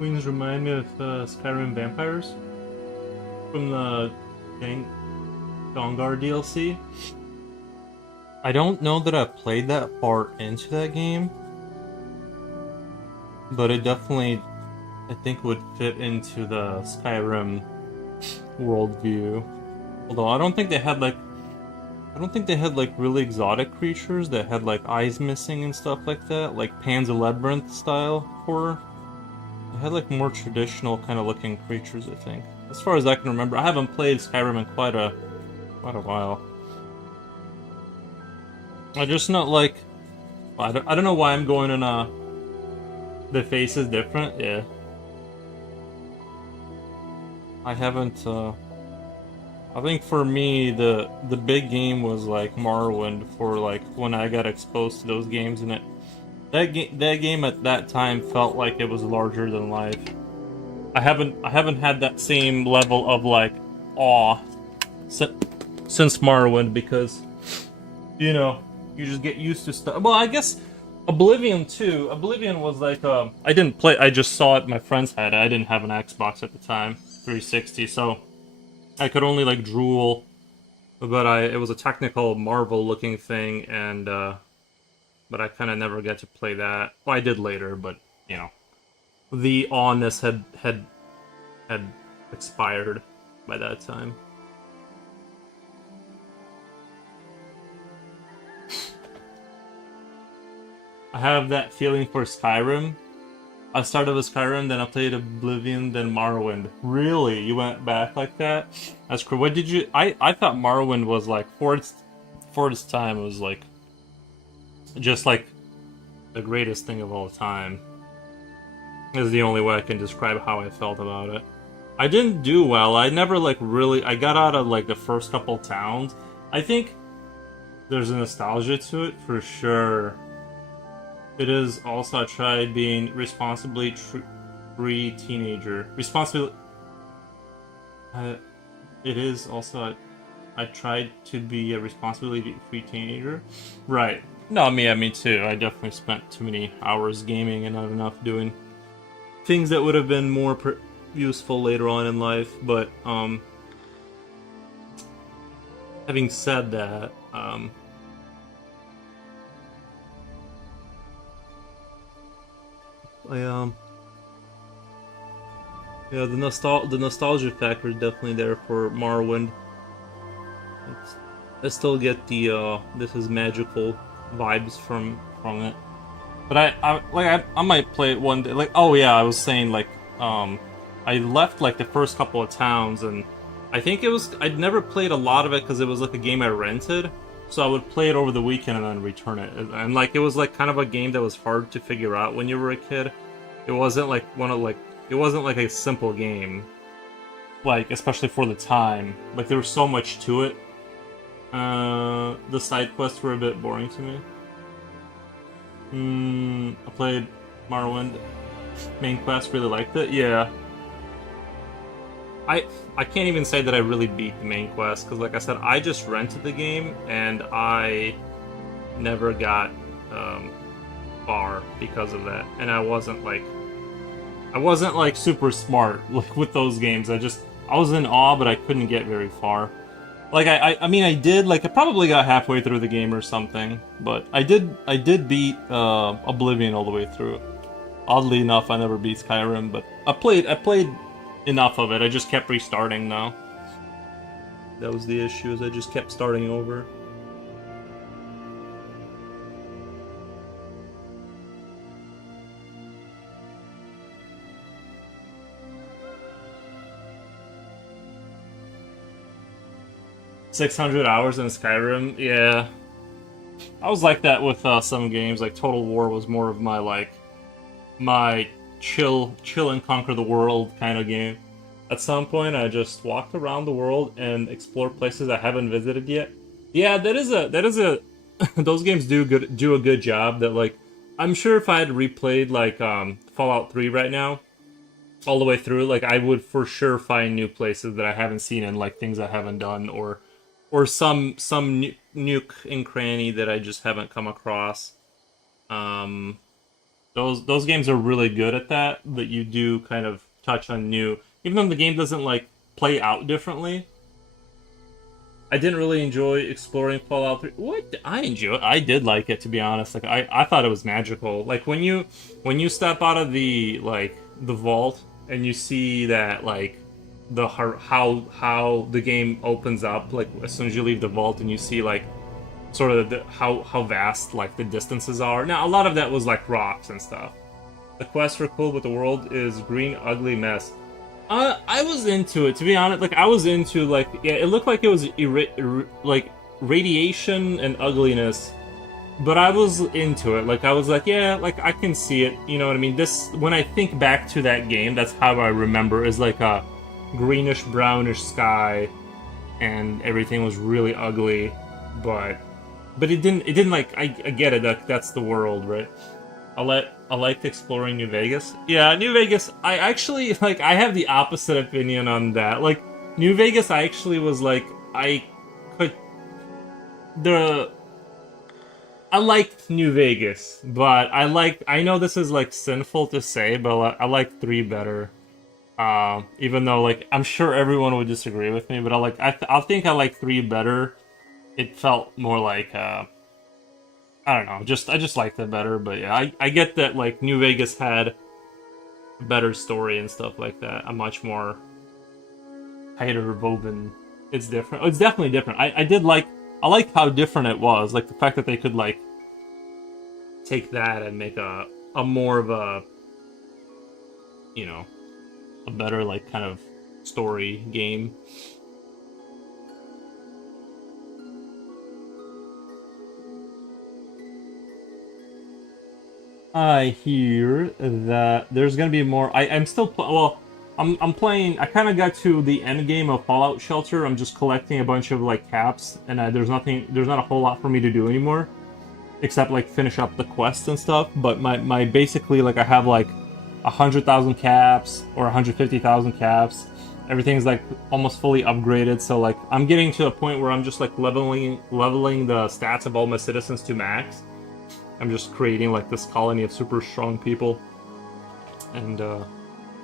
Queens remind me of Skyrim vampires from the Gongar DLC. I don't know that I've played that far into that game, but it definitely, I think, would fit into the Skyrim worldview. Although I don't think they had like really exotic creatures that had like eyes missing and stuff like that, like Pan's Labyrinth style horror. They had like more traditional kind of looking creatures, I think. As far as I can remember, I haven't played Skyrim in quite a while. I just not like I don't know why I'm going in the face is different. Yeah, I haven't. I think for me the big game was like Morrowind for like when I got exposed to those games, and that game at that time felt like it was larger than life. I haven't had that same level of like awe si- since Morrowind because you know you just get used to stuff. Well, I guess Oblivion too. Oblivion was like I didn't play. I just saw it. My friends had it. I didn't have an Xbox at the time, 360, so I could only like drool. But it was a technical Marvel looking thing, and but I kind of never got to play that. Well, I did later, but you know the awness had expired by that time. I have that feeling for Skyrim. I started with Skyrim, then I played Oblivion, then Morrowind. Really? You went back like that? That's cool. What did you? I thought Morrowind was like for its time. It was like just like the greatest thing of all time. Is the only way I can describe how I felt about it. I didn't do well. I never like really. I got out of like the first couple towns. I think there's a nostalgia to it for sure. It is also I tried being responsibly free teenager. Responsibly. Uh, it is also I tried to be a responsibly free teenager. Right. No, me too. I definitely spent too many hours gaming and not enough doing things that would have been more useful later on in life. But having said that, I yeah, the nostalgia factor is definitely there for Morrowind. It's, I still get the this is magical vibes from it. But I might play it one day. Like oh yeah, I was saying like I left like the first couple of towns and I think it was I'd never played a lot of it because it was like a game I rented. So I would play it over the weekend and then return it. And like it was like kind of a game that was hard to figure out when you were a kid. It wasn't like one of like it wasn't like a simple game. Like especially for the time. Like there was so much to it. The side quests were a bit boring to me. I played Morrowind. Main quest, really liked it. Yeah, I can't even say that I really beat the main quest because, like I said, I just rented the game and I never got um, far because of that. And I wasn't like super smart like with those games. I was in awe, but I couldn't get very far. Like I mean I did like I probably got halfway through the game or something, but I did beat Oblivion all the way through. Oddly enough, I never beat Skyrim, but I played enough of it. I just kept restarting now. That was the issue, is I just kept starting over. 600 hours in Skyrim, yeah. I was like that with some games. Like Total War was more of my like my chill and conquer the world kind of game. At some point, I just walked around the world and explored places I haven't visited yet. Yeah, that is a those games do a good job. That like I'm sure if I had replayed like Fallout 3 right now all the way through, like I would for sure find new places that I haven't seen and like things I haven't done or nuke and cranny that I just haven't come across. Um, Those games are really good at that. That you do kind of touch on new, even though the game doesn't like play out differently. I didn't really enjoy exploring Fallout 3. What I enjoy, I did like it, to be honest. Like I thought it was magical. Like when you step out of the like the vault and you see that like the how the game opens up. Like as soon as you leave the vault and you see like sort of how vast like the distances are. Now a lot of that was like rocks and stuff. The quest for cool, but the world is green ugly mess. I was into it, to be honest. Like I was into like, yeah, it looked like it was like radiation and ugliness, but I was into it. Like I was like, yeah, like I can see it. You know what I mean? This when I think back to that game, that's how I remember is like a greenish brownish sky, and everything was really ugly, but it didn't like I get it. That's the world, right? I liked exploring New Vegas. Yeah, New Vegas. I actually like. I have the opposite opinion on that. Like New Vegas, I actually was like I could the I liked New Vegas, but I know this is like sinful to say, but I like three better. Even though like I'm sure everyone would disagree with me, but I think I like three better. It felt more like I don't know. I just liked it better, but yeah, I get that like New Vegas had a better story and stuff like that. A much more tighter woven. It's different. It's definitely different. I like how different it was. Like the fact that they could like take that and make a more of a you know a better like kind of story game. I hear that there's gonna be more. I'm still well. I'm playing. I kind of got to the end game of Fallout Shelter. I'm just collecting a bunch of like caps, and there's nothing. There's not a whole lot for me to do anymore, except like finish up the quests and stuff. But my basically like I have like 100,000 caps or 150,000 caps. Everything's like almost fully upgraded. So like I'm getting to a point where I'm just like leveling the stats of all my citizens to max. I'm just creating like this colony of super strong people, and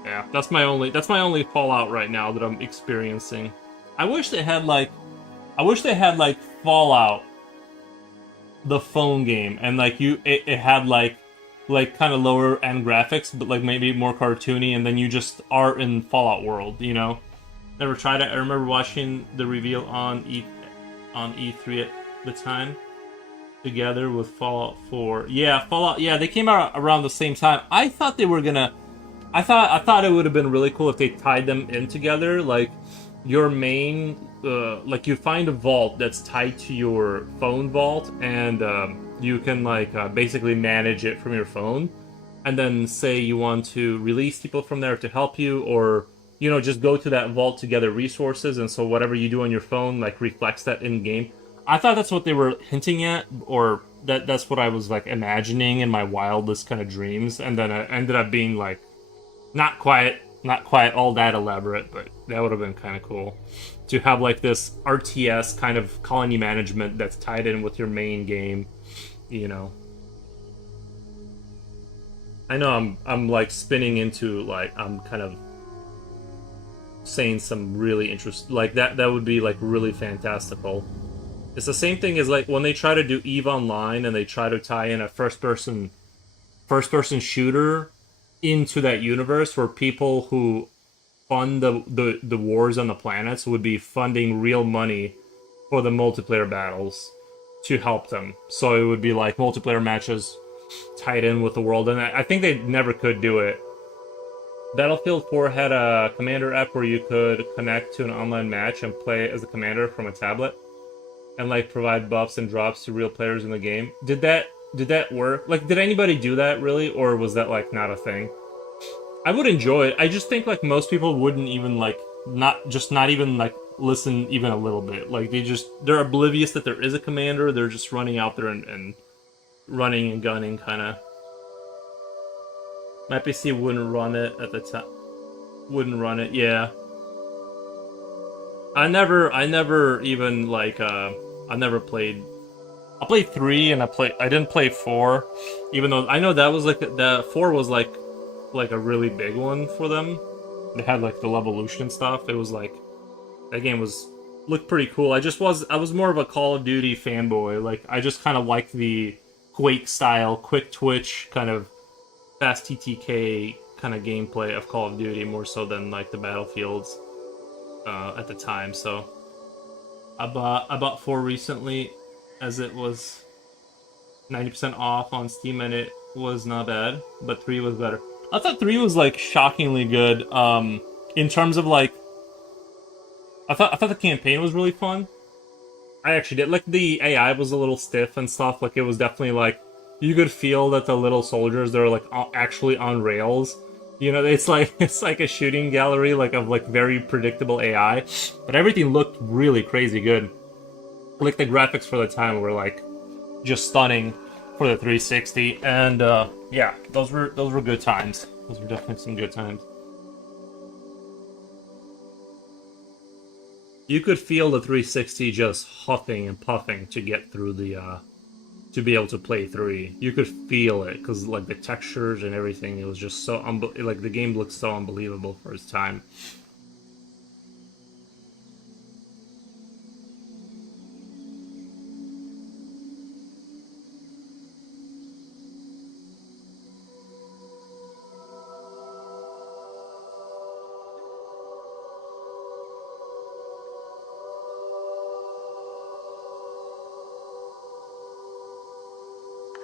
yeah, that's my only Fallout right now that I'm experiencing. I wish they had like Fallout, the phone game, and like it had like kind of lower end graphics, but like maybe more cartoony, and then you just are in Fallout world. You know, never tried it. I remember watching the reveal on E3 at the time together with Fallout 4. Yeah, Fallout. Yeah, they came out around the same time. I thought they were gonna. I thought it would have been really cool if they tied them in together. Like your main, like you find a vault that's tied to your phone vault, and you can like basically manage it from your phone. And then say you want to release people from there to help you, or just go to that vault to gather resources, and so whatever you do on your phone like reflects that in game. I thought that's what they were hinting at, or that's what I was like imagining in my wildest kind of dreams, and then it ended up being like not quite all that elaborate, but that would have been kind of cool to have like this RTS kind of colony management that's tied in with your main game. You know, I know I'm like spinning into like I'm kind of saying some really interest like that would be like really fantastical. It's the same thing as like when they try to do Eve Online and they try to tie in a first person shooter into that universe where people who fund the wars on the planets would be funding real money for the multiplayer battles to help them. So it would be like multiplayer matches tied in with the world, and I think they never could do it. Battlefield 4 had a commander app where you could connect to an online match and play as a commander from a tablet and like provide buffs and drops to real players in the game. Did that work? Like did anybody do that really, or was that like not a thing? I would enjoy it. I just think like most people wouldn't even like not even like listen even a little bit. Like they're oblivious that there is a commander. They're just running out there and running and gunning kind of. My PC wouldn't run it at the time. Wouldn't run it. Yeah. I never even like I never played I played 3 and I didn't play 4, even though I know that was like the 4 was like a really big one for them. They had like the Levolution stuff. It was like that game was looked pretty cool. I was more of a Call of Duty fanboy. Like I just kind of liked the Quake style, quick twitch kind of fast TTK kind of gameplay of Call of Duty more so than like the Battlefields at the time. So I bought 4 recently, as it was 90% off on Steam, and it was not bad. But 3 was better. I thought 3 was like shockingly good. In terms of like, I thought the campaign was really fun. I actually did. Like the AI was a little stiff and stuff. Like it was definitely like you could feel that the little soldiers they're like actually on rails. You know, it's like it's like a shooting gallery like of like very predictable AI, but everything looked really crazy good. Like the graphics for the time were like just stunning for the 360, and yeah, those were good times. Those were definitely some good times. You could feel the 360 just huffing and puffing to get through the to be able to play 3. You could feel it because like the textures and everything, it was just so like the game looked so unbelievable for its time.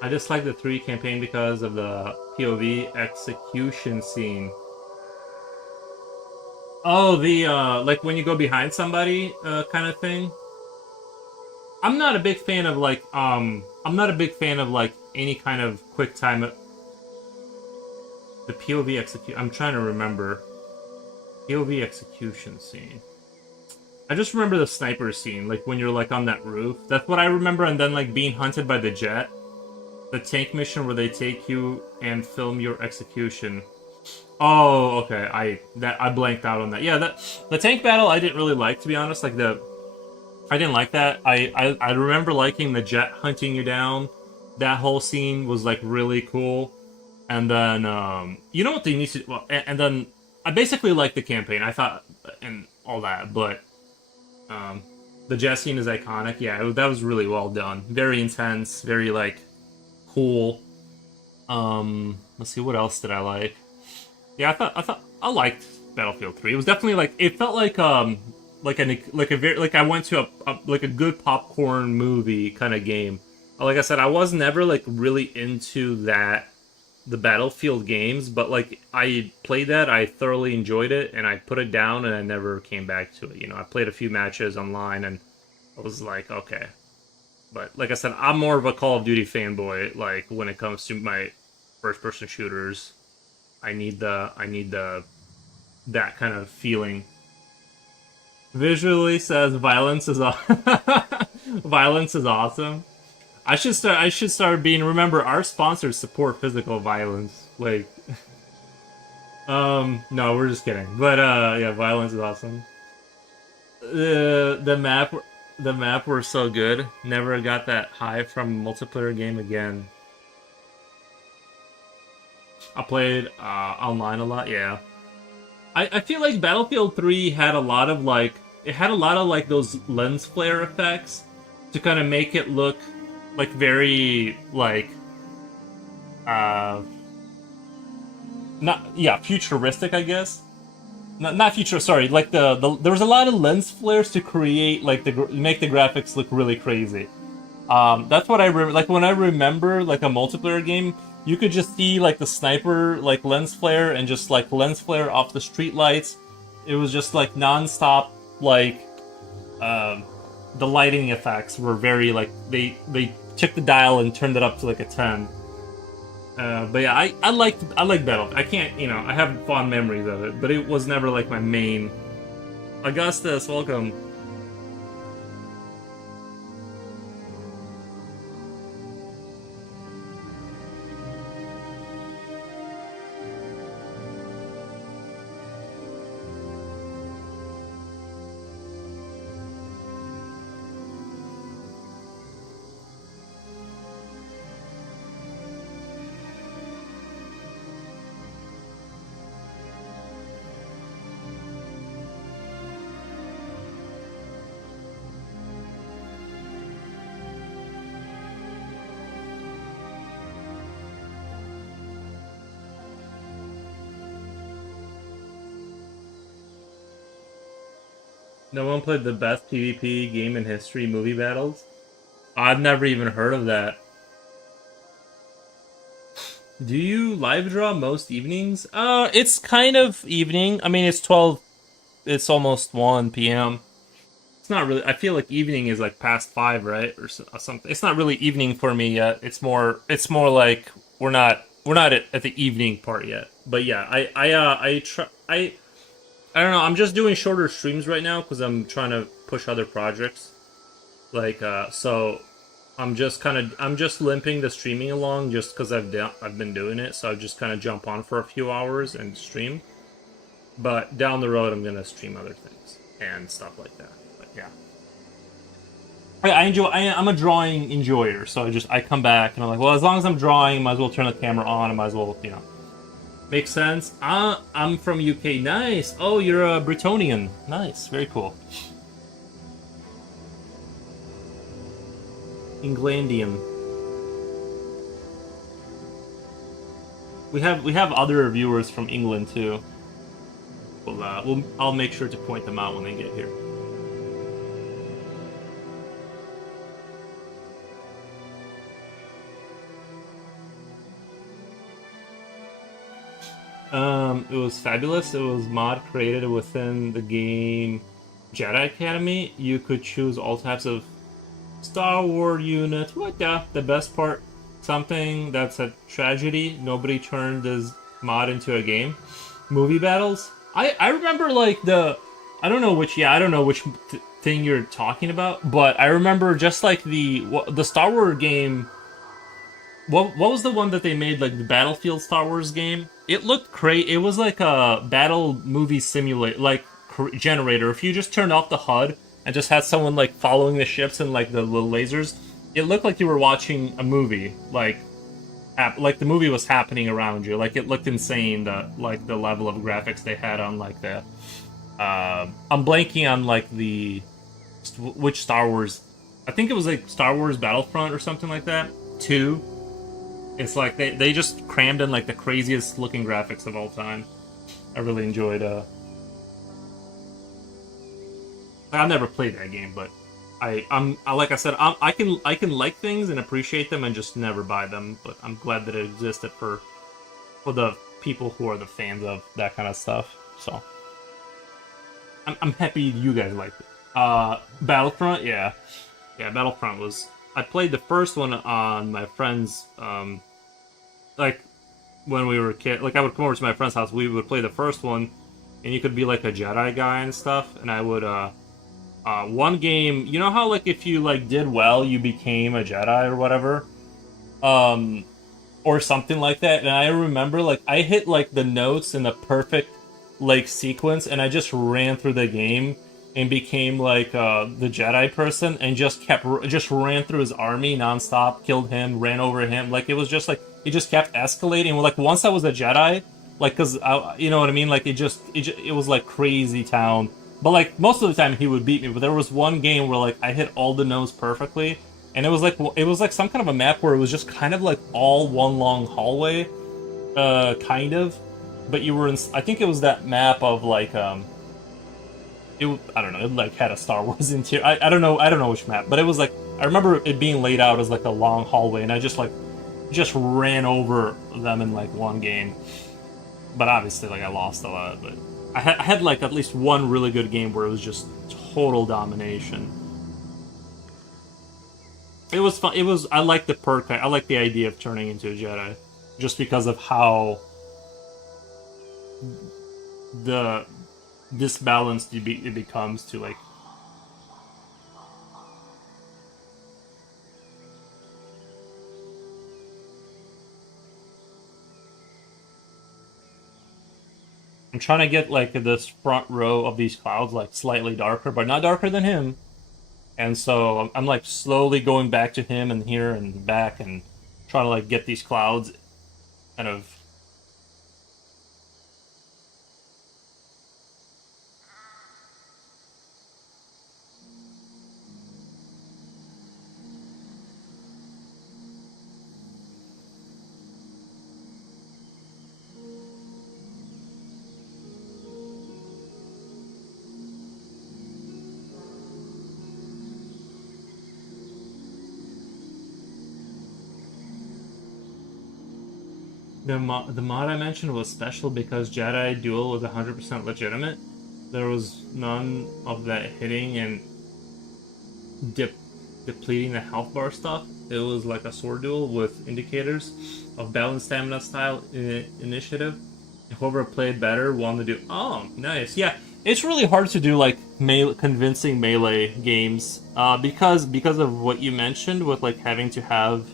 I just like the 3 campaign because of the POV execution scene. Oh, the like when you go behind somebody kind of thing. I'm not a big fan of like I'm not a big fan of like any kind of quick time the POV execute. I'm trying to remember POV execution scene. I just remember the sniper scene, like when you're like on that roof. That's what I remember, and then like being hunted by the jet. The tank mission where they take you and film your execution. Oh, okay. I blanked out on that. Yeah, that the tank battle I didn't really like, to be honest. Like the I didn't like that. I remember liking the jet hunting you down. That whole scene was like really cool. And then you know what they need to well, and then I basically liked the campaign. I thought and all that, but um the jet scene is iconic. Yeah, that was really well done. Very intense, very like cool. Let's see, what else did I like? Yeah, I thought I liked Battlefield 3. It was definitely like it felt like a very like I went to a like a good popcorn movie kind of game. Like I said, I was never like really into that the Battlefield games, but like I played that, I thoroughly enjoyed it, and I put it down, and I never came back to it. You know, I played a few matches online, and I was like, okay. But like I said, I'm more of a Call of Duty fanboy. Like when it comes to my first-person shooters, I need the that kind of feeling. Visually says violence is violence is awesome. I should start being remember our sponsors support physical violence. Like no, we're just kidding. But yeah, violence is awesome. The map were so good. Never got that high from a multiplayer game again. I played online a lot, yeah. I feel like Battlefield 3 had a lot of like it had a lot of like those lens flare effects to kind of make it look like very like uh not yeah, futuristic, I guess. Not future, sorry, like the there was a lot of lens flares to create like make the graphics look really crazy. That's what I remember. Like when I remember like a multiplayer game, you could just see like the sniper like lens flare and just like lens flare off the street lights. It was just like nonstop. Like um, the lighting effects were very like they took the dial and turned it up to like a 10. But yeah, I liked Battle. I can't I have fond memories of it, but it was never like my main. Augustus, welcome. No one played the best PvP game in history, movie battles. I've never even heard of that. Do you live draw most evenings? It's kind of evening. I mean, it's 12. It's almost 1 p.m. It's not really. I feel like evening is like past 5, right, or something. It's not really evening for me yet. It's more. It's more like we're not at the evening part yet. But yeah, I try. I don't know. I'm just doing shorter streams right now because I'm trying to push other projects. So I'm just limping the streaming along just because I've been doing it. So I just kind of jump on for a few hours and stream. But down the road, I'm gonna stream other things and stuff like that. But yeah, I enjoy. I'm a drawing enjoyer, so I come back and I'm like, well, as long as I'm drawing, I might as well turn the camera on. I might as well, makes sense. I'm from UK. Nice. Oh, you're a Bretonian. Nice. Very cool. Englandian. We have other viewers from England too. I'll make sure to point them out when they get here. It was fabulous. It was mod created within the game Jedi Academy. You could choose all types of Star Wars units. What the best part? Something that's a tragedy. Nobody turned this mod into a game. Movie battles. I remember like I don't know which thing you're talking about, but I remember just like the Star Wars game. What was the one that they made, like the Battlefield Star Wars game? It looked great. It was like a battle movie simulator, like generator. If you just turned off the HUD and just had someone like following the ships and like the little lasers, it looked like you were watching a movie. Like the movie was happening around you. Like it looked insane. The level of graphics they had on like the. I'm blanking on like the which Star Wars. I think it was like Star Wars Battlefront or something like that. Two. It's like they just crammed in like the craziest looking graphics of all time. I really enjoyed. I never played that game, but like I said, I can like things and appreciate them and just never buy them. But I'm glad that it existed for the people who are the fans of that kind of stuff. So I'm happy you guys liked it. Battlefront, yeah, yeah. Battlefront was. I played the first one on my friend's like when we were kid. Like I would come over to my friend's house, we would play the first one, and you could be like a Jedi guy and stuff. And I would one game, you know how like if you like did well, you became a Jedi or whatever, um, or something like that. And I remember like I hit like the notes in the perfect like sequence, and I just ran through the game and became like the Jedi person, and just ran through his army nonstop, killed him, ran over him. Like it was just like it just kept escalating. Like once I was a Jedi, like because you know what I mean. Like it was like crazy town. But like most of the time he would beat me. But there was one game where like I hit all the notes perfectly, and it was like some kind of a map where it was just kind of like all one long hallway, kind of. But you were in. I think it was that map of like I don't know. It like had a Star Wars interior. I don't know. I don't know which map, but it was like I remember it being laid out as like a long hallway, and I just ran over them in like one game. But obviously, like I lost a lot. But I had like at least one really good game where it was just total domination. It was fun. It was. I like the perk. I like the idea of turning into a Jedi, just because of how the disbalanced it becomes to like. I'm trying to get like this front row of these clouds like slightly darker, but not darker than him. And so I'm like slowly going back to him and here and back and trying to like get these clouds kind of. The mod I mentioned was special because Jedi Duel was 100% legitimate. There was none of that hitting and dip depleting the health bar stuff. It was like a sword duel with indicators of balanced stamina style initiative. Whoever played better won the duel. Oh, nice. Yeah, it's really hard to do like convincing melee games because of what you mentioned with like having to have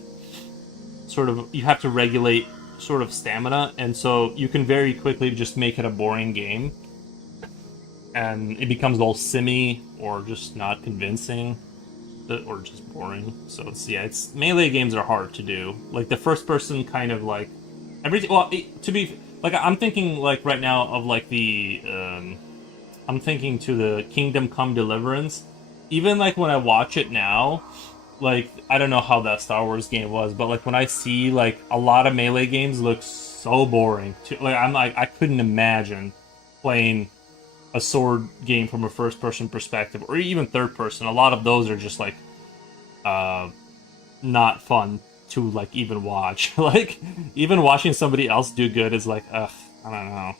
sort of you have to regulate sort of stamina, and so you can very quickly just make it a boring game, and it becomes all simmy or just not convincing or just boring. So it's melee games are hard to do. Like the first person kind of like everything. Well, to be like I'm thinking like right now of like the I'm thinking to the Kingdom Come Deliverance. Even like when I watch it now, like I don't know how that Star Wars game was, but like when I see like a lot of melee games look so boring. Like I'm like I couldn't imagine playing a sword game from a first person perspective or even third person. A lot of those are just like uh not fun to like even watch. Like even watching somebody else do good is like ugh, I don't know.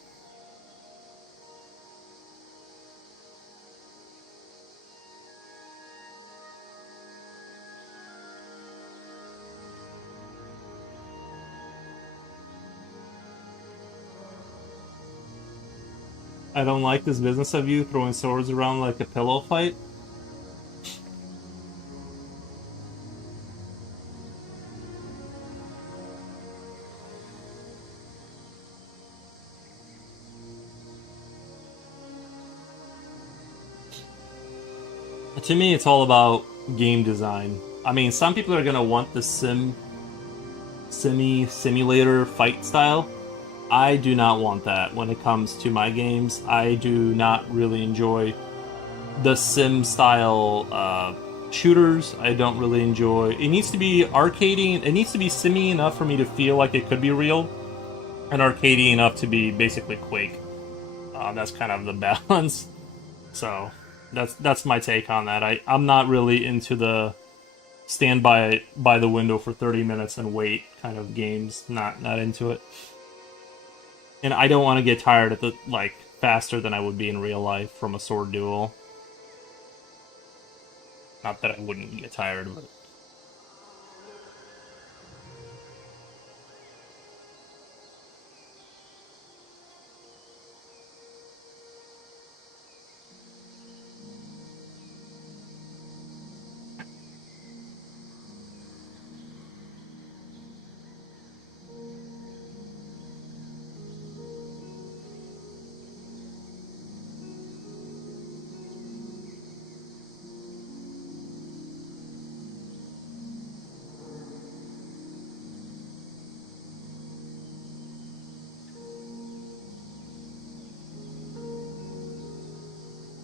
I don't like this business of you throwing swords around like a pillow fight. To me, it's all about game design. I mean, some people are gonna want the simulator fight style. I do not want that when it comes to my games. I do not really enjoy the sim style shooters. I don't really enjoy. It needs to be arcadey. It needs to be simmy enough for me to feel like it could be real, and arcadey enough to be basically Quake. That's kind of the balance. So that's my take on that. I'm not really into the stand by the window for 30 minutes and wait kind of games. Not into it. And I don't want to get tired at the like faster than I would be in real life from a sword duel. Not that I wouldn't get tired, but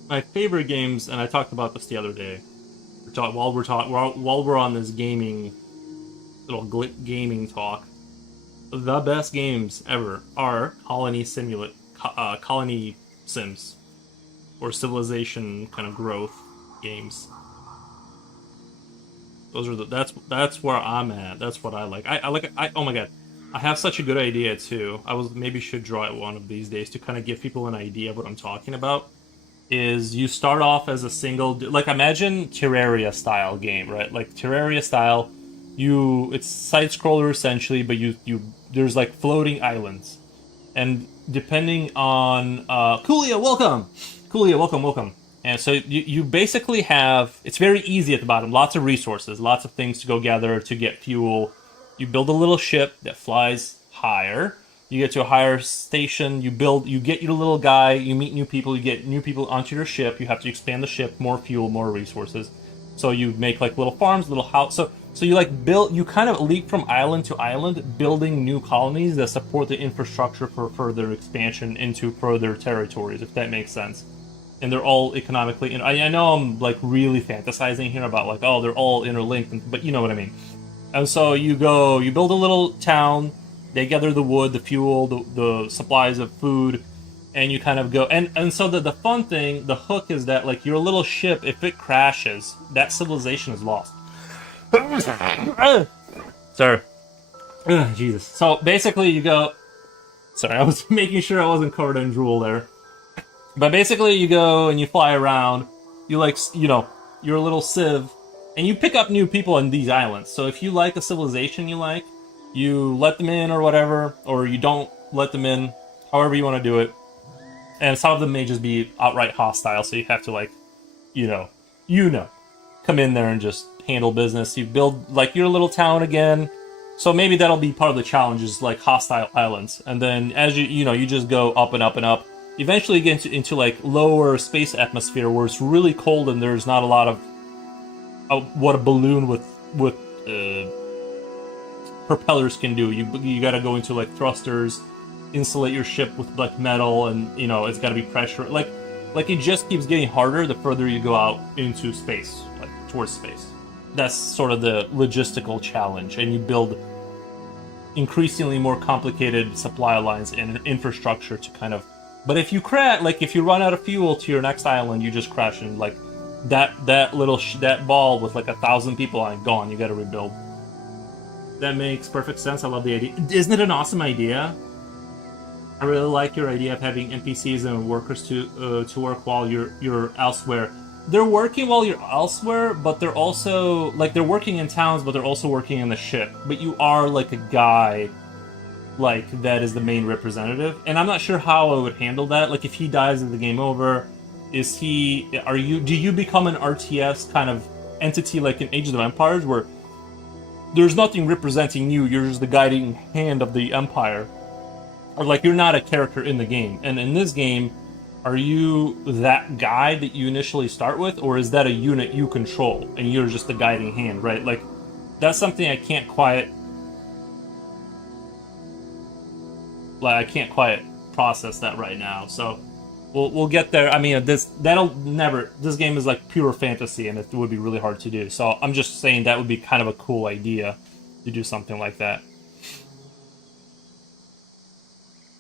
my favorite games, and I talked about this the other day. While we're on this gaming talk, the best games ever are colony sims or civilization kind of growth games. Those are that's where I'm at. That's what I like. I like I oh my god. I have such a good idea too. I was maybe should draw it one of these days to kind of give people an idea of what I'm talking about. Is you start off as a single like imagine Terraria style game, right? Like Terraria style, you it's side scroller essentially, but you there's like floating islands, and depending on Kulia, welcome, welcome. And so you basically have it's very easy at the bottom, lots of resources, lots of things to go gather to get fuel. You build a little ship that flies higher. You get to a higher station. You get your little guy. You meet new people. You get new people onto your ship. You have to expand the ship, more fuel, more resources. So you make like little farms, little house. So you like build. You kind of leap from island to island, building new colonies that support the infrastructure for further expansion into further territories, if that makes sense. And they're all economically. And I know I'm like really fantasizing here about like oh they're all interlinked, but you know what I mean. And so you build a little town, they gather the wood, the fuel, the supplies of food, and you kind of go. And so the fun thing, the hook is that, like, your little ship, if it crashes, that civilization is lost. Sorry. Ugh, Jesus. So basically, you go. Sorry, I was making sure I wasn't covered in drool there. But basically, you go and you fly around. You like, you're a little civ, and you pick up new people on these islands. So if you like a civilization you like, you let them in or whatever, or you don't let them in, however you want to do it. And some of them may just be outright hostile, so you have to like, you know, you know, come in there and just handle business. You build like your little town again. So maybe that'll be part of the challenge is like hostile islands. And then as you just go up and up and up. Eventually you get into like lower space atmosphere where it's really cold and there's not a lot of what a balloon with uh, propellers can do. You got to go into like thrusters, insulate your ship with like metal, and it's got to be pressure. Like it just keeps getting harder the further you go out into space, like towards space. That's sort of the logistical challenge, and you build increasingly more complicated supply lines and infrastructure to kind of. But if you crash, like if you run out of fuel to your next island, you just crash and like that ball with like 1,000 people on it gone. You got to rebuild. That makes perfect sense. I love the idea. Isn't it an awesome idea? I really like your idea of having NPCs and workers to work while you're elsewhere. They're working while you're elsewhere, but they're also like they're working in towns, but they're also working in the ship. But you are like a guy, like that is the main representative, and I'm not sure how I would handle that. Like if he dies, is the game over? Is he? Are you? Do you become an RTS kind of entity like in Age of Empires, where there's nothing representing you? You're just the guiding hand of the Empire, or like you're not a character in the game. And in this game, are you that guy that you initially start with, or is that a unit you control and you're just the guiding hand, right? Like that's something I can't quite process that right now. So we'll get there. I mean, this game is like pure fantasy, and it would be really hard to do. So I'm just saying that would be kind of a cool idea to do something like that.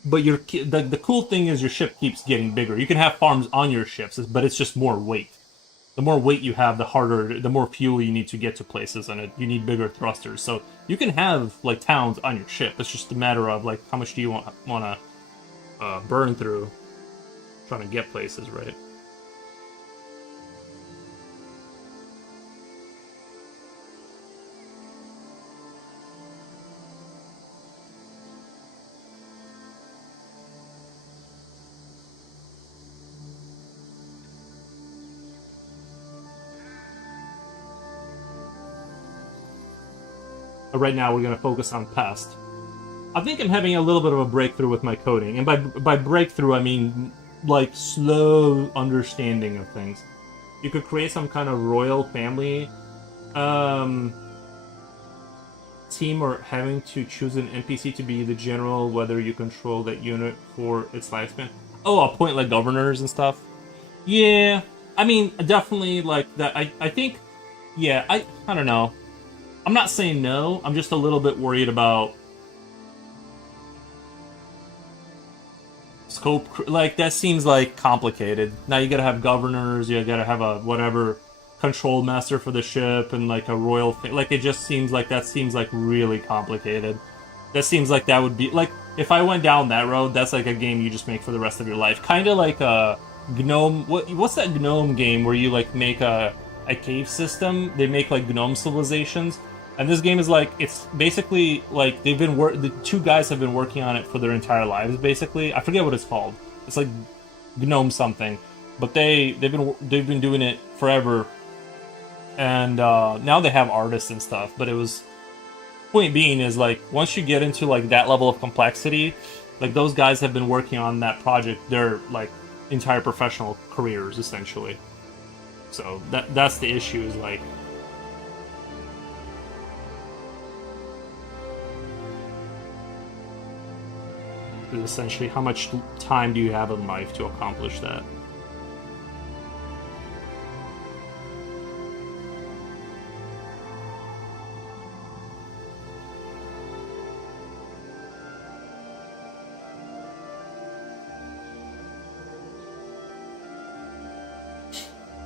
But the cool thing is your ship keeps getting bigger. You can have farms on your ships, but it's just more weight. The more weight you have, the more fuel you need to get to places, and you need bigger thrusters. So you can have like towns on your ship. It's just a matter of like how much do you want to burn through trying to get places, right? Right now we're going to focus on pest. I think I'm having a little bit of a breakthrough with my coding, and by breakthrough I mean like slow understanding of things. You could create some kind of royal family team, or having to choose an NPC to be the general, whether you control that unit for its lifespan. Oh, appoint like governors and stuff. Yeah, I mean definitely like that. I think yeah. I don't know. I'm not saying no. I'm just a little bit worried about scope. Like that seems like complicated. Now you gotta have governors. You gotta have a whatever control master for the ship and like a royal thing. Like it just seems like that seems like really complicated. That seems like that would be like if I went down that road. That's like a game you just make for the rest of your life. Kind of like a gnome. What's that gnome game where you like make a cave system? They make like gnome civilizations. And this game is like it's basically like the two guys have been working on it for their entire lives. Basically, I forget what it's called. It's like GNOME something, but they've been doing it forever, and now they have artists and stuff. But it was point being is like once you get into like that level of complexity, like those guys have been working on that project their like entire professional careers essentially. So that's the issue is like. Essentially, how much time do you have in life to accomplish that?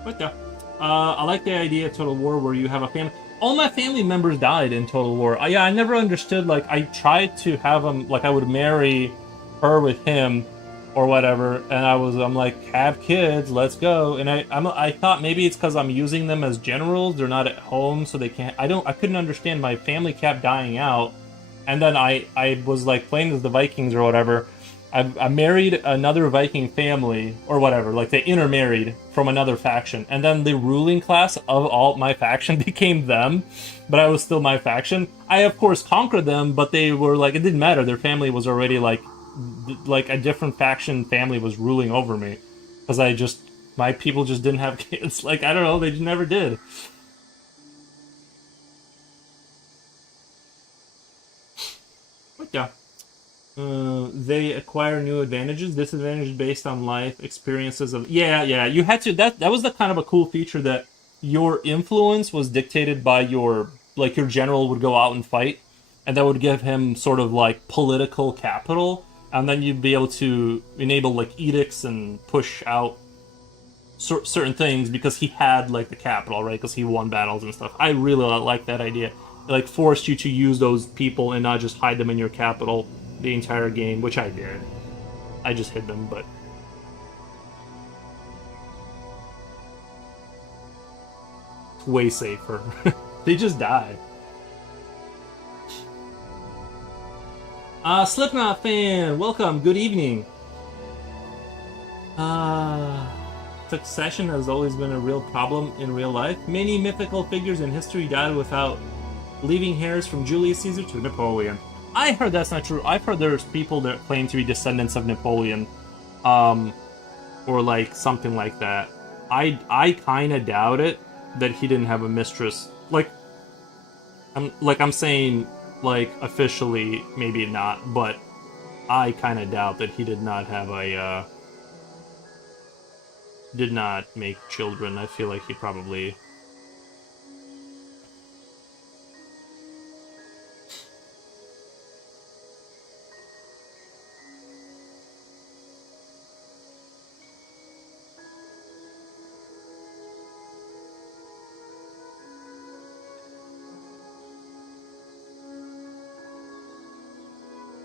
But yeah, I like the idea of Total War where you have a family. all my family members died in Total War. Yeah, I never understood. Like, I tried to have them, like, I would marry her with him or whatever, and I'm like, have kids, let's go. And I thought maybe it's because I'm using them as generals. They're not at home, so they can't. I couldn't understand. My family kept dying out, and then I was like playing as the Vikings or whatever. I married another Viking family or whatever, like they intermarried from another faction, and then the ruling class of all my faction became them, but I was still my faction. I of course conquered them, but they were like it didn't matter. Their family was already like a different faction family was ruling over me because I just my people just didn't have kids. Like I don't know, they just never did. But yeah. They acquire new advantages, disadvantages based on life experiences of. Yeah. You had to. That was the kind of a cool feature that your influence was dictated by your general would go out and fight, and that would give him sort of like political capital, and then you'd be able to enable like edicts and push out certain things because he had like the capital, right? Because he won battles and stuff. I really like that idea. It like forced you to use those people and not just hide them in your capital the entire game, which I did. I just hid them, but it's way safer. They just die. Slipknot fan, welcome. Good evening. Succession has always been a real problem in real life. Many mythical figures in history died without leaving heirs, from Julius Caesar to Napoleon. I heard that's not true. I've heard there's people that claim to be descendants of Napoleon, or like something like that. I kind of doubt it that he didn't have a mistress. I'm saying like officially maybe not, but I kind of doubt that he did not have a did not make children. I feel like he probably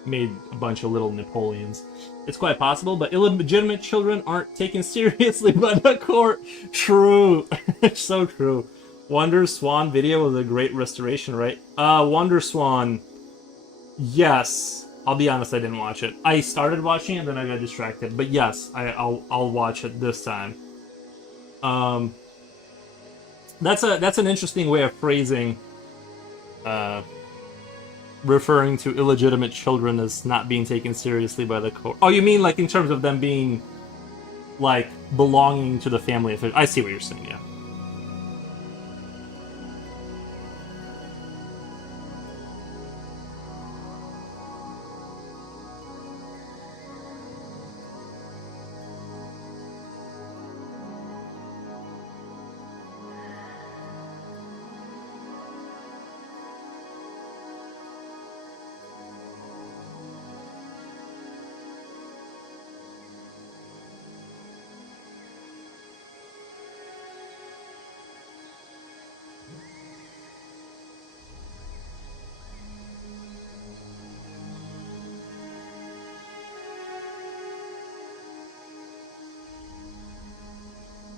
made a bunch of little Napoleons. It's quite possible, but illegitimate children aren't taken seriously by the court. True. So true. Wonder Swan video was a great restoration, right? Wonder Swan. Yes. I'll be honest, I didn't watch it. I started watching it, then I got distracted. But yes, I'll watch it this time. Um, that's an interesting way of phrasing referring to illegitimate children as not being taken seriously by the court. Oh, you mean like in terms of them being like belonging to the family? I see what you're saying. Yeah.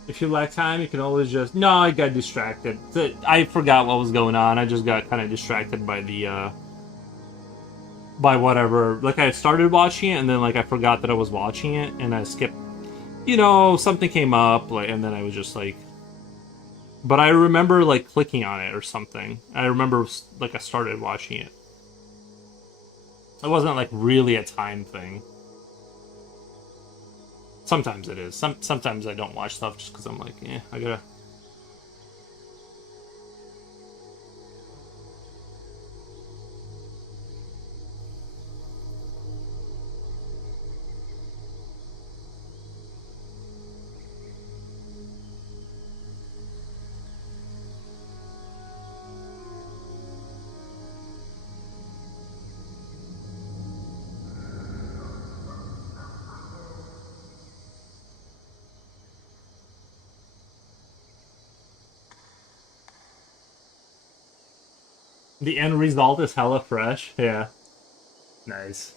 If you lack time, you can always just. No, I got distracted. I forgot what was going on. I just got kind of distracted by the by whatever. Like I started watching it, and then like I forgot that I was watching it, and I skipped. Something came up, like, and then I was just like. But I remember like clicking on it or something. I remember like I started watching it. It wasn't like really a time thing. Sometimes it is. Sometimes I don't watch stuff just because I'm like, I gotta. The end result is hella fresh. Yeah, nice.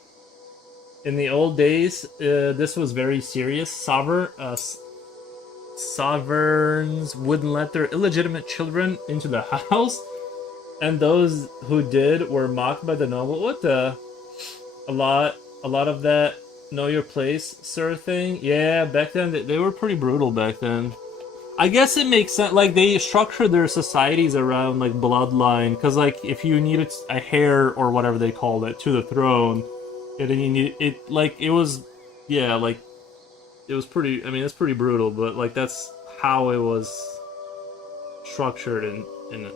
In the old days, this was very serious. Sovereigns wouldn't let their illegitimate children into the house, and those who did were mocked by the noble. What the? A lot, a lot of that know your place sort of thing. Yeah, back then they were pretty brutal back then. I guess it makes sense. Like they structured their societies around like bloodline, because like if you needed a heir or whatever they called it to the throne, and then you need it. Like it was, yeah, like it was pretty. I mean, it's pretty brutal, but like that's how it was structured in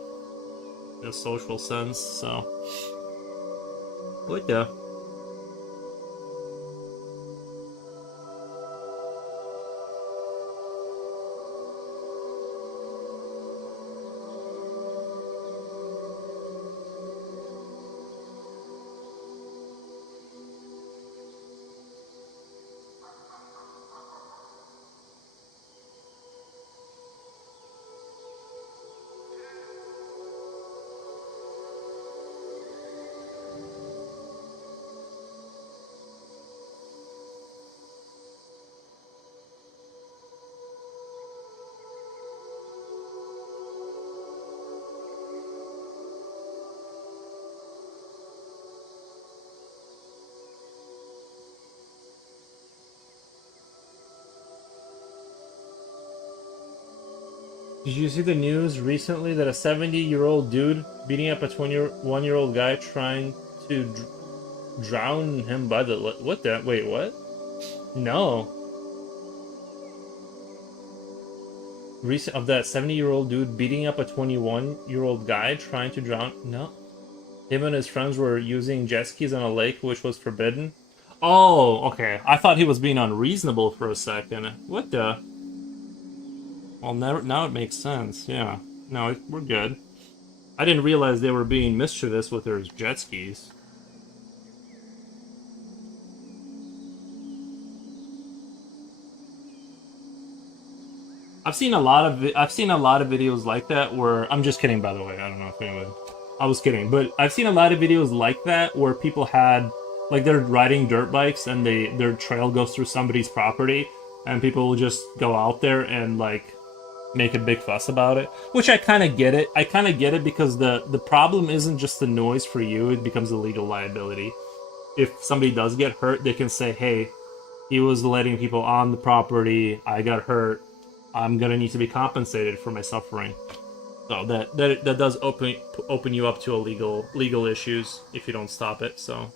a social sense. So, but yeah. Did you see the news recently that a 70-year-old dude beating up a 21-year-old guy trying to drown him by the what the wait what? No. Recent of that 70-year-old dude beating up a 21-year-old guy trying to drown. No. Him and his friends were using jet skis on a lake which was forbidden. Oh, okay. I thought he was being unreasonable for a second. What the? Well, now it makes sense. Yeah. No, we're good. I didn't realize they were being mischievous with their jet skis. I've seen a lot of videos like that where I'm just kidding, by the way. I don't know if anyone I was kidding, but I've seen a lot of videos like that where people had like they're riding dirt bikes and their trail goes through somebody's property and people will just go out there and like make a big fuss about it. Which I kind of get it. I kind of get it because the problem isn't just the noise for you, it becomes a legal liability. If somebody does get hurt, they can say, "Hey, he was letting people on the property. I got hurt. I'm gonna need to be compensated for my suffering." So that does open you up to a legal issues if you don't stop it. So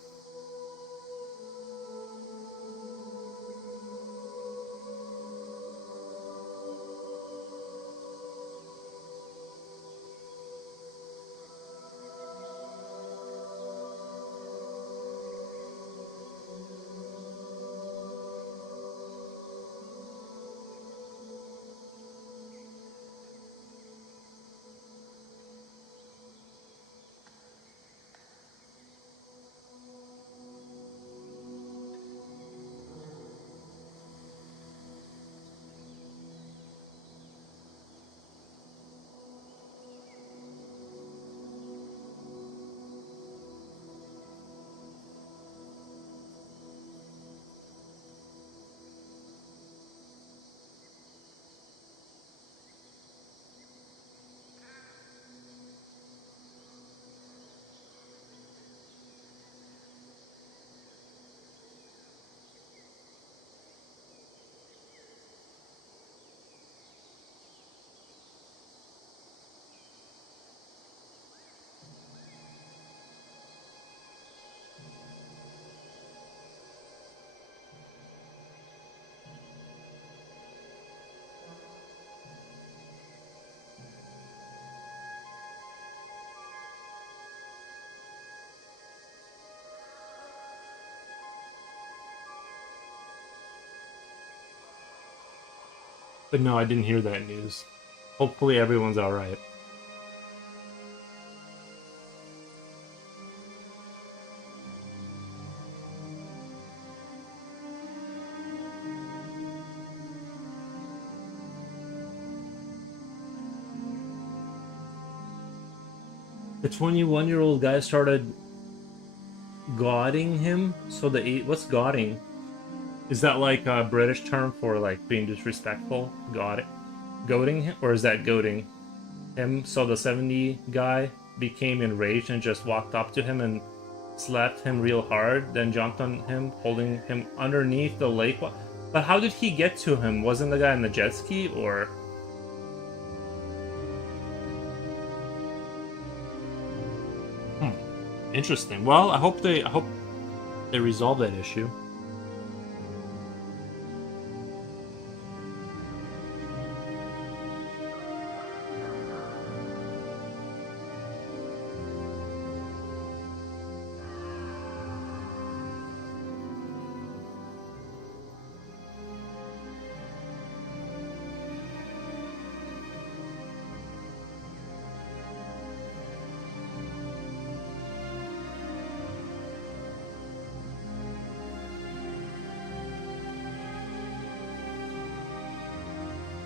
but no, I didn't hear that news. Hopefully everyone's all right. The 21-year-old guy started godding him. So what's godding? Is that like a British term for like being disrespectful? Goading him, or is that goading him? So the 70 guy became enraged and just walked up to him and slapped him real hard, then jumped on him, holding him underneath the lake. But how did he get to him? Wasn't the guy in the jet ski, or? Interesting. Well, I hope they resolve that issue.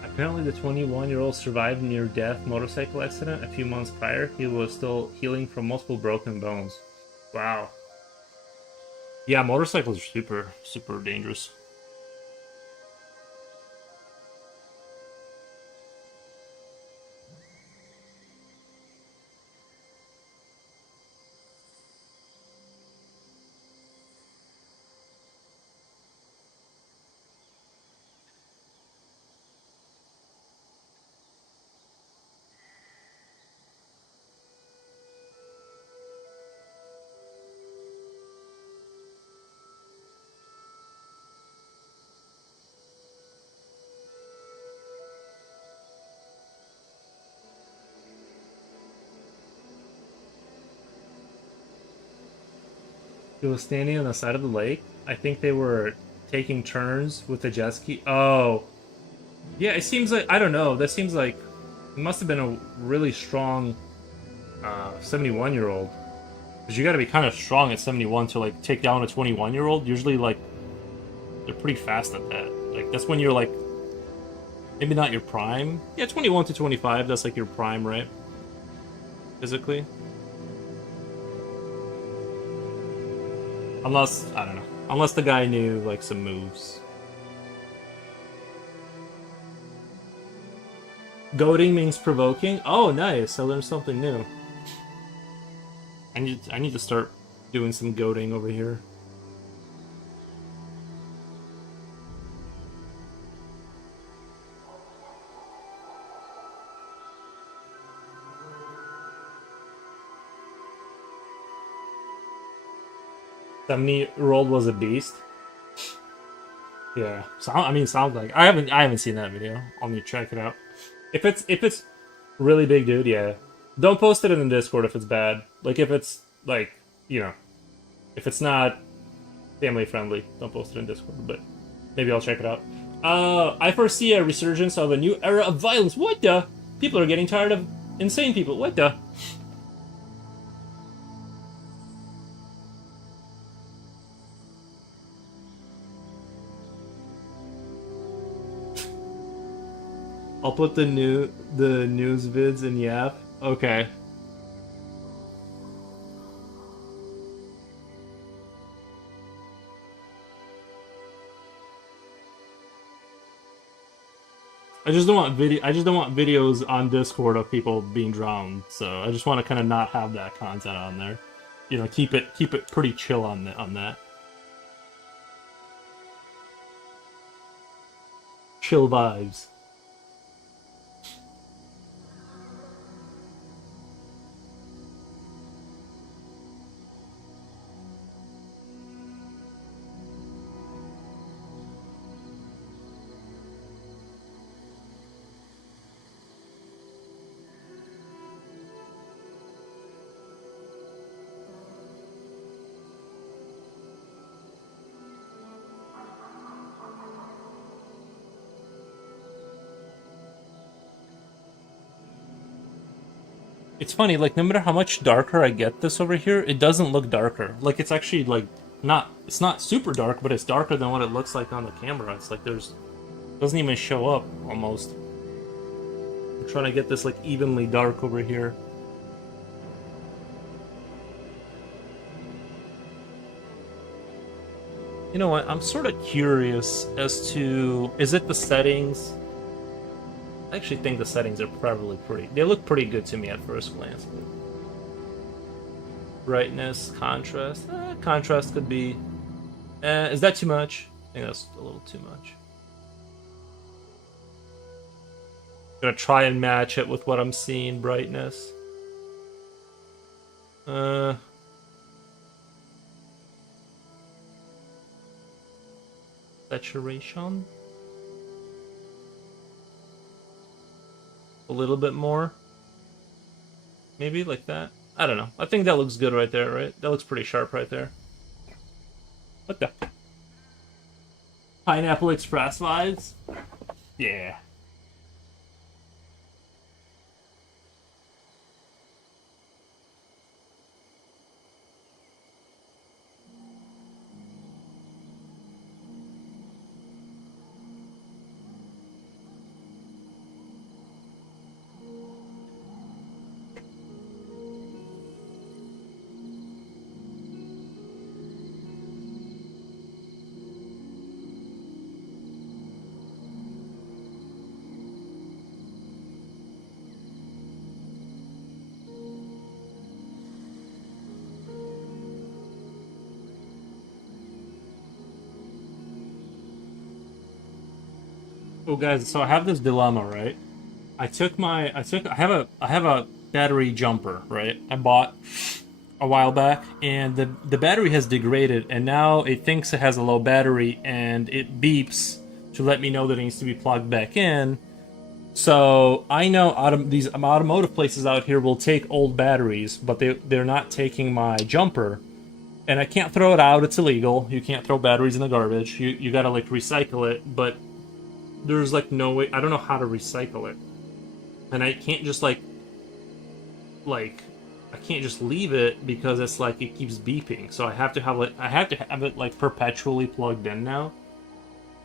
Apparently, the 21-year-old survived a near-death motorcycle accident a few months prior. He was still healing from multiple broken bones. Wow. Yeah, motorcycles are super, super dangerous. He was standing on the side of the lake. I think they were taking turns with the jet ski. Oh, yeah. It seems like, I don't know. That seems like it must have been a really strong 71-year-old. Because you got to be kind of strong at 71 to like take down a 21-year-old. Usually, like they're pretty fast at that. Like that's when you're like maybe not your prime. Yeah, 21 to 25. That's like your prime, right? Physically. Unless, I don't know. Unless the guy knew, like, some moves. Goading means provoking? Oh, nice. I learned something new. I need to start doing some goading over here. Seventy-year-old was a beast. Yeah, sounds like I haven't seen that video. I'll need to check it out. If it's really big, dude, yeah. Don't post it in the Discord if it's bad. Like if it's like if it's not family friendly, don't post it in Discord. But maybe I'll check it out. I foresee a resurgence of a new era of violence. What the? People are getting tired of insane people. What the? I'll put the news vids in Yap. Okay. I just don't want videos on Discord of people being drowned. So I just want to kind of not have that content on there. Keep it pretty chill on that. Chill vibes. It's funny, like no matter how much darker I get this over here, it doesn't look darker. Like it's actually like it's not super dark, but it's darker than what it looks like on the camera. It's like doesn't even show up almost. I'm trying to get this like evenly dark over here. You know what? I'm sort of curious as to, is it the settings? I actually think the settings are probably pretty. They look pretty good to me at first glance. Brightness, contrast. Contrast could be. Is that too much? I think that's a little too much. Gonna try and match it with what I'm seeing. Brightness. Saturation. A little bit more. Maybe like that. I don't know. I think that looks good right there, right? That looks pretty sharp right there. What the? Pineapple Express vibes? Yeah. Oh, guys, so I have this dilemma, right? I have a battery jumper, right? I bought a while back, and the battery has degraded, and now it thinks it has a low battery, and it beeps to let me know that it needs to be plugged back in. So I know these automotive places out here will take old batteries, but they're not taking my jumper, and I can't throw it out. It's illegal. You can't throw batteries in the garbage. You gotta like recycle it, but there's like no way. I don't know how to recycle it, and I can't just like I can't just leave it because it's like it keeps beeping. So I have to have it like perpetually plugged in now.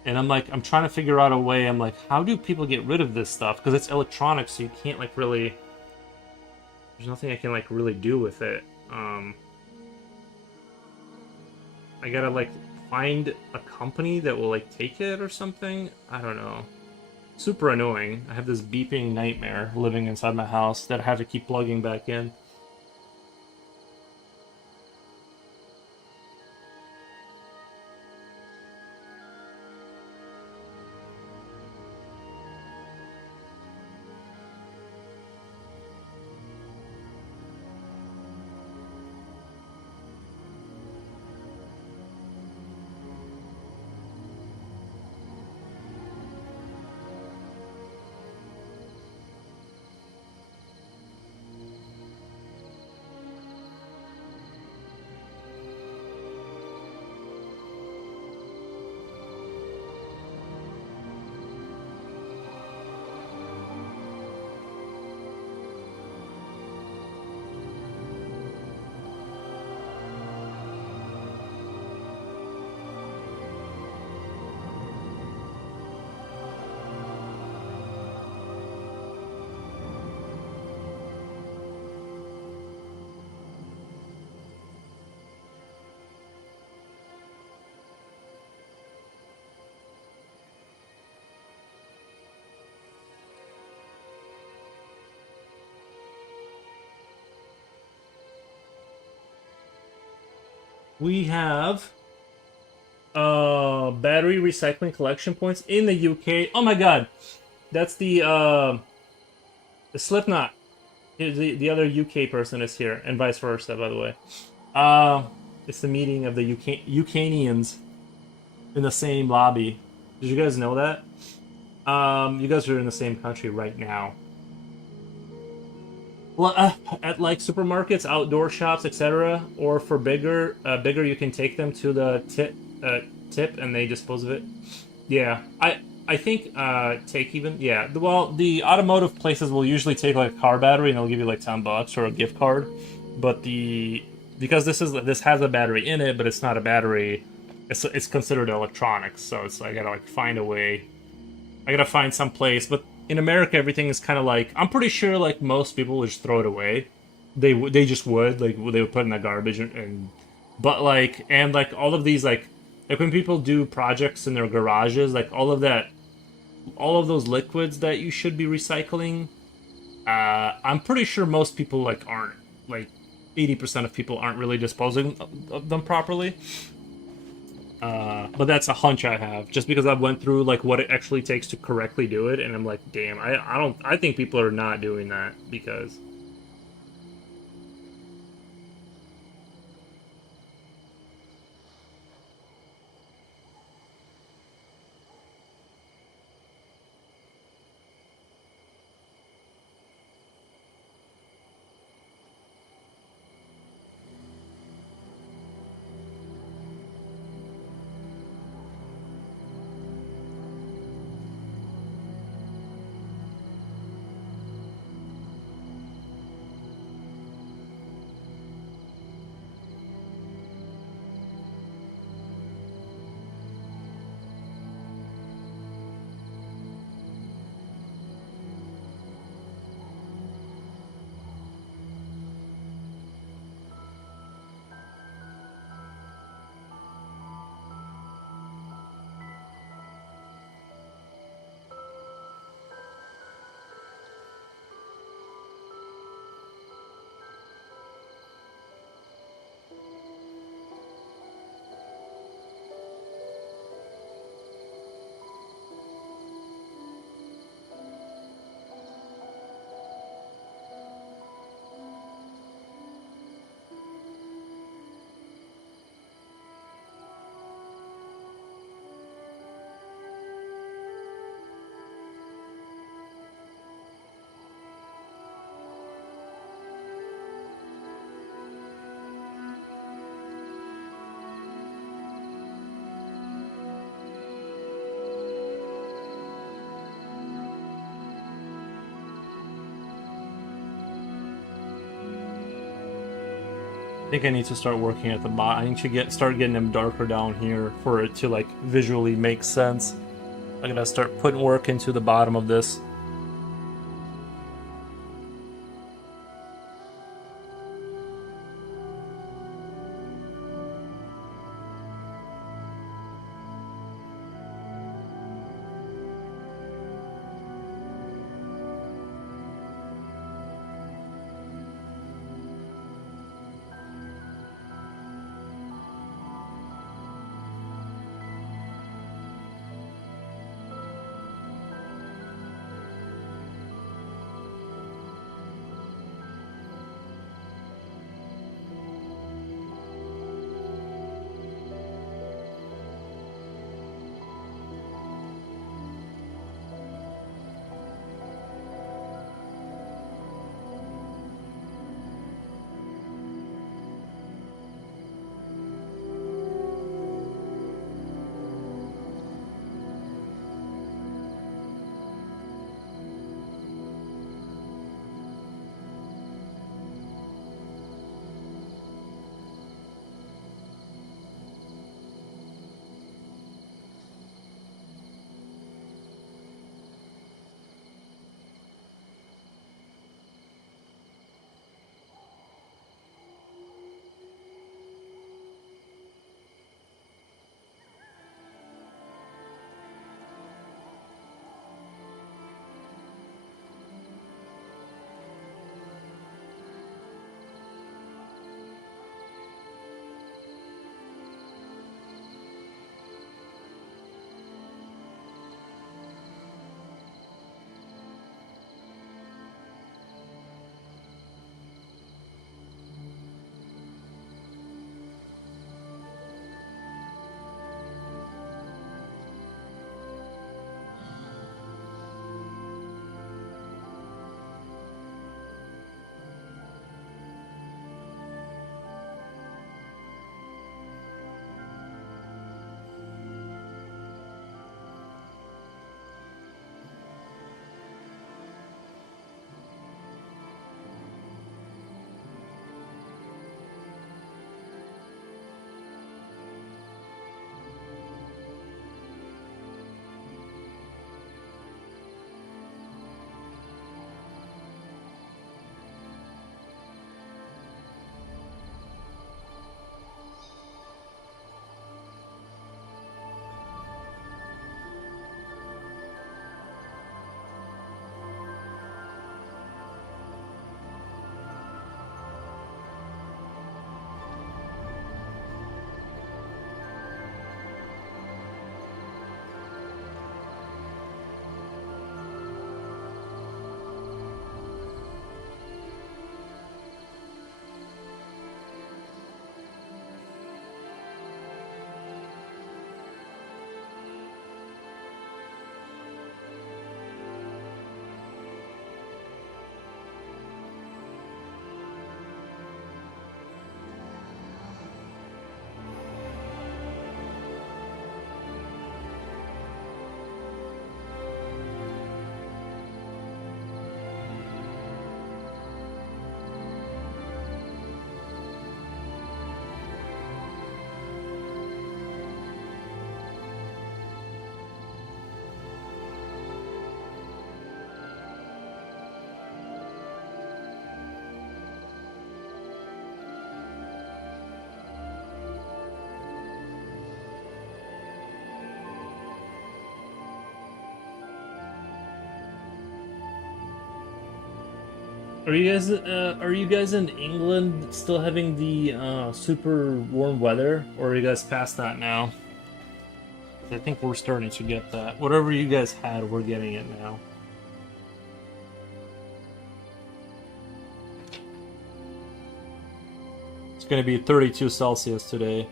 And I'm trying to figure out a way. I'm like, how do people get rid of this stuff? Because it's electronic, so you can't like really. There's nothing I can like really do with it. I gotta like find a company that will like take it or something. I don't know. Super annoying. I have this beeping nightmare living inside my house that I have to keep plugging back in. We have battery recycling collection points in the UK. Oh my god, that's the Slipknot. The other UK person is here, and vice versa, by the way. It's the meeting of the Ukrainians in the same lobby. Did you guys know that? You guys are in the same country right now. Well, at like supermarkets, outdoor shops, etc., or for bigger, you can take them to the tip, and they dispose of it. Yeah, I think take even yeah. Well, the automotive places will usually take like a car battery, and they'll give you like $10 or a gift card. But because this has a battery in it, but it's not a battery. It's considered electronics, so it's I gotta like find a way. I gotta find some place, but in America, everything is kind of like I'm pretty sure like most people would just throw it away. They just would like they would put it in the garbage but like and like all of these like Like when people do projects in their garages, like all of those liquids that you should be recycling, I'm pretty sure most people like aren't like 80% of people aren't really disposing of them properly. But that's a hunch I have, just because I've went through like what it actually takes to correctly do it, and I'm like, damn, I don't, I think people are not doing that because I think I need to start working at the bot. I need to start getting them darker down here for it to like visually make sense. I'm gonna start putting work into the bottom of this. Are you guys in England still having the super warm weather, or are you guys past that now? I think we're starting to get that. Whatever you guys had, we're getting it now. It's going to be 32 Celsius today.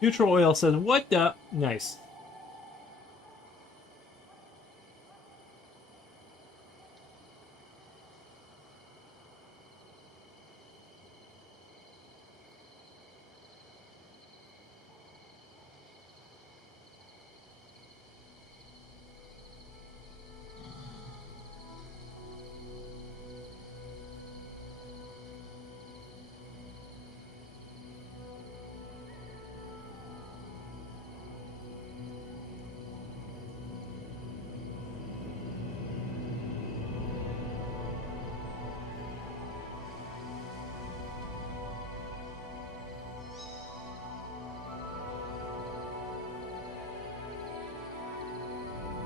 Future Oil says, "What the?" Nice.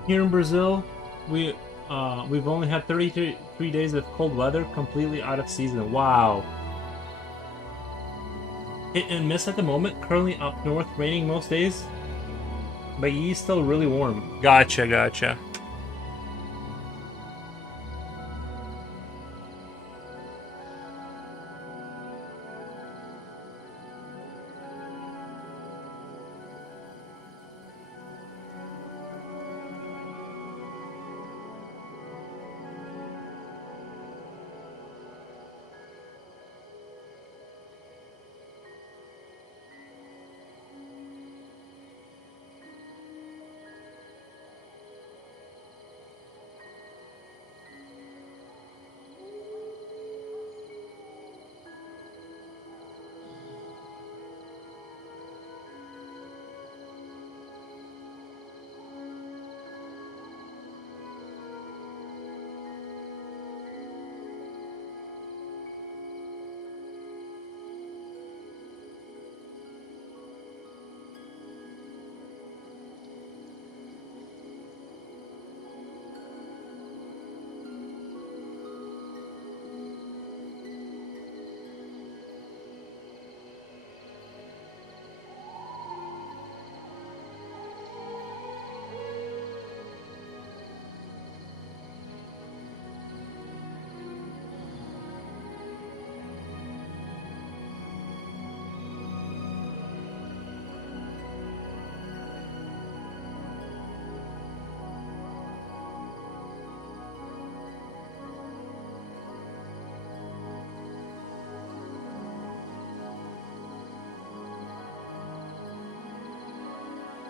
Here in Brazil, we've only had 33 days of cold weather, completely out of season. Wow. Hit and miss at the moment. Currently up north, raining most days, but east still really warm. Gotcha, gotcha.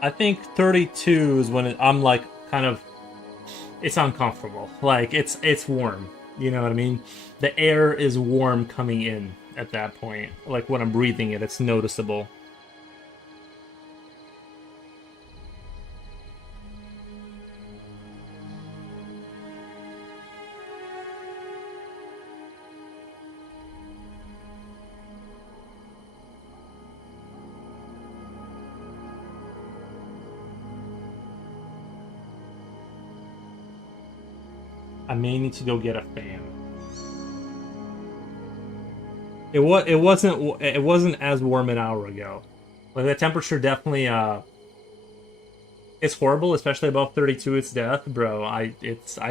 I think 32 is when I'm like kind of it's uncomfortable. Like it's warm. You know what I mean? The air is warm coming in at that point. Like when I'm breathing it, it's noticeable. I may need to go get a fan. It wasn't as warm an hour ago. Like the temperature definitely it's horrible, especially above 32. It's death, bro. I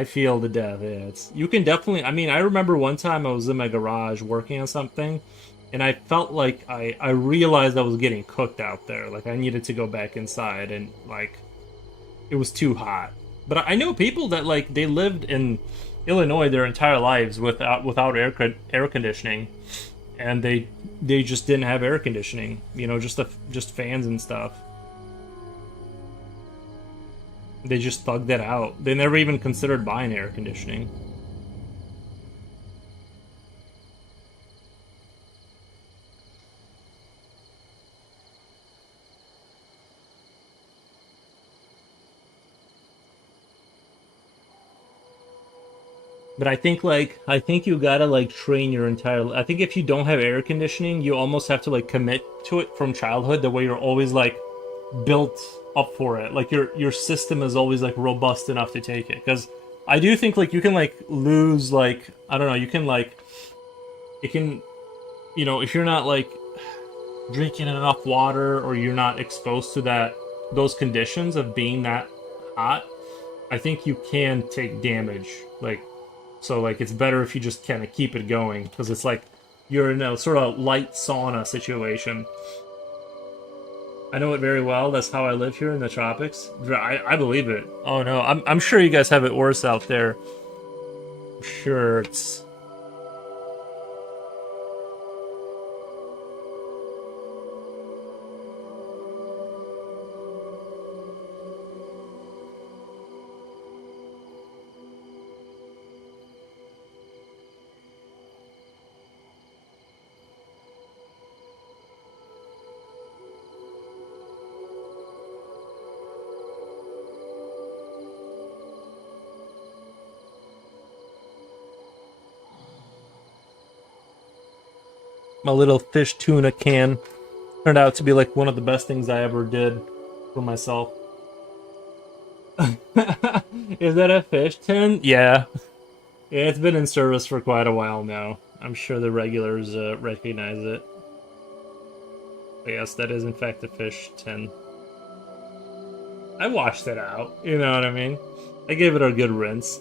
feel the death. Yeah, it's you can definitely. I mean, I remember one time I was in my garage working on something, and I felt like I realized I was getting cooked out there. Like I needed to go back inside, and like it was too hot. But I know people that like they lived in Illinois their entire lives without air conditioning, and they just didn't have air conditioning. You know, just fans and stuff. They just thugged it out. They never even considered buying air conditioning. But I think you gotta like train your entire. I think if you don't have air conditioning, you almost have to like commit to it from childhood. The way you're always like built up for it. Like your system is always like robust enough to take it. Because I do think like you can like lose like I don't know. You can like it can if you're not like drinking enough water or you're not exposed to those conditions of being that hot, I think you can take damage. Like it's better if you just kind of keep it going because it's like you're in a sort of light sauna situation. I know it very well. That's how I live here in the tropics. I believe it. Oh no, I'm sure you guys have it worse out there. I'm sure it's my little fish tuna can turned out to be like one of the best things I ever did for myself. Is that a fish tin? Yeah. Yeah, it's been in service for quite a while now. I'm sure the regulars recognize it. But yes, that is in fact a fish tin. I washed it out. You know what I mean? I gave it a good rinse.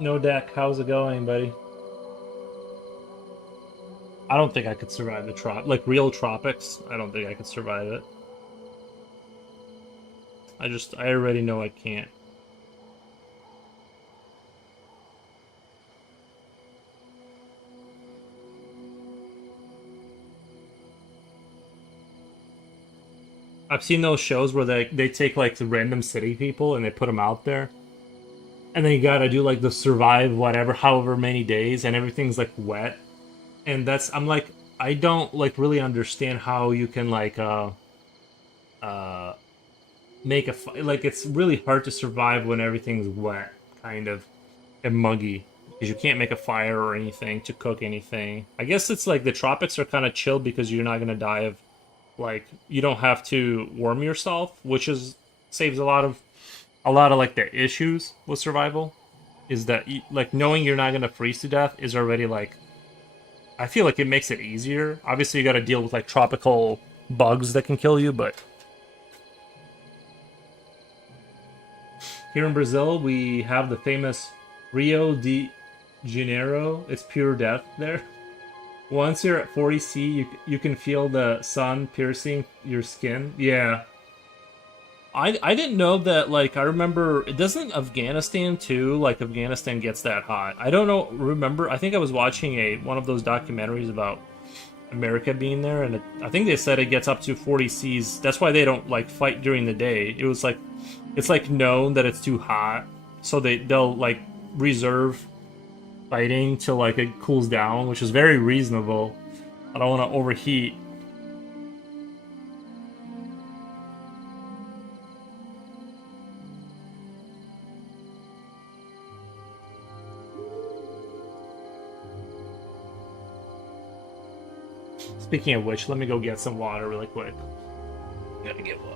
No deck, how's it going, buddy? I don't think I could survive the like real tropics. I don't think I could survive it. I already know I can't. I've seen those shows where they take like the random city people and they put them out there, and then you gotta do like the survive whatever, however many days, and everything's like wet, and I'm like, I don't like really understand how you can like uh make like it's really hard to survive when everything's wet, kind of, and muggy. Because you can't make a fire or anything to cook anything. I guess it's like the tropics are kind of chill because you're not gonna die of like you don't have to warm yourself, which is saves a lot of like the issues with survival. Is that like knowing you're not gonna freeze to death is already like I feel like it makes it easier. Obviously, you got to deal with like tropical bugs that can kill you, but here in Brazil we have the famous Rio de Janeiro. It's pure death there. Once you're at 40°C, you can feel the sun piercing your skin. Yeah, I didn't know that. Like I remember, it doesn't Afghanistan too. Like Afghanistan gets that hot. I don't know. Remember, I think I was watching a one of those documentaries about America being there, and I think they said it gets up to 40 C's. That's why they don't like fight during the day. It was like it's like known that it's too hot, so they'll like reserve fighting till like it cools down, which is very reasonable. I don't want to overheat. Speaking of which, let me go get some water really quick. Gotta get water.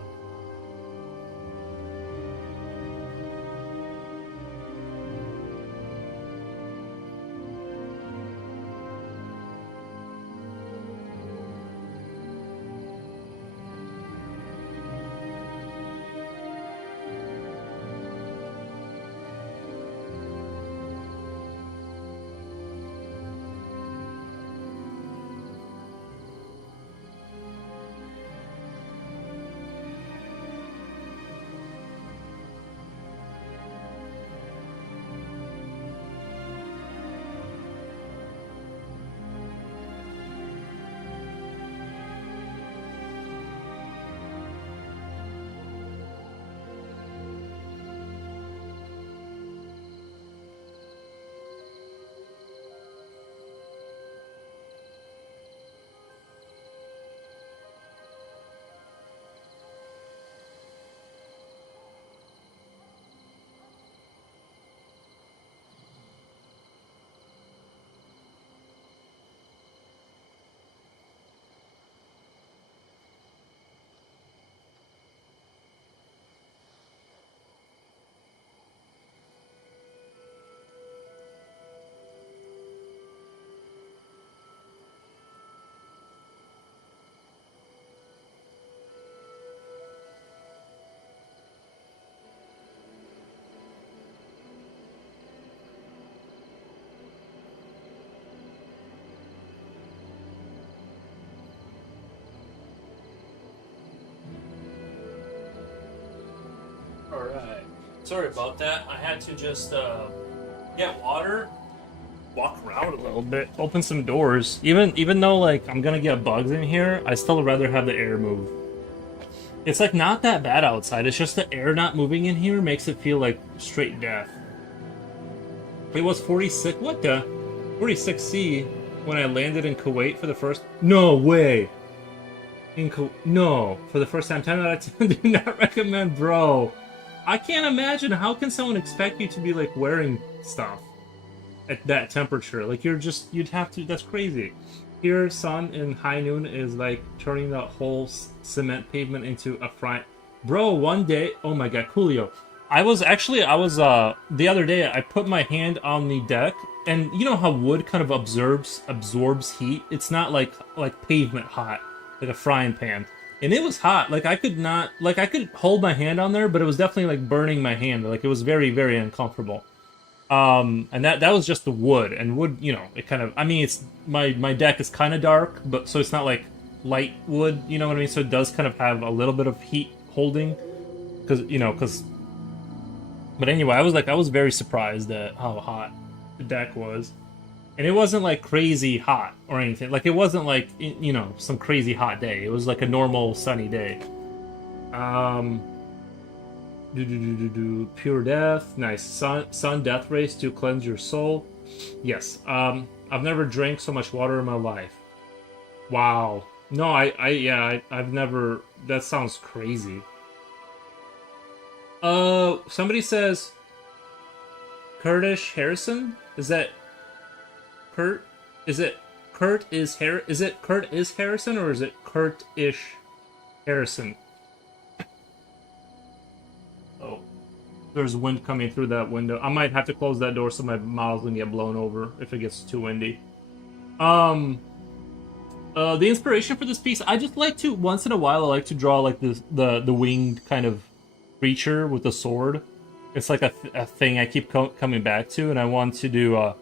Alright. Sorry about that. I had to just get water, walk around a little bit, open some doors. Even though like I'm gonna get bugs in here, I still rather have the air move. It's like not that bad outside, it's just the air not moving in here makes it feel like straight death. It was 46 what the 46C when I landed in Kuwait for the first no way. No, for the first time, 10 out of 10 do not recommend, bro. I can't imagine how can someone expect you to be like wearing stuff at that temperature. Like you'd have to. That's crazy. Here, sun in high noon is like turning the whole cement pavement into a fry. Bro, one day, oh my god, Coolio. I was the other day. I put my hand on the deck, and you know how wood kind of absorbs heat. It's not like pavement hot, like a frying pan. And it was hot. Like I could hold my hand on there, but it was definitely like burning my hand. Like it was very, very uncomfortable. And that was just the wood, and wood, you know, it kind of. I mean, it's my deck is kind of dark, but so it's not like light wood. You know what I mean? So it does kind of have a little bit of heat holding, because. But anyway, I was very surprised at how hot the deck was. And it wasn't like crazy hot or anything. Like it wasn't like, you know, some crazy hot day. It was like a normal sunny day. Pure death, nice. Sun death race to cleanse your soul. Yes. I've never drank so much water in my life. Wow. No, I've never. That sounds crazy. Somebody says Curtis Harrison. Is that Kurt? Is it Kurt is Harrison or is it Kurt-ish Harrison? Oh, there's wind coming through that window. I might have to close that door so my model's gonna get blown over if it gets too windy. The inspiration for this piece, I just like to once in a while I like to draw like the winged kind of creature with a sword. It's like a thing I keep coming back to, and I want to do.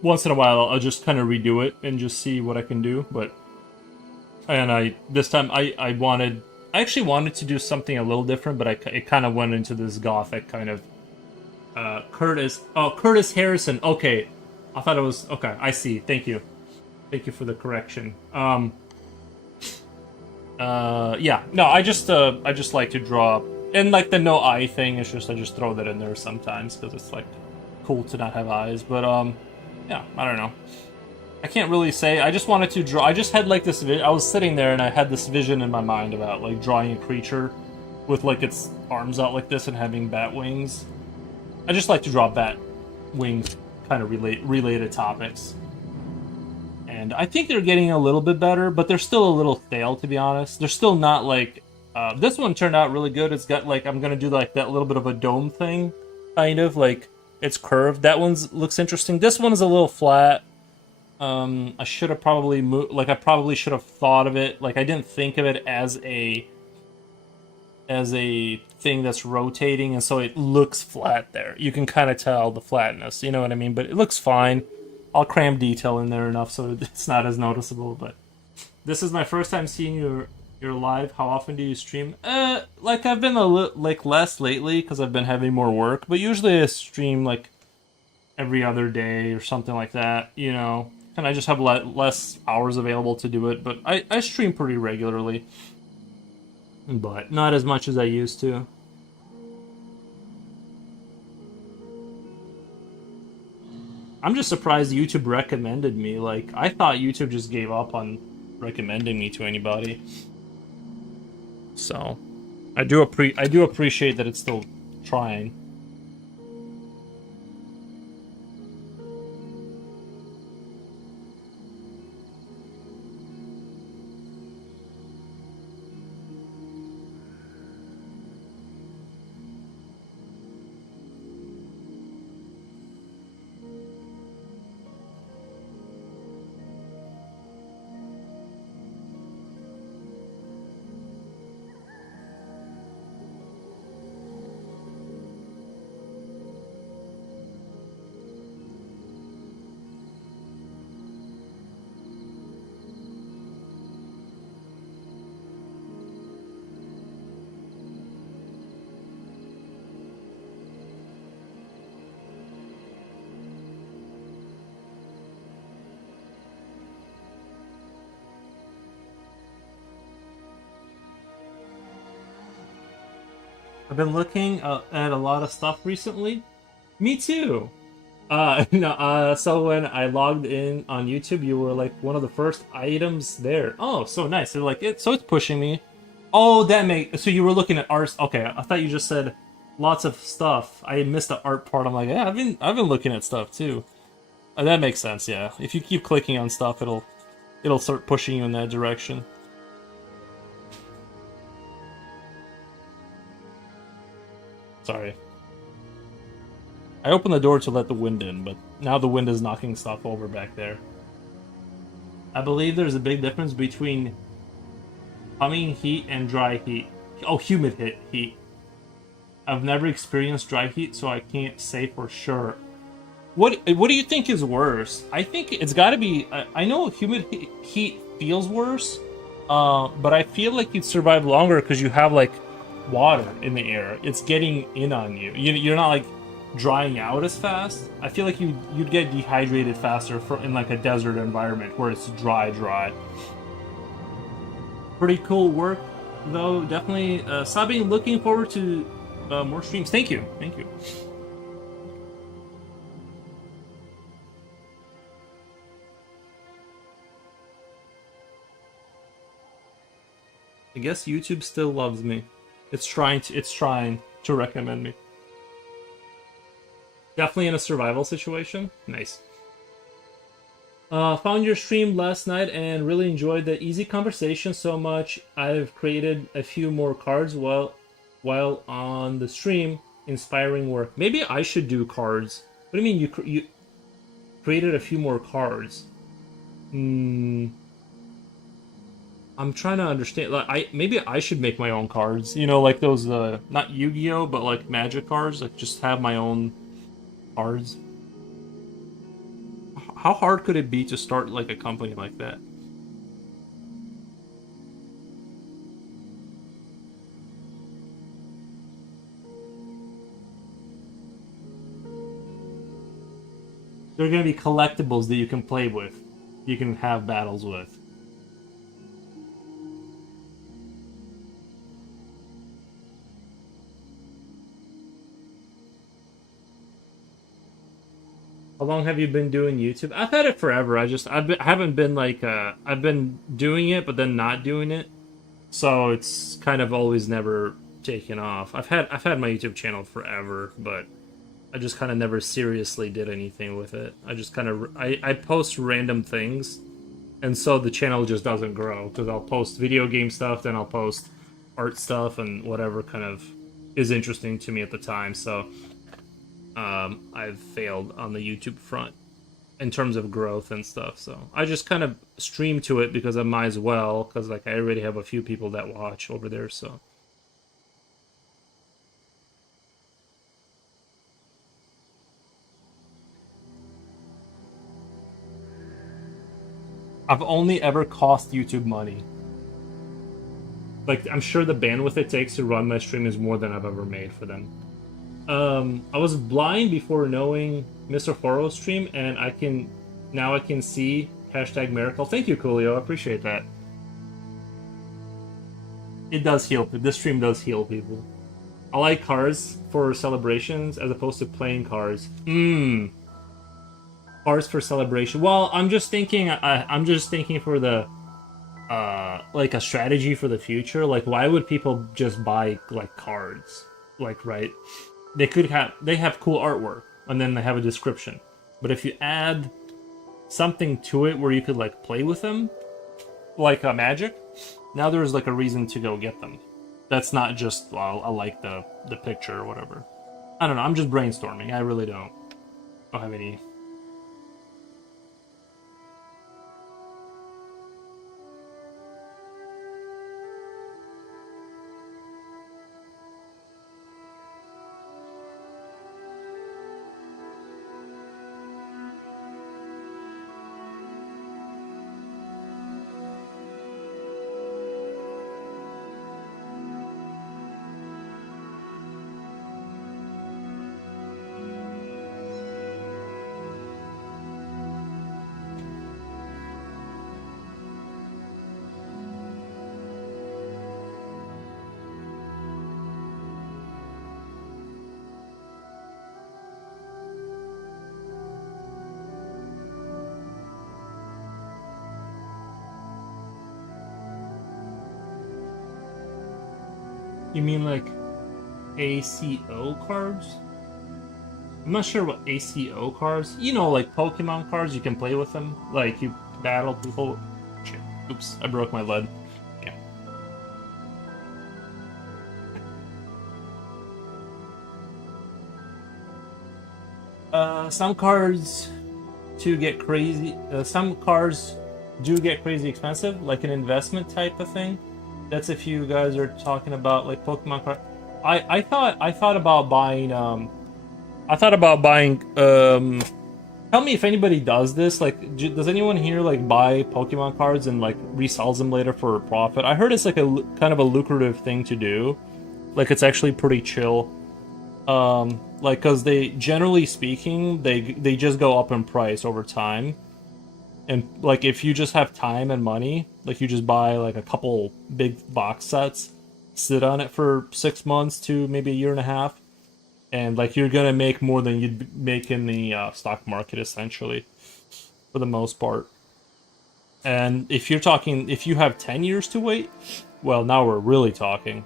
Once in a while, I'll just kind of redo it and just see what I can do. This time I actually wanted to do something a little different, but it kind of went into this gothic kind of. Curtis Harrison. Okay, I thought it was okay. I see. Thank you for the correction. Yeah. No, I just like to draw, and like the no eye thing is just I just throw that in there sometimes because it's like cool to not have eyes, but yeah, I don't know. I can't really say. I just wanted to draw. I just had like this. I was sitting there and I had this vision in my mind about like drawing a creature with like its arms out like this and having bat wings. I just like to draw bat wings, kind of related topics. And I think they're getting a little bit better, but they're still a little stale, to be honest. They're still not like. This one turned out really good. It's got like I'm gonna do like that little bit of a dome thing, kind of like it's curved. That one's looks interesting. This one's a little flat. I should have probably moved. Like I probably should have thought of it. Like I didn't think of it as a thing that's rotating, and so it looks flat there. You can kind of tell the flatness. You know what I mean? But it looks fine. I'll cram detail in there enough so it's not as noticeable. But this is my first time seeing your live. How often do you stream? Like I've been like less lately because I've been having more work. But usually I stream like every other day or something like that. You know, and I just have less hours available to do it. But I stream pretty regularly, but not as much as I used to. I'm just surprised YouTube recommended me. Like, I thought YouTube just gave up on recommending me to anybody. So, I do appreciate that it's still trying. I've been looking at a lot of stuff recently. Me too. No, so when I logged in on YouTube, you were like one of the first items there. Oh, so nice. They're like it, so it's pushing me. Oh, that make so you were looking at art. Okay, I thought you just said lots of stuff. I missed the art part. I'm like, yeah, I've been looking at stuff too. That makes sense. Yeah, if you keep clicking on stuff, it'll start pushing you in that direction. Sorry. I opened the door to let the wind in, but now the wind is knocking stuff over back there. I believe there's a big difference between humming heat and dry heat. Oh, humid heat. I've never experienced dry heat, so I can't say for sure. What do you think is worse? I think it's got to be. I know humid heat feels worse, but I feel like you'd survive longer because you have like water in the air. It's getting in on you. You're not like drying out as fast. I feel like you'd get dehydrated faster in like a desert environment where it's dry. Pretty cool work though. Definitely, Sabine. Looking forward to more streams. Thank you. Thank you. I guess YouTube still loves me. It's trying to recommend me. Definitely in a survival situation. Nice. Found your stream last night and really enjoyed the easy conversation so much. I've created a few more cards while on the stream. Inspiring work. Maybe I should do cards. What do you mean you created a few more cards? Hmm. I'm trying to understand. Like, maybe I should make my own cards. You know, like those not Yu-Gi-Oh, but like Magic cards. Like just have my own cards. How hard could it be to start like a company like that? There are gonna be collectibles that you can play with, you can have battles with. How long have you been doing YouTube? I've had it forever. Haven't been like I've been doing it, but then not doing it. So it's kind of always never taken off. I've had my YouTube channel forever, but I just kind of never seriously did anything with it. I just kind of I post random things, and so the channel just doesn't grow because I'll post video game stuff, then I'll post art stuff and whatever kind of is interesting to me at the time. So I've failed on the YouTube front in terms of growth and stuff. So I just kind of stream to it because I might as well, because like I already have a few people that watch over there. So I've only ever cost YouTube money. Like I'm sure the bandwidth it takes to run my stream is more than I've ever made for them. I was blind before knowing Mr. Foro's stream, and I can see hashtag miracle. Thank you, Coolio. I appreciate that. It does heal. This stream does heal people. I like cars for celebrations as opposed to playing cars. Cars for celebration. Well, I'm just thinking. I'm just thinking for the like a strategy for the future. Like, why would people just buy like cards? Like, right? They have cool artwork and then they have a description. But if you add something to it where you could like play with them, like a Magic, now there's like a reason to go get them. That's not just, well, I like the picture or whatever. I don't know. I'm just brainstorming. I really don't have any. You mean like ACO cards? I'm not sure what ACO cards. You know, like Pokemon cards. You can play with them. Like you battle people. Shit. Oops, I broke my lead. Yeah. Some cards to get crazy. Some cards do get crazy expensive, like an investment type of thing. That's if you guys are talking about like Pokemon card. I thought about buying I thought about buying tell me if anybody does this. Like, does anyone here like buy Pokemon cards and like resells them later for a profit? I heard it's like a kind of a lucrative thing to do. Like, it's actually pretty chill. Like, cause they generally speaking, they just go up in price over time. And like, if you just have time and money, like you just buy like a couple big box sets, sit on it for 6 months to maybe a year and a half, and like you're gonna make more than you'd make in the stock market essentially, for the most part. And if you're talking, if you have 10 years to wait, well, now we're really talking.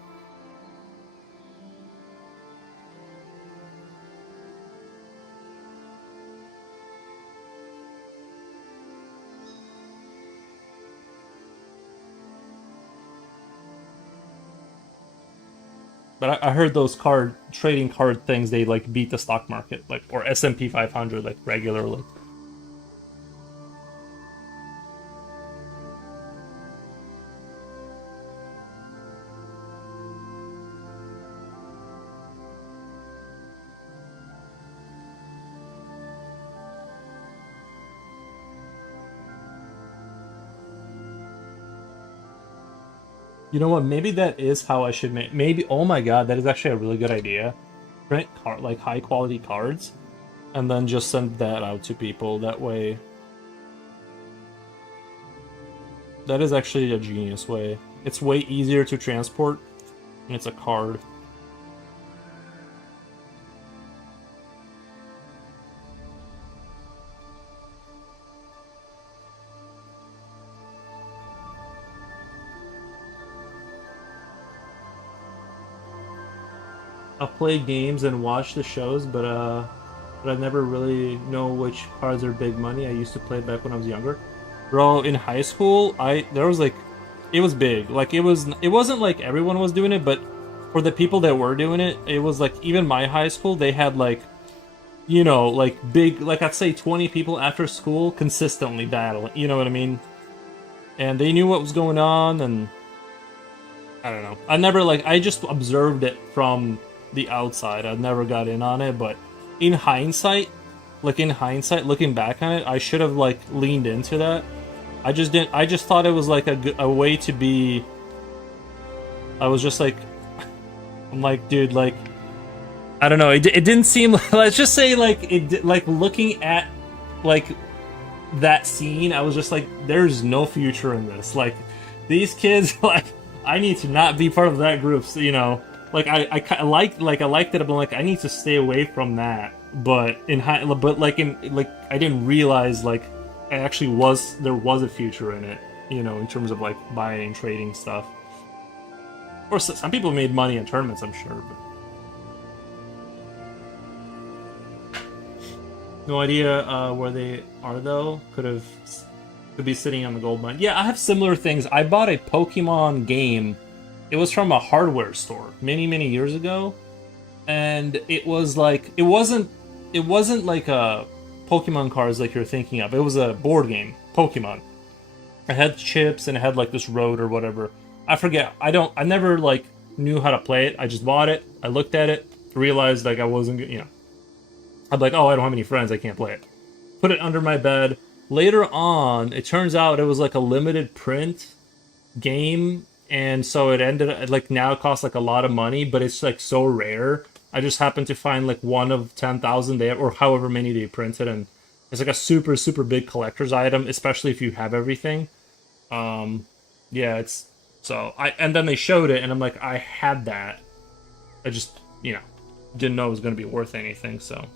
But I heard those card trading card things, they like beat the stock market, like, or S&P 500 like regularly. You know what? Maybe that is how I should make. Maybe. Oh my god, that is actually a really good idea. Print like high quality cards, and then just send that out to people. That way, that is actually a genius way. It's way easier to transport, and it's a card. I'll play games and watch the shows, but I never really know which cards are big money. I used to play back when I was younger. Bro, in high school, I there was like it was big. Like it wasn't like everyone was doing it, but for the people that were doing it, it was like even my high school, they had like like big like I'd say 20 people after school consistently battling, you know what I mean? And they knew what was going on and I don't know. I never like I just observed it from the outside. I never got in on it, but in hindsight, looking back on it, I should have like leaned into that. I just didn't. I just thought it was like a way to be. I was just like, I'm like, dude, like, I don't know. It didn't seem. Let's just say like like looking at like that scene, I was just like, there's no future in this. Like, these kids, like, I need to not be part of that group. So, like I liked it. But I'm like, I need to stay away from that. But but like I didn't realize like I actually there was a future in it. In terms of like buying, trading stuff. Of course, some people made money in tournaments, I'm sure. But no idea where they are though. Could be sitting on the gold mine. Yeah, I have similar things. I bought a Pokemon game. It was from a hardware store many years ago, and it was like it wasn't like a Pokemon cards like you're thinking of. It was a board game, Pokemon. It had chips and it had like this road or whatever. I forget. I never like knew how to play it. I just bought it. I looked at it, realized like I wasn't. I'm like, oh, I don't have any friends. I can't play it. Put it under my bed. Later on, it turns out it was like a limited print game, and so it ended like now it costs like a lot of money, but it's like so rare. I just happened to find like one of 10,000 they or however many they printed, and it's like a super big collector's item, especially if you have everything. Yeah, it's so I and then they showed it, and I'm like, I had that. I just didn't know it was going to be worth anything, so.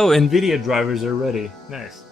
Oh, NVIDIA drivers are ready. Nice.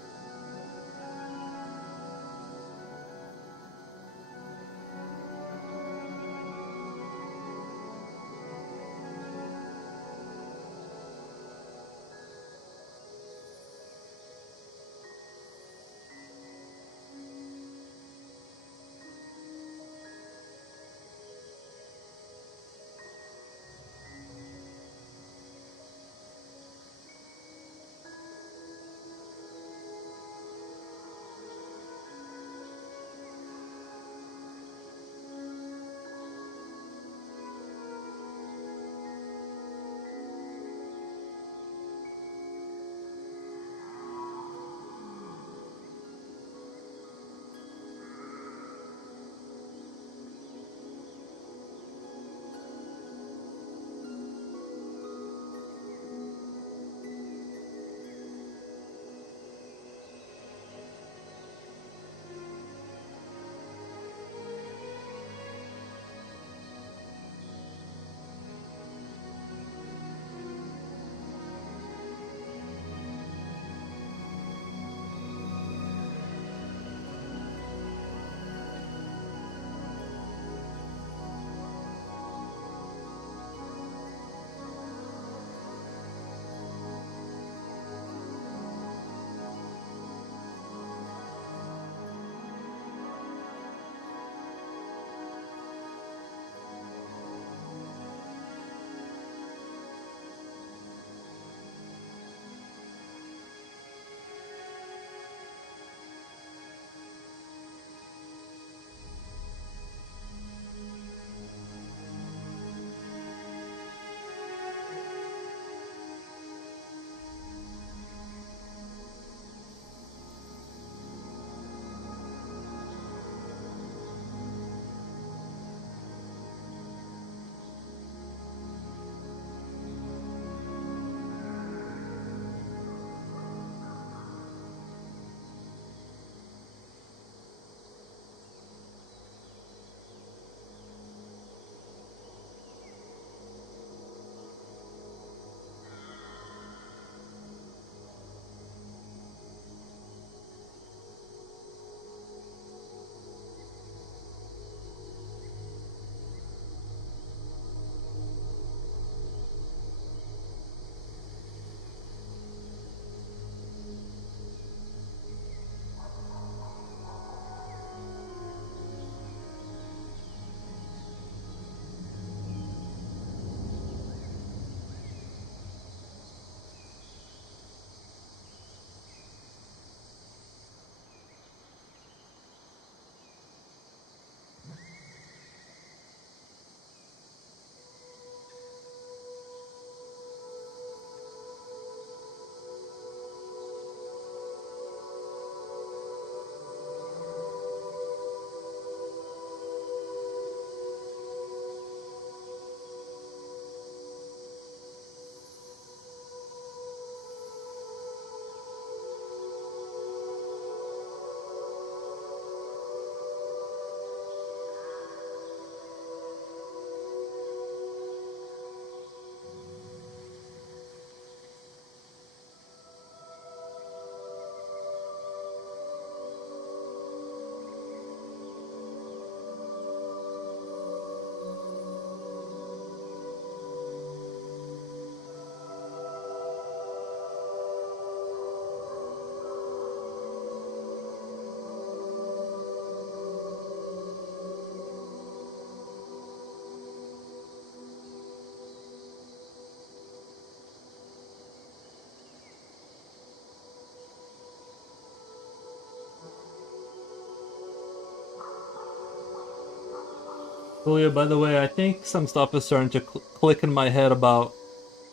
Julia, by the way, I think some stuff is starting to click in my head about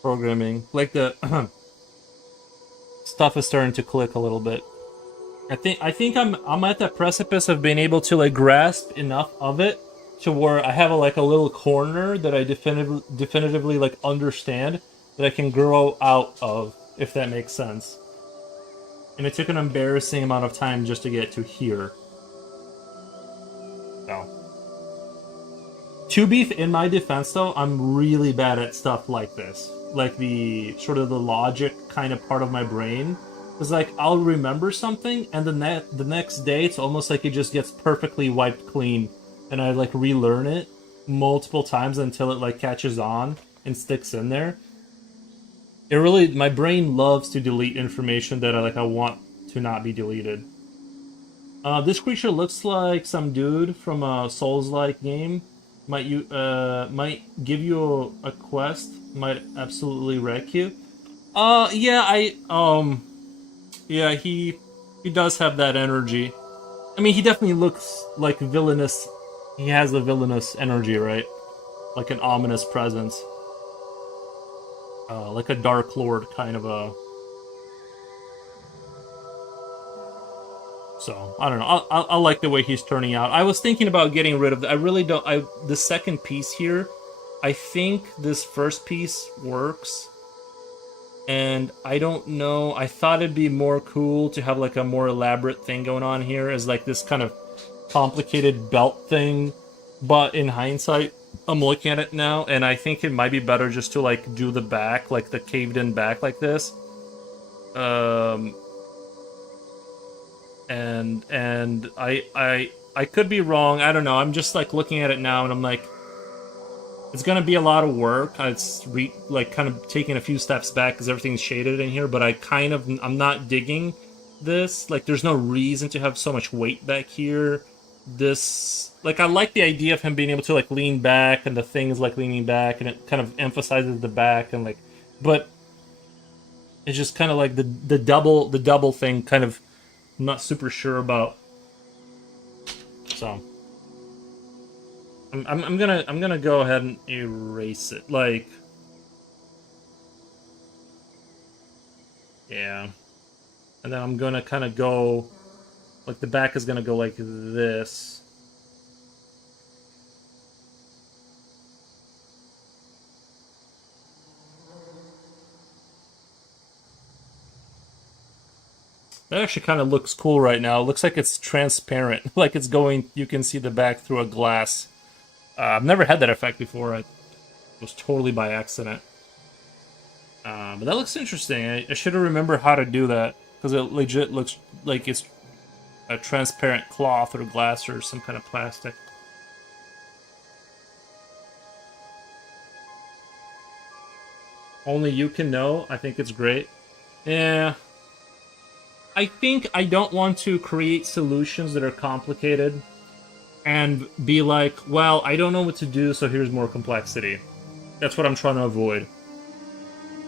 programming. Like the stuff is starting to click a little bit. I think I'm at that precipice of being able to like grasp enough of it to where I have like a little corner that I definitively like understand that I can grow out of, if that makes sense. And it took an embarrassing amount of time just to get to here. So, to be in my defense though, I'm really bad at stuff like this, like the sort of the logic kind of part of my brain. It's like I'll remember something, and the next day, it's almost like it just gets perfectly wiped clean, and I like relearn it multiple times until it like catches on and sticks in there. It really, my brain loves to delete information that I want to not be deleted. This creature looks like some dude from a Souls-like game. Might give you a quest. Might absolutely wreck you. Yeah, yeah, he does have that energy. I mean, he definitely looks like villainous. He has the villainous energy, right? Like an ominous presence. Like a Dark Lord kind of a. So I don't know. I like the way he's turning out. I was thinking about getting rid of. I really don't. The second piece here. I think this first piece works, and I don't know. I thought it'd be more cool to have like a more elaborate thing going on here, as like this kind of complicated belt thing. But in hindsight, I'm looking at it now, and I think it might be better just to like do the back, like the caved-in back, like this. Um, and I could be wrong. I don't know. I'm just like looking at it now, and I'm like, it's gonna be a lot of work. It's like kind of taking a few steps back because everything's shaded in here. But I'm not digging this. Like, there's no reason to have so much weight back here. This, like, I like the idea of him being able to like lean back, and the thing is like leaning back, and it kind of emphasizes the back, and like, but it's just kind of like the double thing. Kind of, I'm not super sure about. So. I'm gonna go ahead and erase it. Like, yeah, and then I'm gonna kind of go, like the back is gonna go like this. That actually kind of looks cool right now. It looks like it's transparent, like it's going. You can see the back through a glass. I've never had that effect before. It was totally by accident. But that looks interesting. I should have remembered how to do that, because it legit looks like it's a transparent cloth or glass or some kind of plastic. Only you can know. I think it's great. Yeah. I think I don't want to create solutions that are complicated and be like, well, I don't know what to do, so here's more complexity. That's what I'm trying to avoid.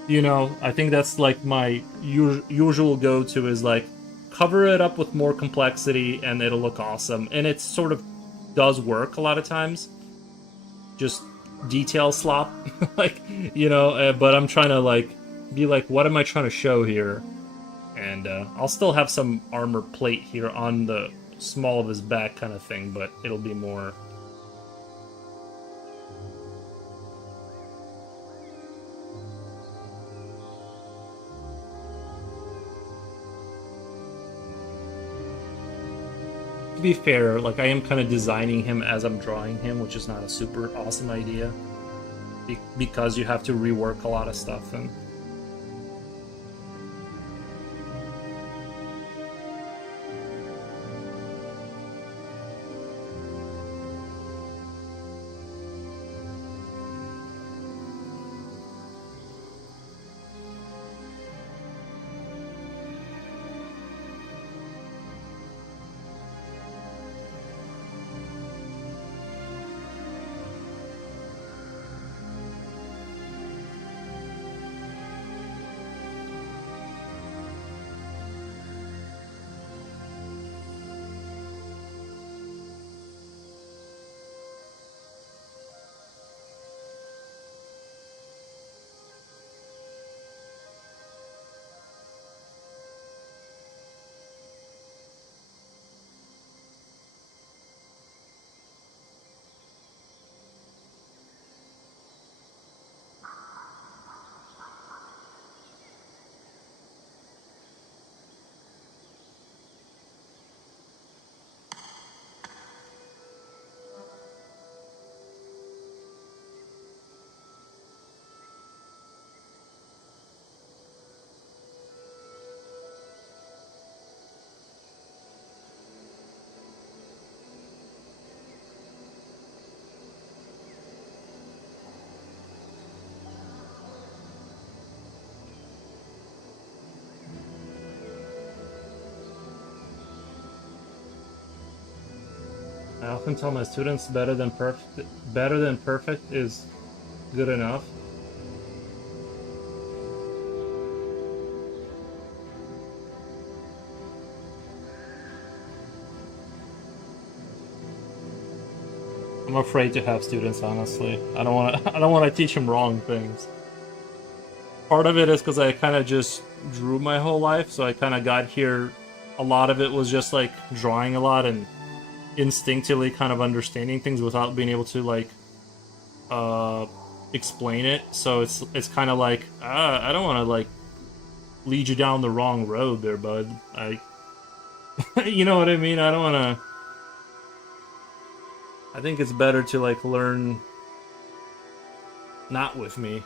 You know, I think that's like my usual go-to is like, cover it up with more complexity and it'll look awesome. And it sort of does work a lot of times. Just detail slop. Like, you know, but I'm trying to like, be like, what am I trying to show here? And I'll still have some armor plate here on the small of his back kind of thing, but it'll be more. To be fair, like I am kind of designing him as I'm drawing him, which is not a super awesome idea, because you have to rework a lot of stuff. And I often tell my students better than perfect is good enough. I'm afraid to have students, honestly. I don't want to I don't want to teach them wrong things. Part of it is because I kind of just drew my whole life, so I kind of got here. A lot of it was just like drawing a lot and instinctively kind of understanding things without being able to like uh explain it. So it's kind of like I don't want to like lead you down the wrong road there, bud. I you know what I mean? I don't want to. I think it's better to like learn not with me.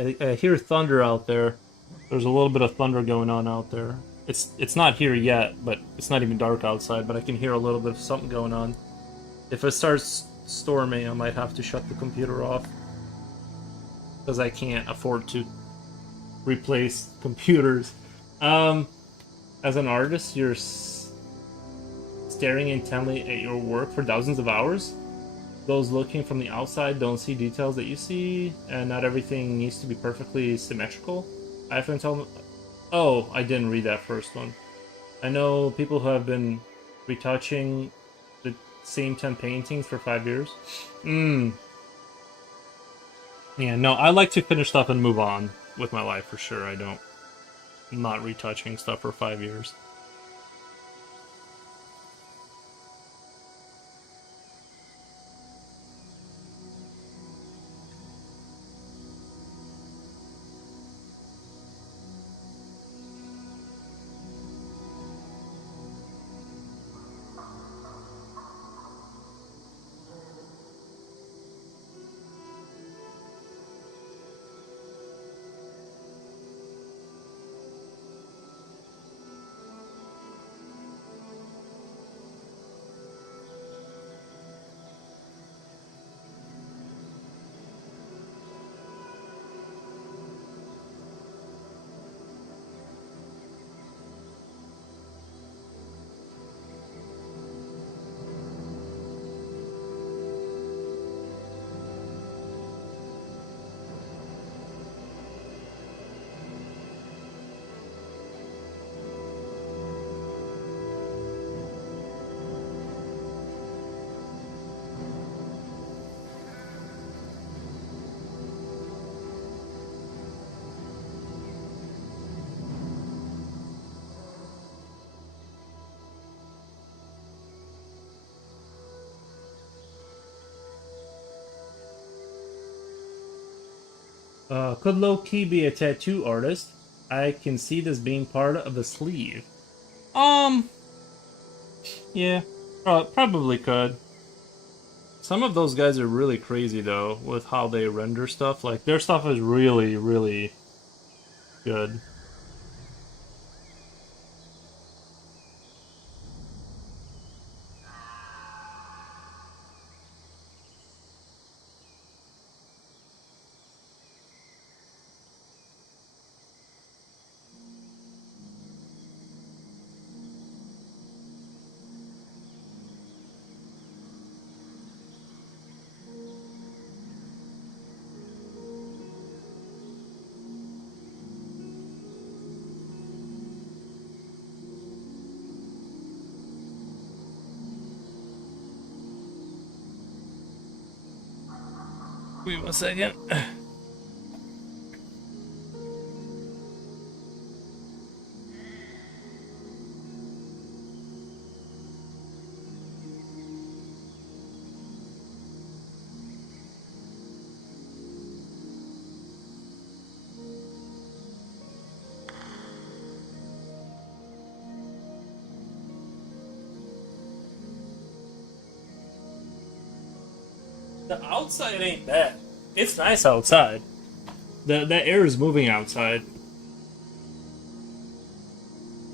I hear thunder out there. There's a little bit of thunder going on out there. It's not here yet, but it's not even dark outside, but I can hear a little bit of something going on. If it starts storming, I might have to shut the computer off. Because I can't afford to replace computers. As an artist, you're staring intently at your work for thousands of hours. Those looking from the outside don't see details that you see, and not everything needs to be perfectly symmetrical. I often tell them, oh, I didn't read that first one. I know people who have been retouching the same 10 paintings for 5 years. Yeah, no, I like to finish stuff and move on with my life for sure. I'm not retouching stuff for 5 years. Could low-key be a tattoo artist. I can see this being part of the sleeve. Um, yeah, probably could. Some of those guys are really crazy though with how they render stuff. Like their stuff is really, really good. Wait 1 second. The outside ain't bad. It's nice outside. The air is moving outside.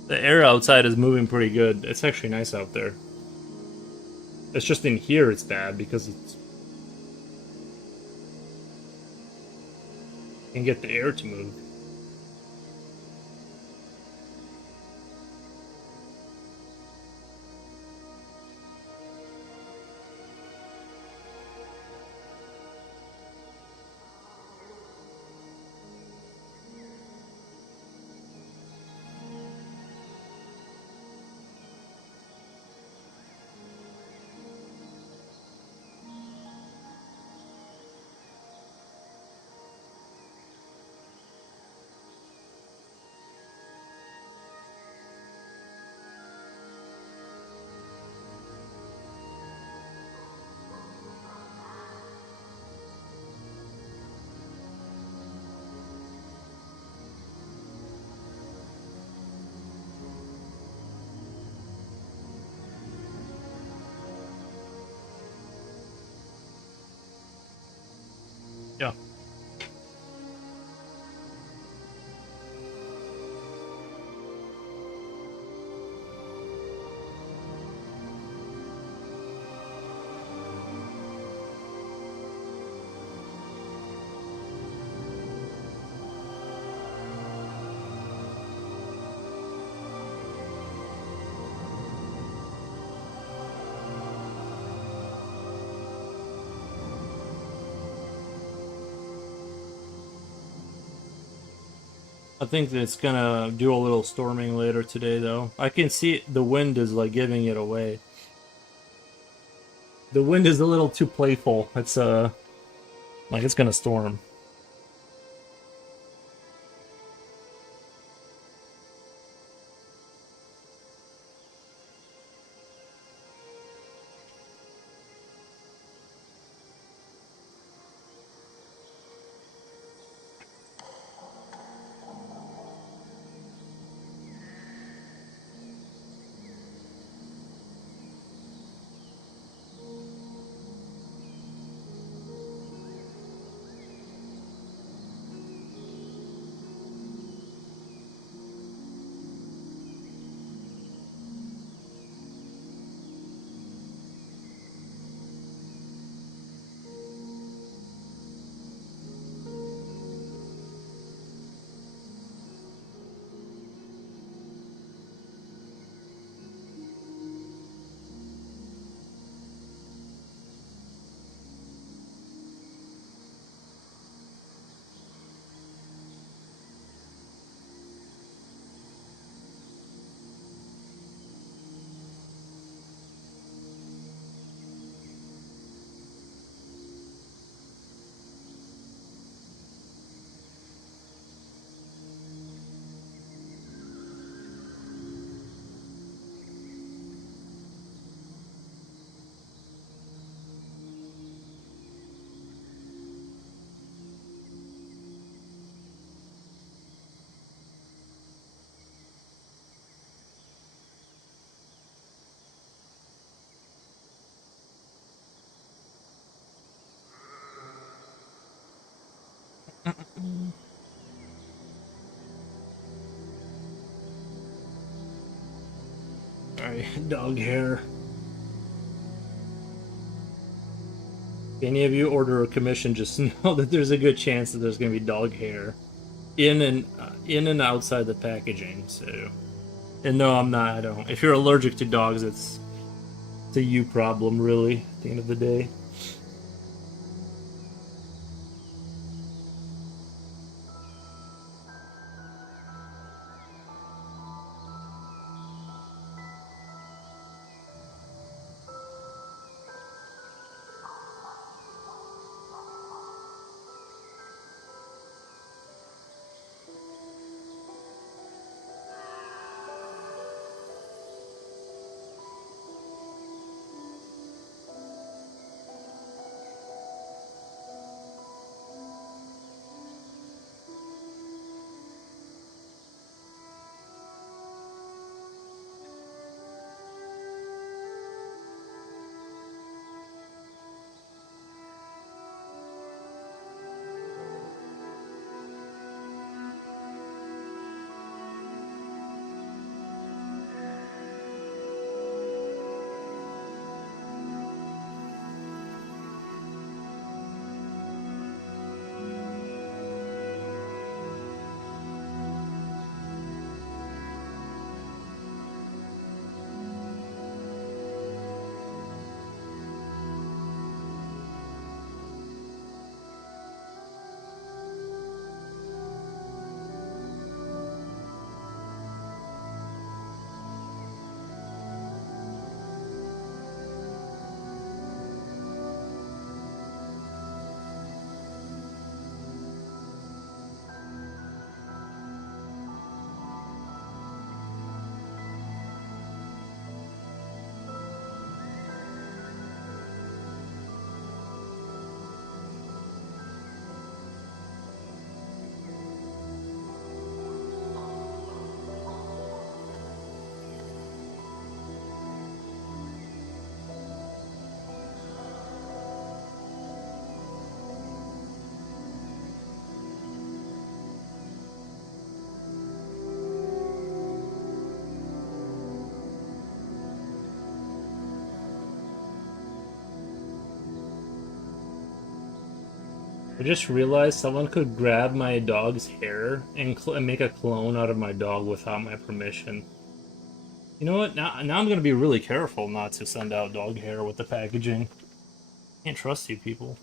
The air outside is moving pretty good. It's actually nice out there. It's just in here it's bad because it's and get the air to move. Yeah. I think that it's gonna do a little storming later today, though. I can see the wind is like giving it away. The wind is a little too playful. It's like it's gonna storm. Alright, dog hair. If any of you order a commission, just know that there's a good chance that there's gonna be dog hair in and outside the packaging. So, and no, I'm not. I don't. If you're allergic to dogs, it's a you problem, really. At the end of the day. just realized someone could grab my dog's hair and, and make a clone out of my dog without my permission. You know what? Now I'm gonna be really careful not to send out dog hair with the packaging. Can't trust you people.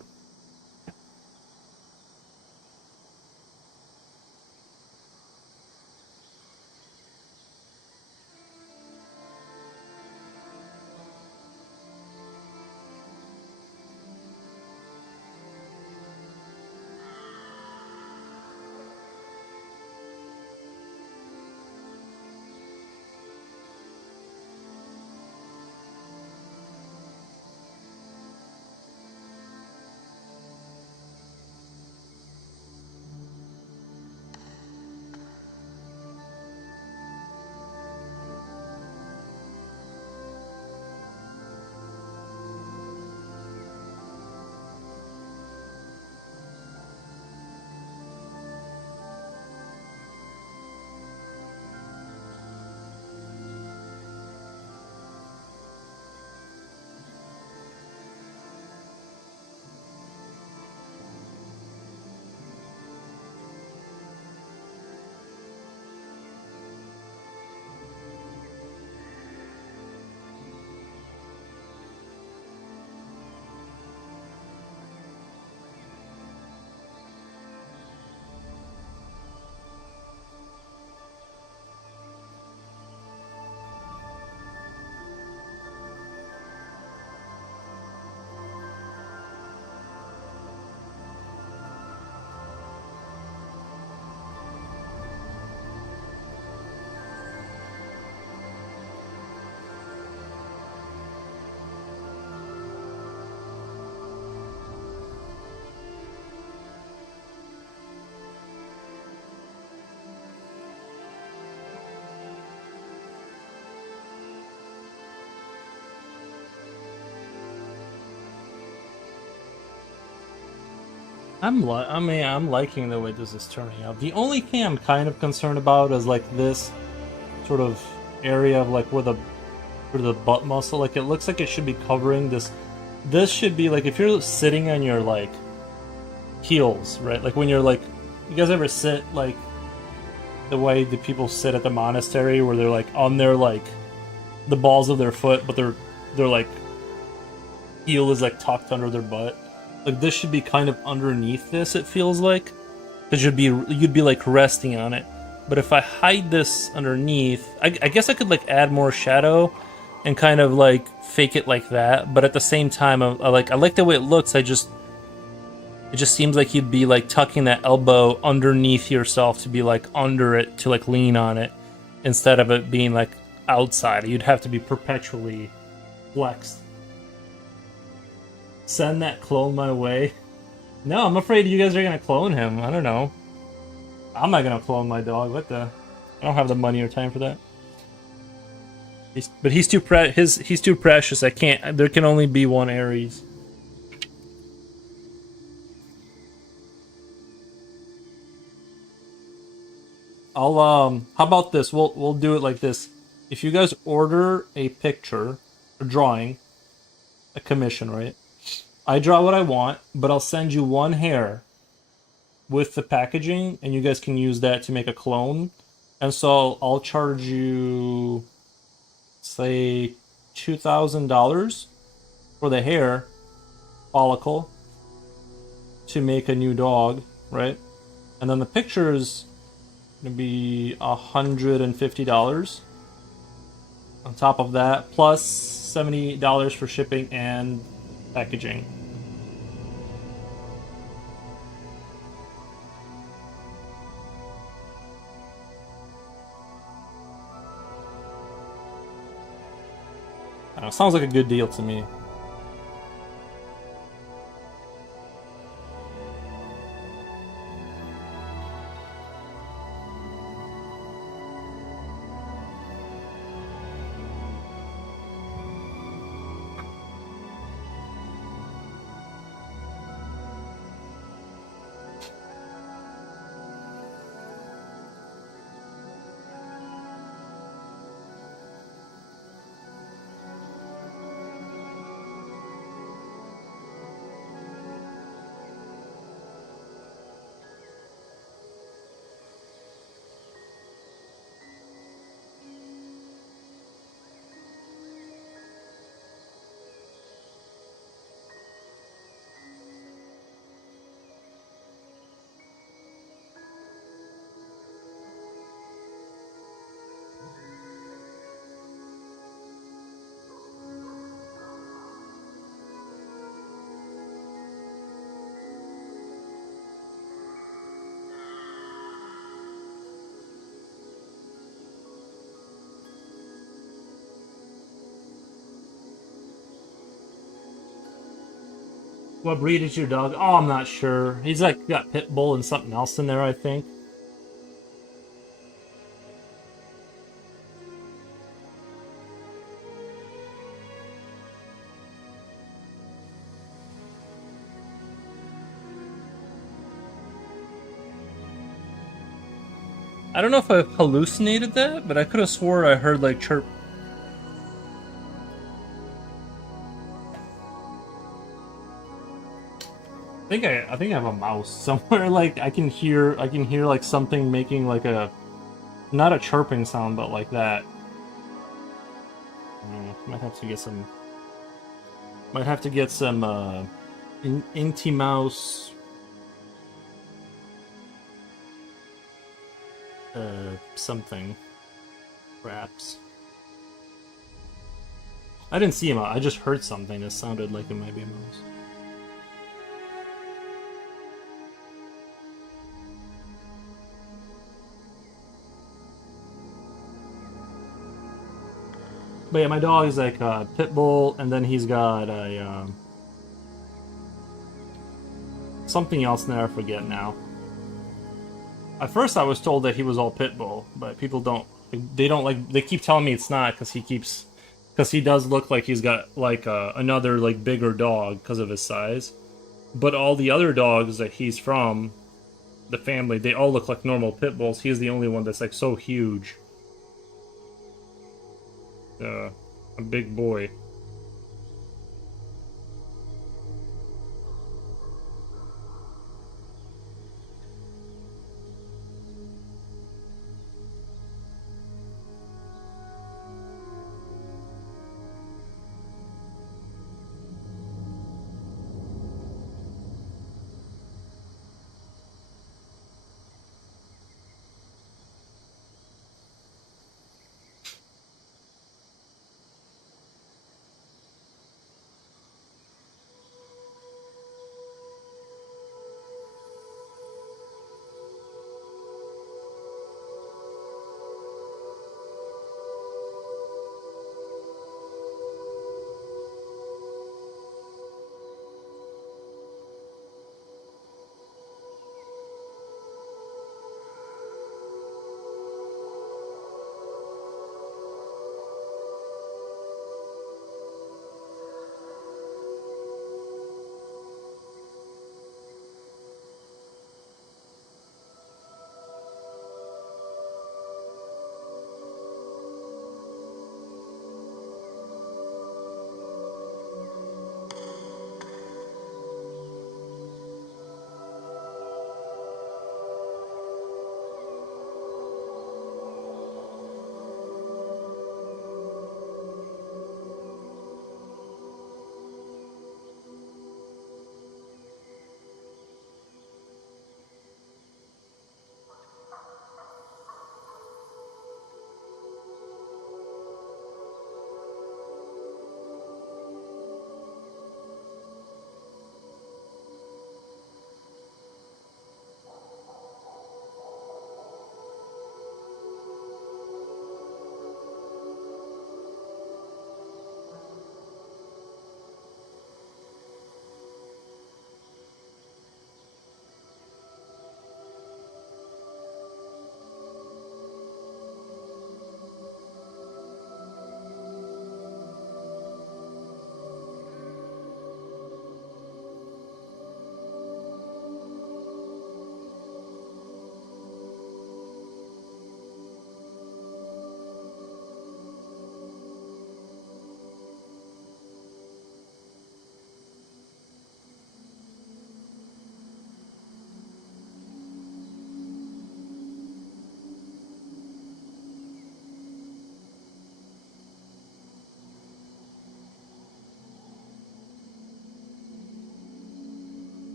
I'm liking the way this is turning out. The only thing I'm kind of concerned about is like this sort of area of like where the butt muscle, like it looks like it should be covering this. This should be like if you're sitting on your like heels, right? Like when you're like, you guys ever sit like the way the people sit at the monastery where they're like on their like the balls of their foot, but they're like heel is like tucked under their butt. Like this should be kind of underneath this. It feels like because you'd be like resting on it. But if I hide this underneath, I guess I could like add more shadow and kind of like fake it like that. But at the same time, I like the way it looks. It just seems like you'd be like tucking that elbow underneath yourself to be like under it to like lean on it instead of it being like outside. You'd have to be perpetually flexed. Send that clone my way. No, I'm afraid you guys are gonna clone him. I don't know. I'm not gonna clone my dog. What the? I don't have the money or time for that. But he's too he's too precious. I can't. There can only be one Ares. How about this? We'll do it like this. If you guys order a picture, a drawing, a commission, right? I draw what I want, but I'll send you one hair with the packaging, and you guys can use that to make a clone. And so I'll charge you, say, $2,000 for the hair follicle to make a new dog, right? And then the picture is gonna be $150 on top of that, plus $70 for shipping and packaging. Sounds like a good deal to me. What breed is your dog? Oh, I'm not sure. He's like got pit bull and something else in there, I think. I don't know if I hallucinated that, but I could have swore I heard like chirp. I think I have a mouse somewhere. Like I can hear like something making like a not a chirping sound, but like that. Might have to get some. Might have to get some Inti Mouse something perhaps. I didn't see him. I just heard something that sounded like it might be a mouse. But yeah, my dog is like a pit bull, and then he's got a something else in there. I forget now. At first, I was told that he was all pit bull, but people don't. They don't like. They keep telling me it's not because he does look like he's got like another like bigger dog because of his size. But all the other dogs that he's from, the family, they all look like normal pit bulls. He's the only one that's like so huge. A big boy.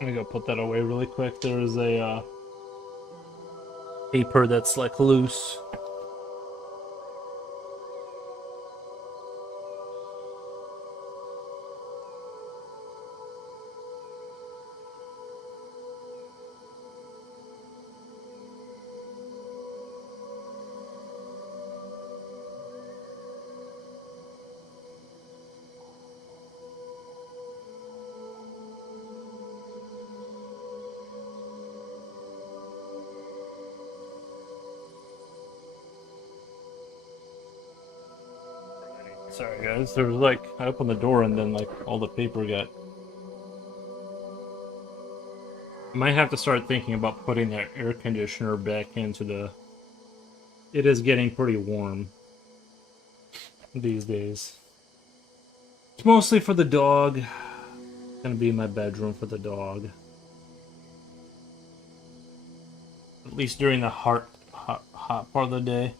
Let me go put that away really quick. There's a paper that's like loose. Sorry guys, there was like I opened the door and then like all the paper got. I might have to start thinking about putting that air conditioner back into the. It is getting pretty warm these days. It's mostly for the dog. It's gonna be in my bedroom for the dog. At least during the hot part of the day.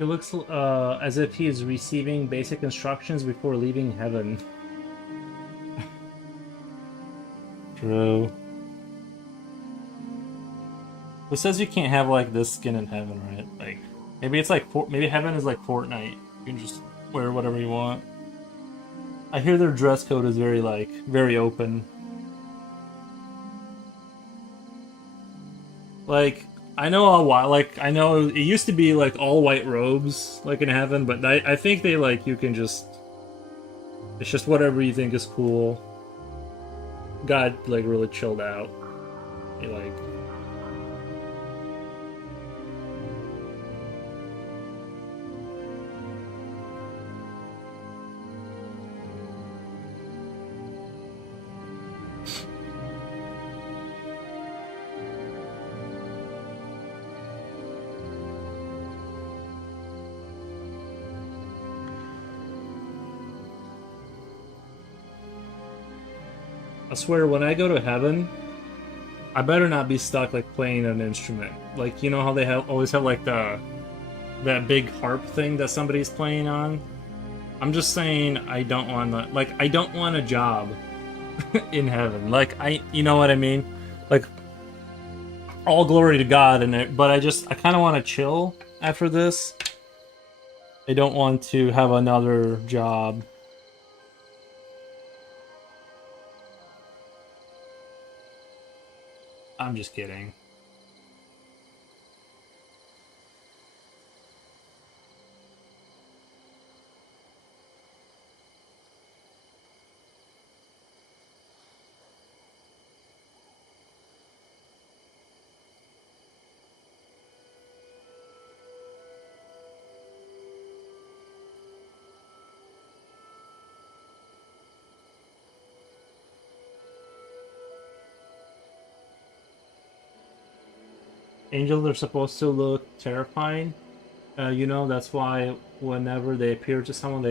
It looks as if he is receiving basic instructions before leaving heaven. True. Who says you can't have like this skin in heaven, right? Like maybe it's like maybe heaven is like Fortnite. You can just wear whatever you want. I hear their dress code is very like very open. Like I know a while like I know it used to be like all white robes like in heaven, but I think they like you can just it's just whatever you think is cool. God like really chilled out. He like I swear when I go to heaven, I better not be stuck like playing an instrument. Like you know how they have always have like the that big harp thing that somebody's playing on. I'm just saying I don't want to like I don't want a job in heaven. Like you know what I mean? Like all glory to God in it, but I kind of want to chill after this. I don't want to have another job. I'm just kidding. Angels are supposed to look terrifying. You know, that's why whenever they appear to someone,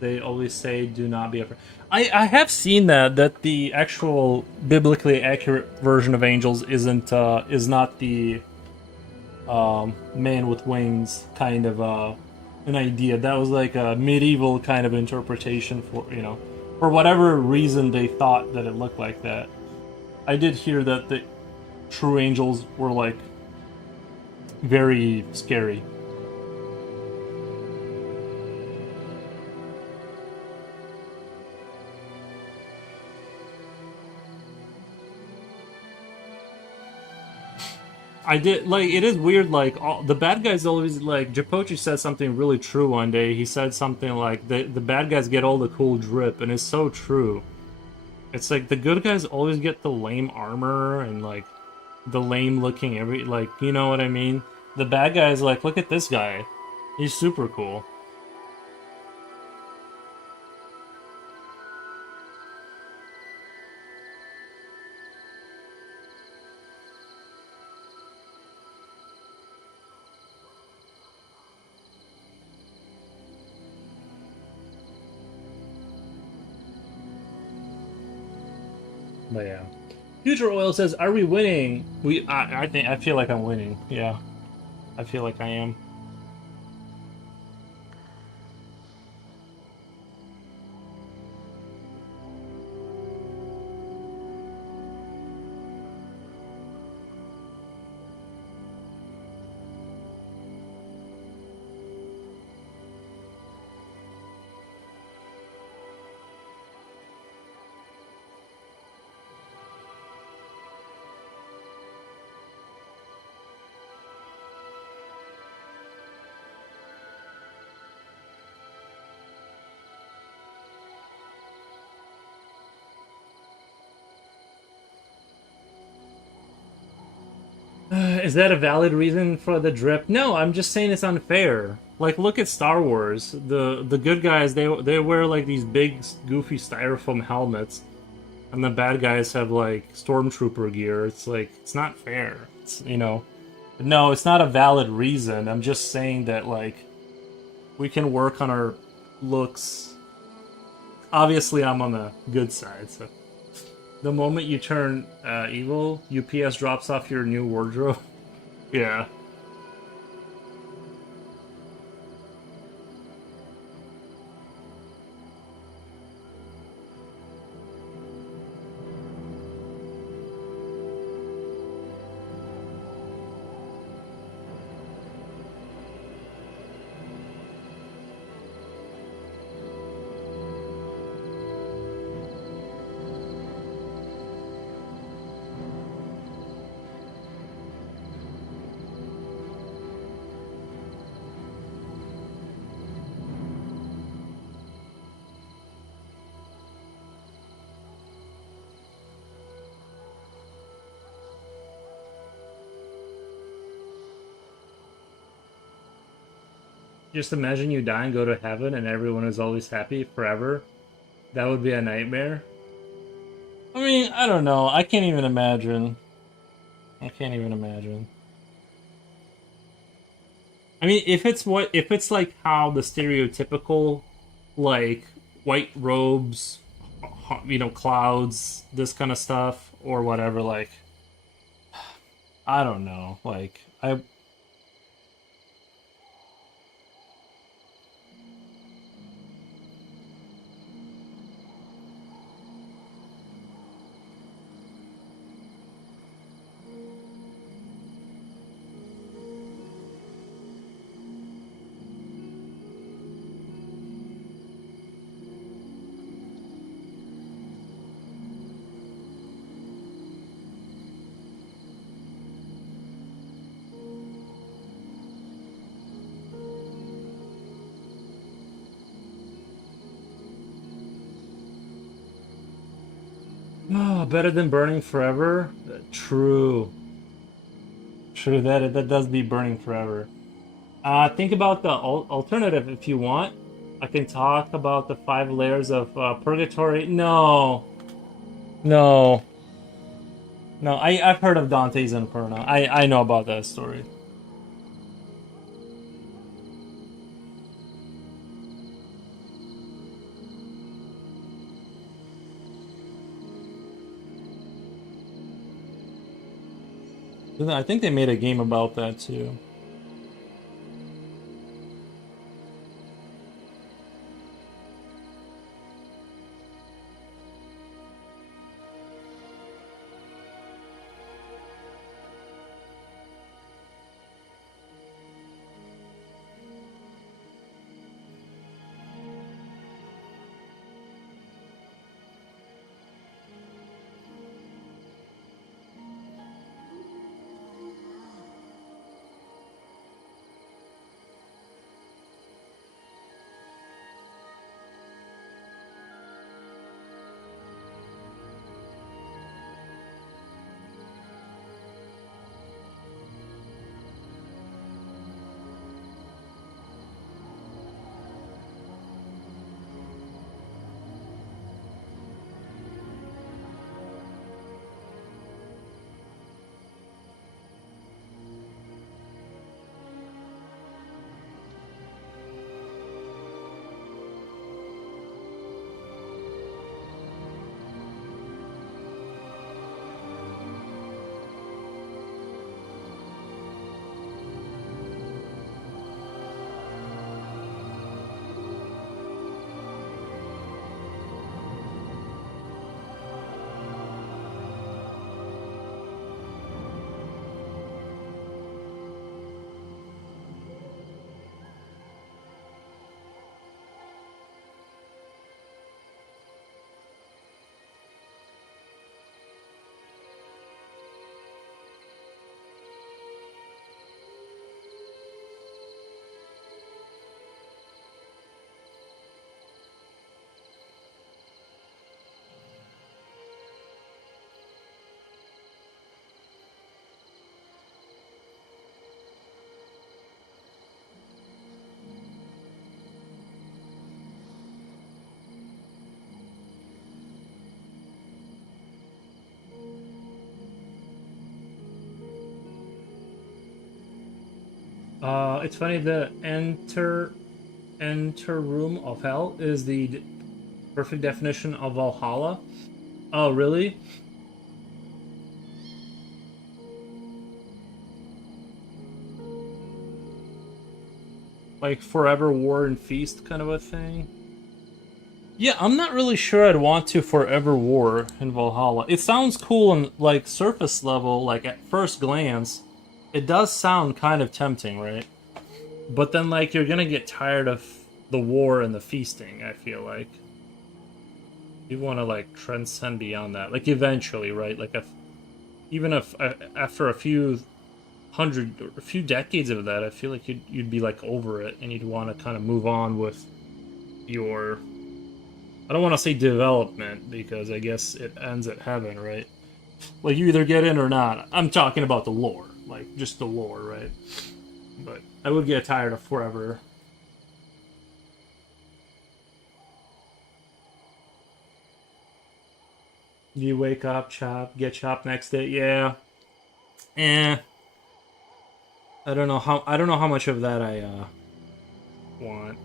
they always say, "Do not be afraid." I have seen that the actual biblically accurate version of angels is not the man with wings kind of an idea. That was like a medieval kind of interpretation for for whatever reason they thought that it looked like that. I did hear that the true angels were like very scary. I did like it is weird. Like all the bad guys always like Japochi said something really true one day. He said something like the bad guys get all the cool drip, and it's so true. It's like the good guys always get the lame armor and like the lame looking every like you know what I mean. The bad guys like look at this guy, he's super cool. But yeah. Future Oil says, "Are we winning?" I think I feel like I'm winning. Yeah, I feel like I am. Is that a valid reason for the drip? No, I'm just saying it's unfair. Like, look at Star Wars. The good guys they wear like these big goofy styrofoam helmets, and the bad guys have like stormtrooper gear. It's like it's not fair. It's. No, it's not a valid reason. I'm just saying that like we can work on our looks. Obviously, I'm on the good side. So the moment you turn evil, UPS drops off your new wardrobe. Yeah. Just imagine you die and go to heaven and everyone is always happy forever. That would be a nightmare. I mean, I don't know. I can't even imagine. I can't even imagine. I mean, if it's like how the stereotypical like white robes, clouds, this kind of stuff or whatever like I don't know. Like I better than burning forever. True. True that does be burning forever. Think about the alternative if you want. I can talk about the five layers of purgatory. No, no, no. I've heard of Dante's Inferno. I know about that story. I think they made a game about that too. It's funny. The enter room of hell is the perfect definition of Valhalla. Oh, really? Like forever war and feast kind of a thing? Yeah, I'm not really sure I'd want to forever war in Valhalla. It sounds cool on like surface level, like at first glance. It does sound kind of tempting, right? But then like you're gonna get tired of the war and the feasting, I feel like. You want to like transcend beyond that. Like eventually, right? Like if even if after a few hundred or a few decades of that, I feel like you'd be like over it and you'd want to kind of move on with your, I don't want to say development because I guess it ends at heaven, right? Like you either get in or not. I'm talking about the lore, like just the lore, right? But I would get tired of forever. You wake up, chop, get chopped next day. Yeah. Eh. I don't know how much of that I want.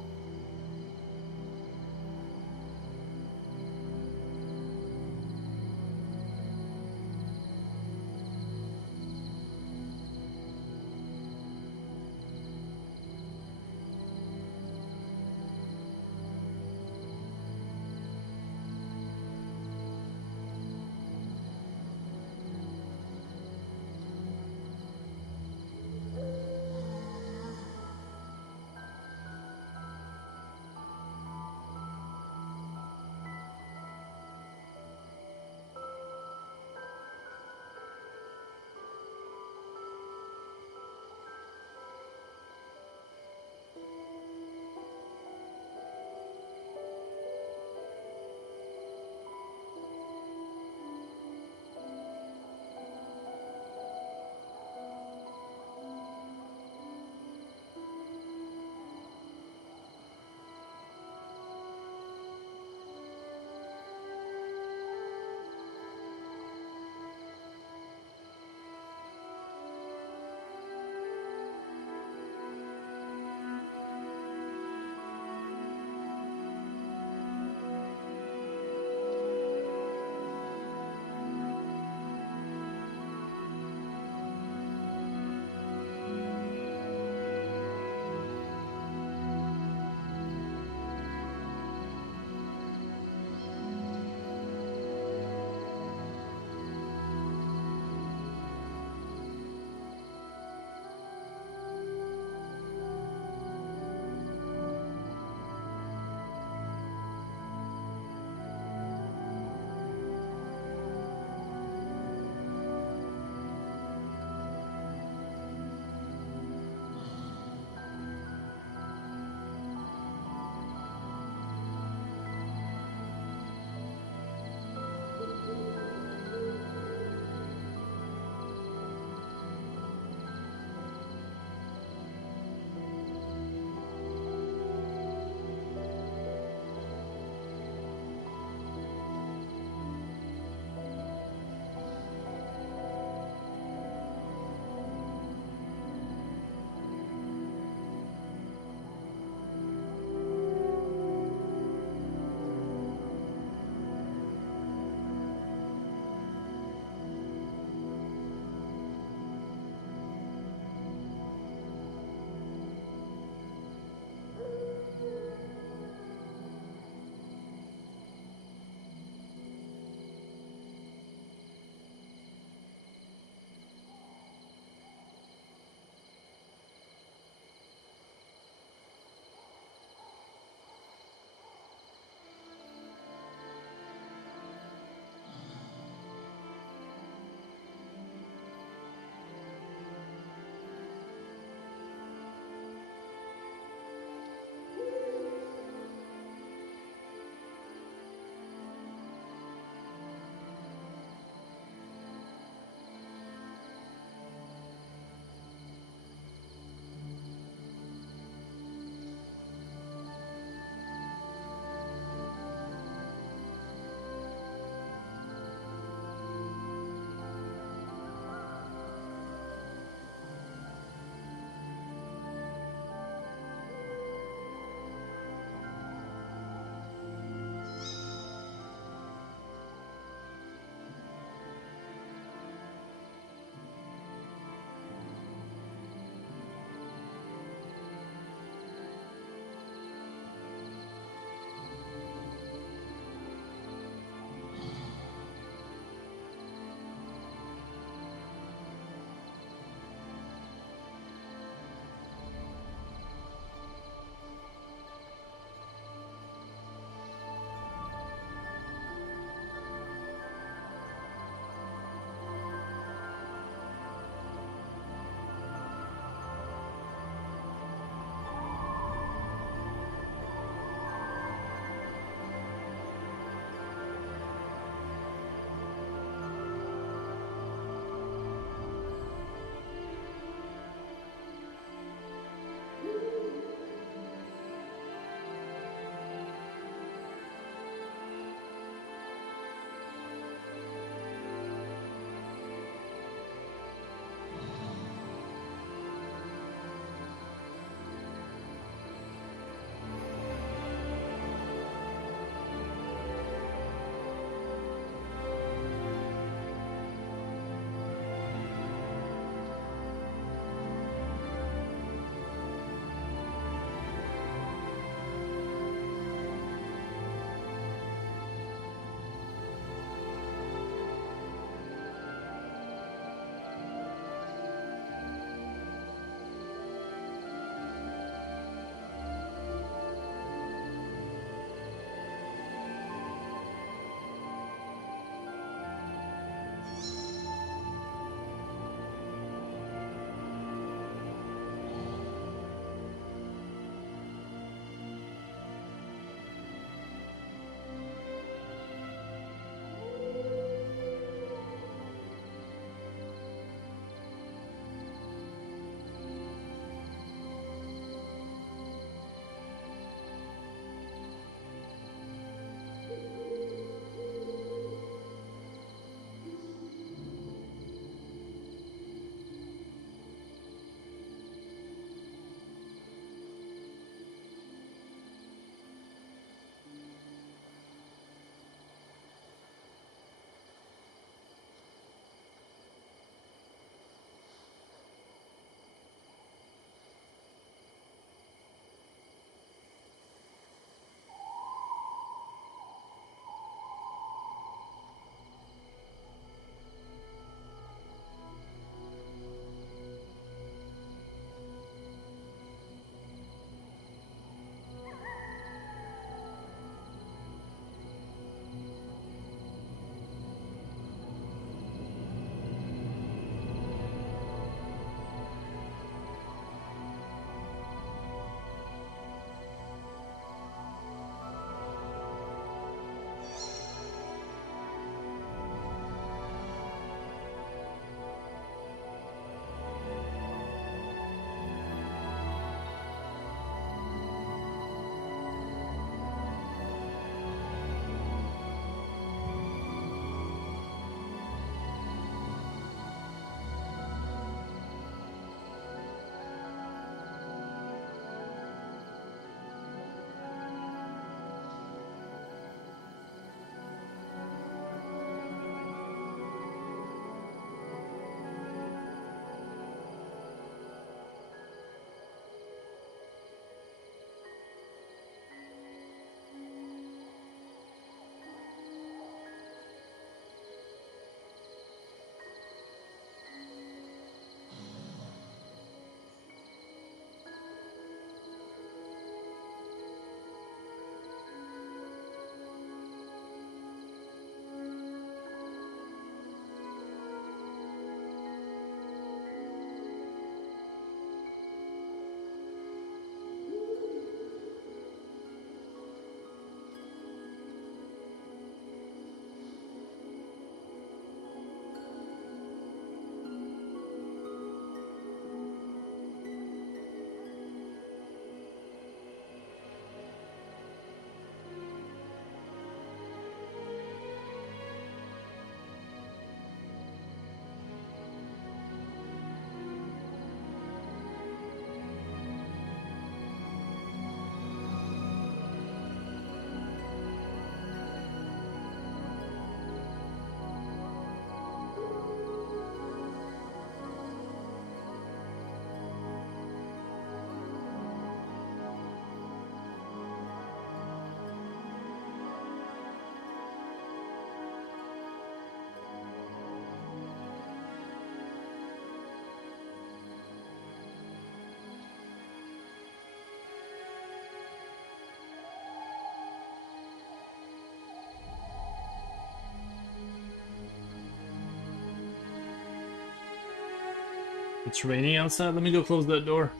It's raining outside. Let me go close that door.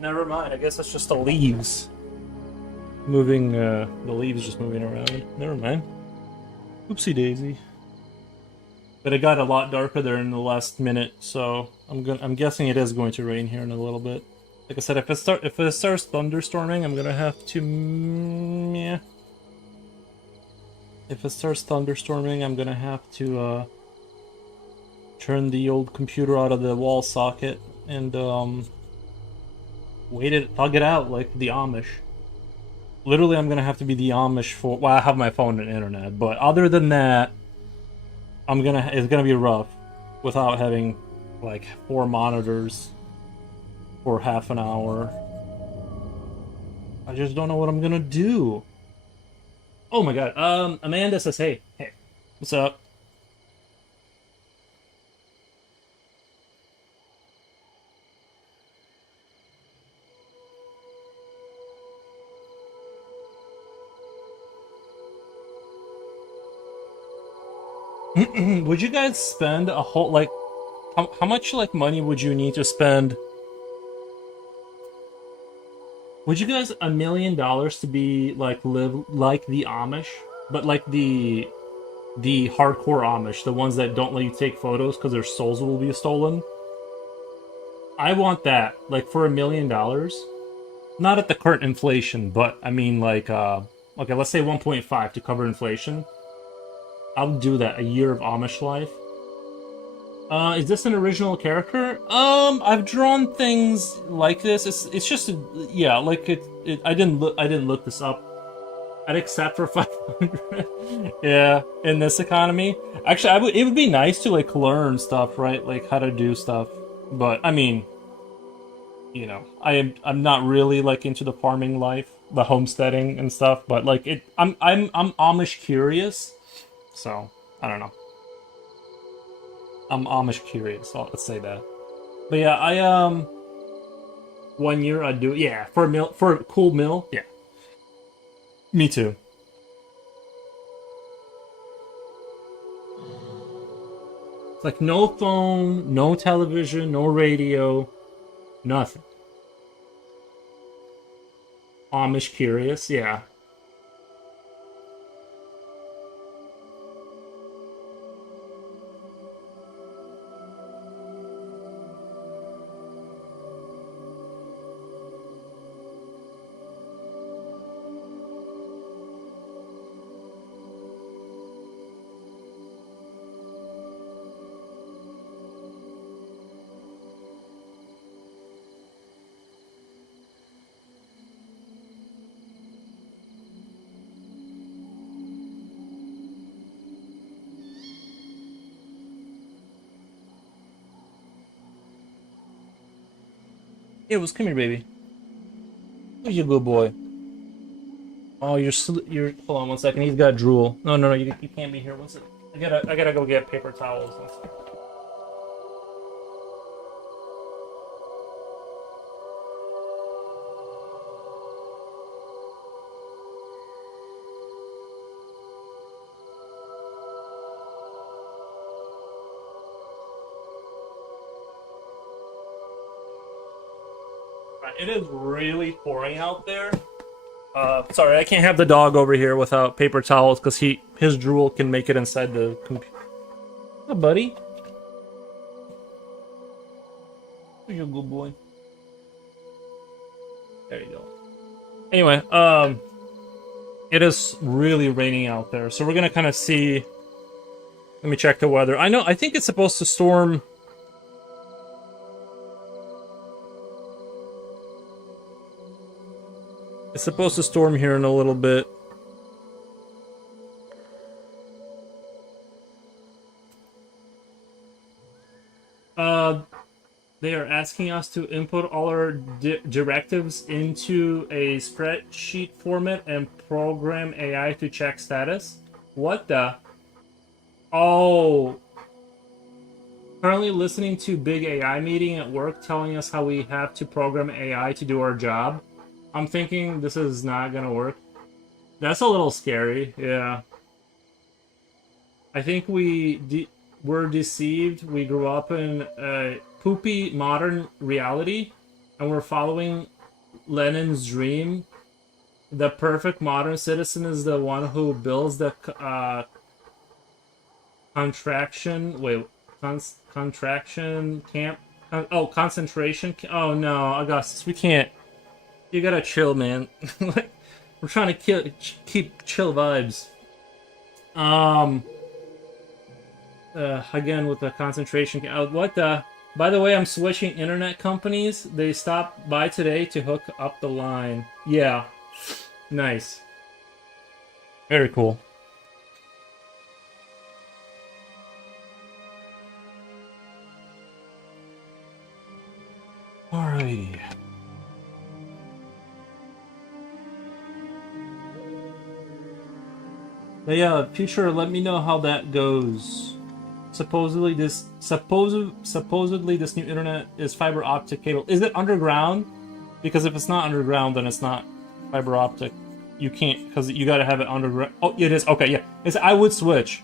Never mind. I guess that's just the leaves. Moving, the leaves just moving around. Never mind. Oopsie daisy. But it got a lot darker there in the last minute, so I'm guessing it is going to rain here in a little bit. Like I said, if it starts thunderstorming, I'm gonna have to yeah. If it starts thunderstorming, I'm gonna have to turn the old computer out of the wall socket and thug it out like the Amish. Literally, I'm gonna have to be the Amish for. Well, I have my phone and internet, but other than that, it's gonna be rough without having like 4 monitors for half an hour. I just don't know what I'm gonna do. Oh my god. Amanda says, "Hey, what's up?" Would you guys spend a whole like how much like money would you need to spend? Would you guys $1 million to be like live like the Amish, but like the hardcore Amish, the ones that don't let you take photos because their souls will be stolen? I want that like for $1 million. Not at the current inflation, but I mean like okay, let's say 1.5 to cover inflation. I'll do that. A year of Amish life. Is this an original character? I've drawn things like this. It's just yeah, like I didn't look this up. I'd accept for 500. Yeah, in this economy. Actually, it would be nice to like learn stuff, right? Like how to do stuff. But I mean, you know, I'm not really like into the farming life, the homesteading and stuff. But like I'm Amish curious. So I don't know. I'm Amish curious. So let's say that. But yeah, I 1 year I'd do it. Yeah, for a cool mill. Yeah, me too. Like no phone, no television, no radio, nothing. Amish curious. Yeah. It was come here, baby. Who's your good boy? Oh, you're. Hold on one second. He's got drool. No, no, no. You can't be here. One second. I gotta go get paper towels. One second. Right, it is really pouring out there. Sorry, I can't have the dog over here without paper towels because his drool can make it inside the computer. Oh, buddy. You're a good boy. There you go. Anyway, it is really raining out there, so we're gonna kind of see. Let me check the weather. I think it's supposed to storm. It's supposed to storm here in a little bit. They are asking us to input all our directives into a spreadsheet format and program AI to check status. What the? Oh. Currently listening to big AI meeting at work telling us how we have to program AI to do our job. I'm thinking this is not gonna work. That's a little scary. Yeah. I think we're deceived. We grew up in a poopy modern reality, and we're following Lenin's dream. The perfect modern citizen is the one who builds the contraction. Wait, contraction camp. Concentration. Oh no, Augustus, we can't. You gotta chill, man. Like, we're trying to keep chill vibes. Again with the concentration. What the? By the way, I'm switching internet companies. They stopped by today to hook up the line. Yeah. Nice. Very cool. Alrighty. But yeah, future, let me know how that goes. Supposedly this new internet is fiber optic cable. Is it underground? Because if it's not underground, then it's not fiber optic. You can't, because you gotta have it underground. Oh, it is. Okay, yeah. I would switch.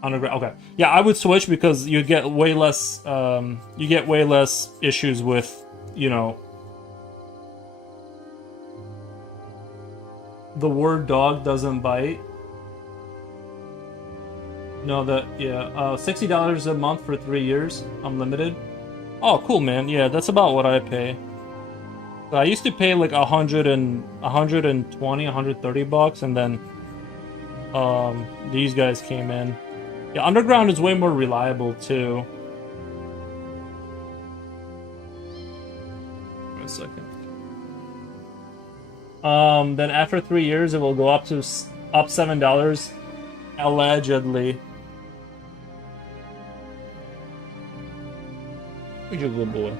Underground. Okay. Yeah, I would switch because you get way less. You get way less issues with, you know, the word dog doesn't bite. No, $60 a month for 3 years, unlimited. Oh, cool, man. Yeah, that's about what I pay. So I used to pay like 130 bucks, and then these guys came in. Yeah, underground is way more reliable too. Wait a second. Then after 3 years, it will go up $7, allegedly. You're a good boy.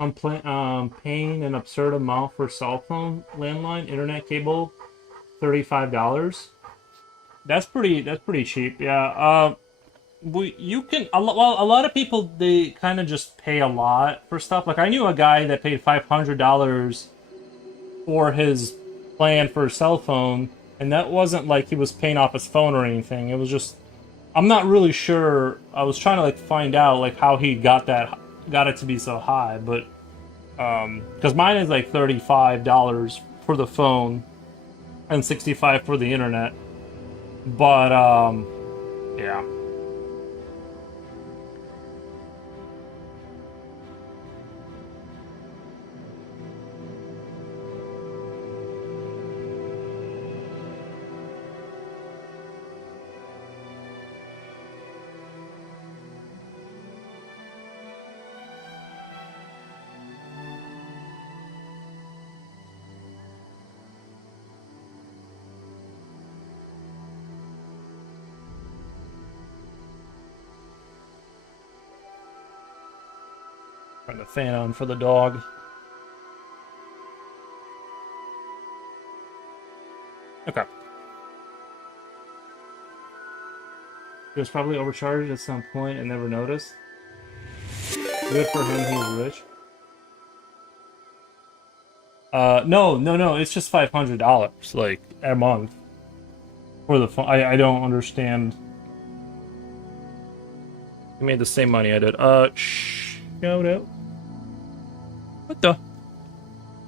I'm paying an absurd amount for cell phone, landline, internet cable, $35. That's pretty cheap. Yeah. You can a lot of people, they kind of just pay a lot for stuff. Like I knew a guy that paid $500 for his plan for a cell phone, and that wasn't like he was paying off his phone or anything. It was just, I'm not really sure. I was trying to like find out like how he got it to be so high, but because mine is like $35 for the phone and $65 for the internet. But yeah. Turn the fan on for the dog. Okay. He was probably overcharged at some point and never noticed. Good for him, he's rich. No, it's just $500, like, a month. For the phone. I don't understand. He made the same money I did. Shout out. What the?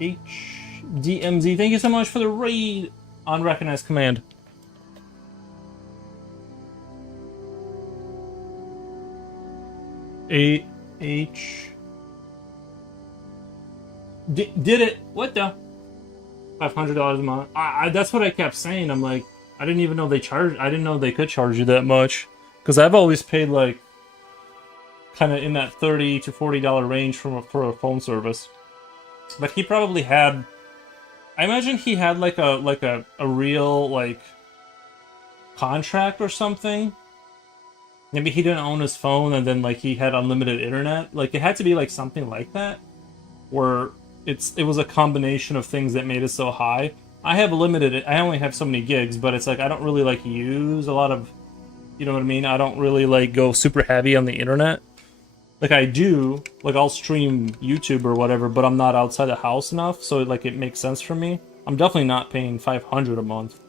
HDMZ, thank you so much for the raid on recognized command. Did it? What the? $500 a month. That's what I kept saying. I'm like, I didn't even know they charged. I didn't know they could charge you that much. Because I've always paid like kind of in that $30 to $40 range for a phone service. But he probably had. I imagine he had like a real like contract or something. Maybe he didn't own his phone and then like he had unlimited internet. Like it had to be like something like that, where it was a combination of things that made it so high. I have limited. I only have so many gigs, but it's like I don't really like use a lot of. You know what I mean? I don't really like go super heavy on the internet. Like I do, like I'll stream YouTube or whatever, but I'm not outside the house enough, so like it makes sense for me. I'm definitely not paying 500 a month.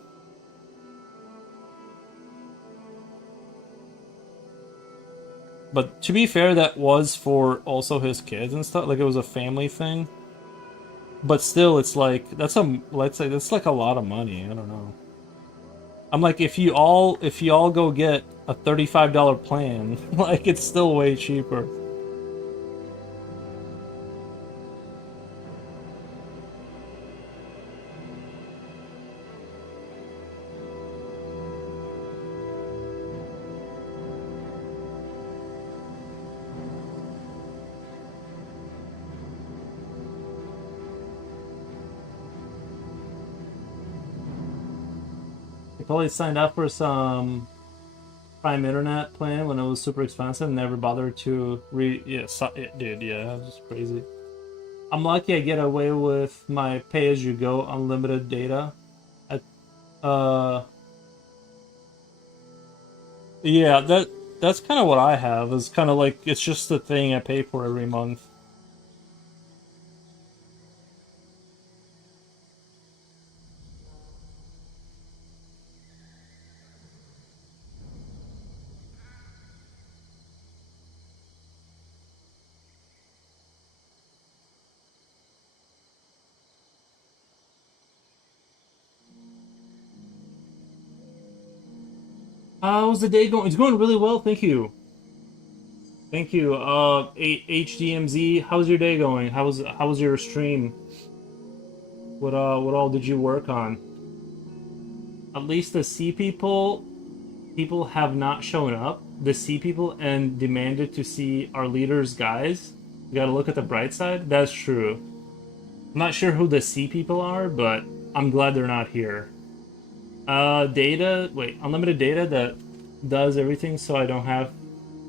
But to be fair, that was for also his kids and stuff. Like it was a family thing. But still, it's like let's say that's like a lot of money. I don't know. I'm like if you all go get a $35 plan, like it's still way cheaper. I probably signed up for some Prime Internet plan when it was super expensive. And never bothered to Yeah, it did. Yeah, it was just crazy. I'm lucky I get away with my pay-as-you-go unlimited data. I, uh, yeah, that's kind of what I have. Is kind of like it's just the thing I pay for every month. How's the day going? It's going really well, thank you. Thank you. HDMZ, how's your day going? How was your stream? What all did you work on? At least the C people have not shown up. The C people and demanded to see our leaders, guys. You gotta look at the bright side. That's true. I'm not sure who the C people are, but I'm glad they're not here. Data. Wait, unlimited data that does everything, so I don't have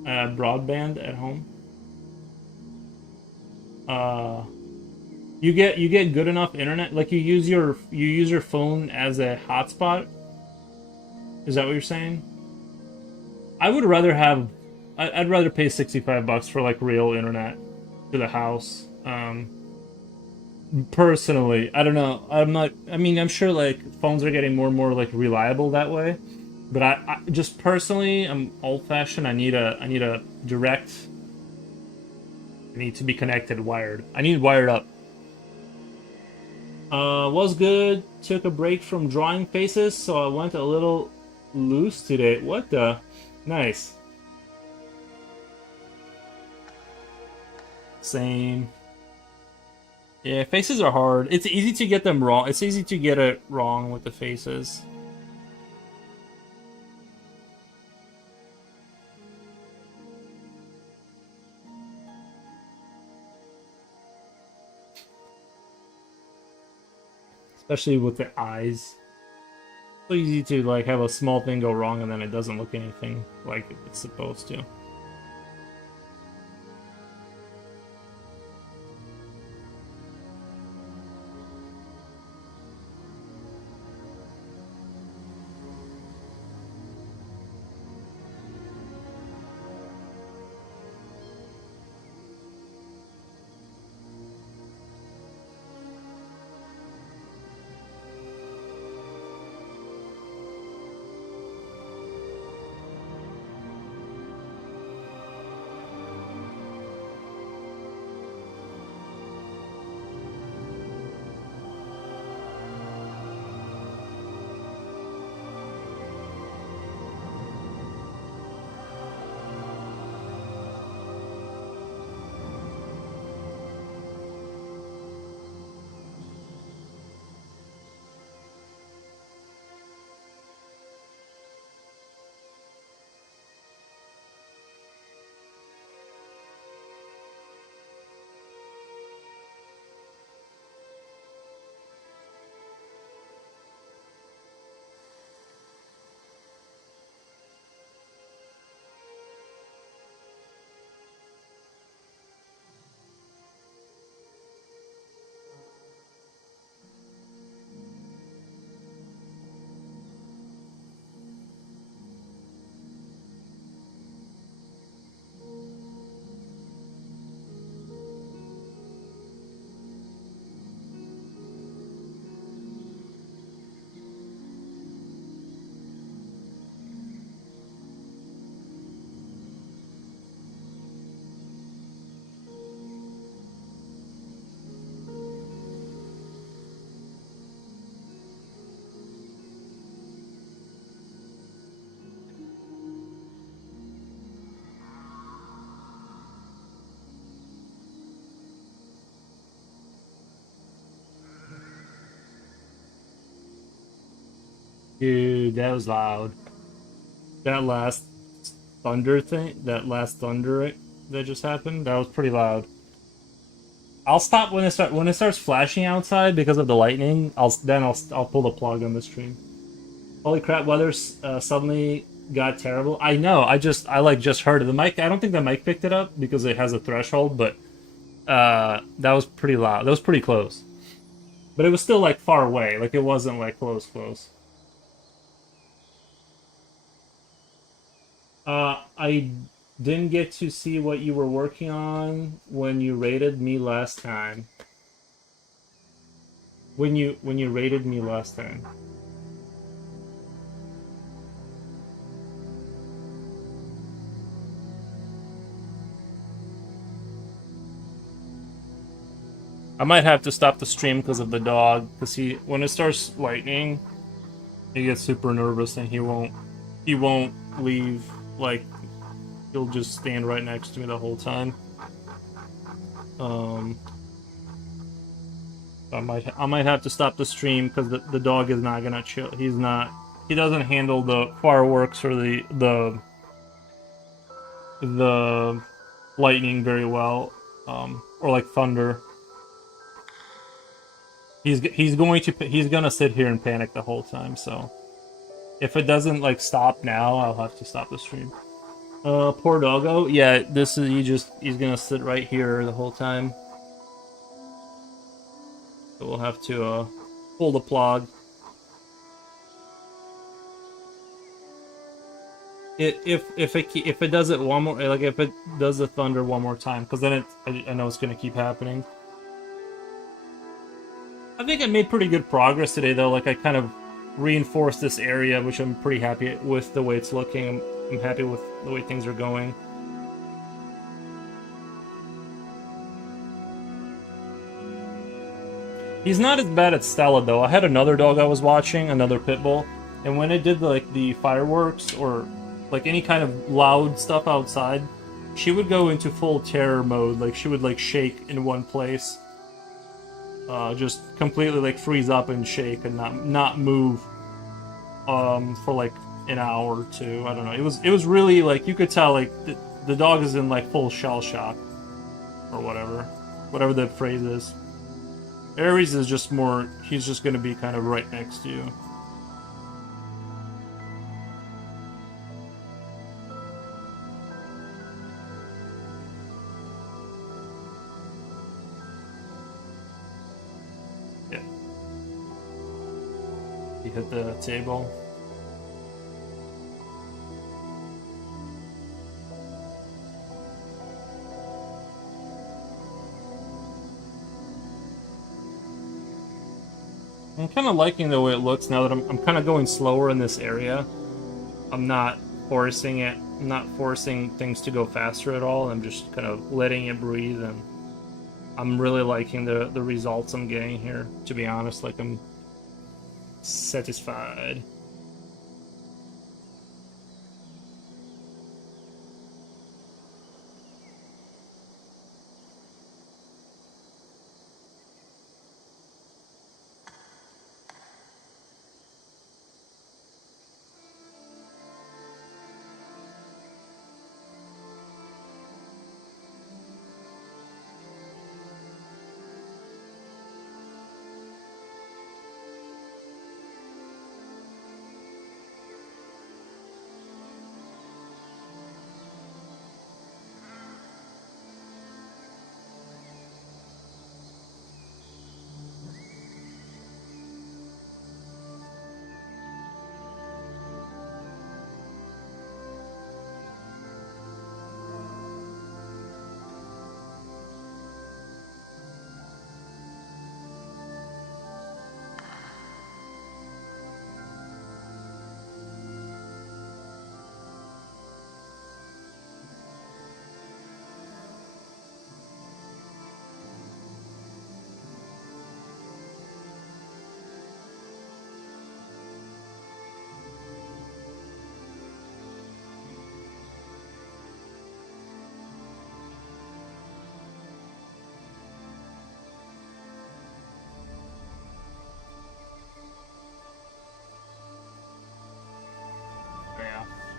broadband at home. Uh, you get good enough internet, like you use your phone as a hotspot. Is that what you're saying? I would rather have. I'd rather pay $65 for like real internet to the house. Personally, I don't know. I'm not. I mean, I'm sure like phones are getting more and more like reliable that way. But I just personally, I'm old fashioned. I need a direct. I need to be connected, wired. I need wired up. Was good. Took a break from drawing faces, so I went a little loose today. What the? Nice. Same. Yeah, faces are hard. It's easy to get them wrong. It's easy to get it wrong with the faces. Especially with the eyes. So easy to like have a small thing go wrong and then it doesn't look anything like it's supposed to. Dude, that was loud. That last thunder thing, that last thunder that just happened, that was pretty loud. I'll stop when it starts flashing outside because of the lightning. I'll pull the plug on the stream. Holy crap! Weather suddenly got terrible. I know. I like just heard it. The mic. I don't think the mic picked it up because it has a threshold, but that was pretty loud. That was pretty close. But it was still like far away. Like it wasn't like close. I didn't get to see what you were working on when you rated me last time. When you rated me last time. I might have to stop the stream because of the dog. Because when it starts lightning, he gets super nervous and he won't leave. Like he'll just stand right next to me the whole time. Um, I might have to stop the stream because the dog is not gonna chill. He doesn't handle the fireworks or the lightning very well, or like thunder. He's gonna sit here and panic the whole time. So if it doesn't like stop now, I'll have to stop the stream. Poor doggo. Yeah, he's gonna sit right here the whole time. So we'll have to pull the plug. If it does it one more, like if it does the thunder one more time, because then I know it's gonna keep happening. I think I made pretty good progress today though. Like I kind of reinforced this area, which I'm pretty happy with the way it's looking. I'm happy with the way things are going. He's not as bad at Stella though. I had another dog I was watching, another pit bull, and when it did like the fireworks or like any kind of loud stuff outside, she would go into full terror mode. Like she would like shake in one place, just completely like freeze up and shake and not move for like an hour or two. I don't know. It was really like you could tell like the dog is in like full shell shock or whatever the phrase is. Ares is just more, he's just gonna be kind of right next to you. Yeah. He hit the table. I'm kind of liking the way it looks now that I'm kind of going slower in this area. I'm not forcing it. I'm not forcing things to go faster at all. I'm just kind of letting it breathe, and I'm really liking the results I'm getting here. To be honest, like I'm satisfied.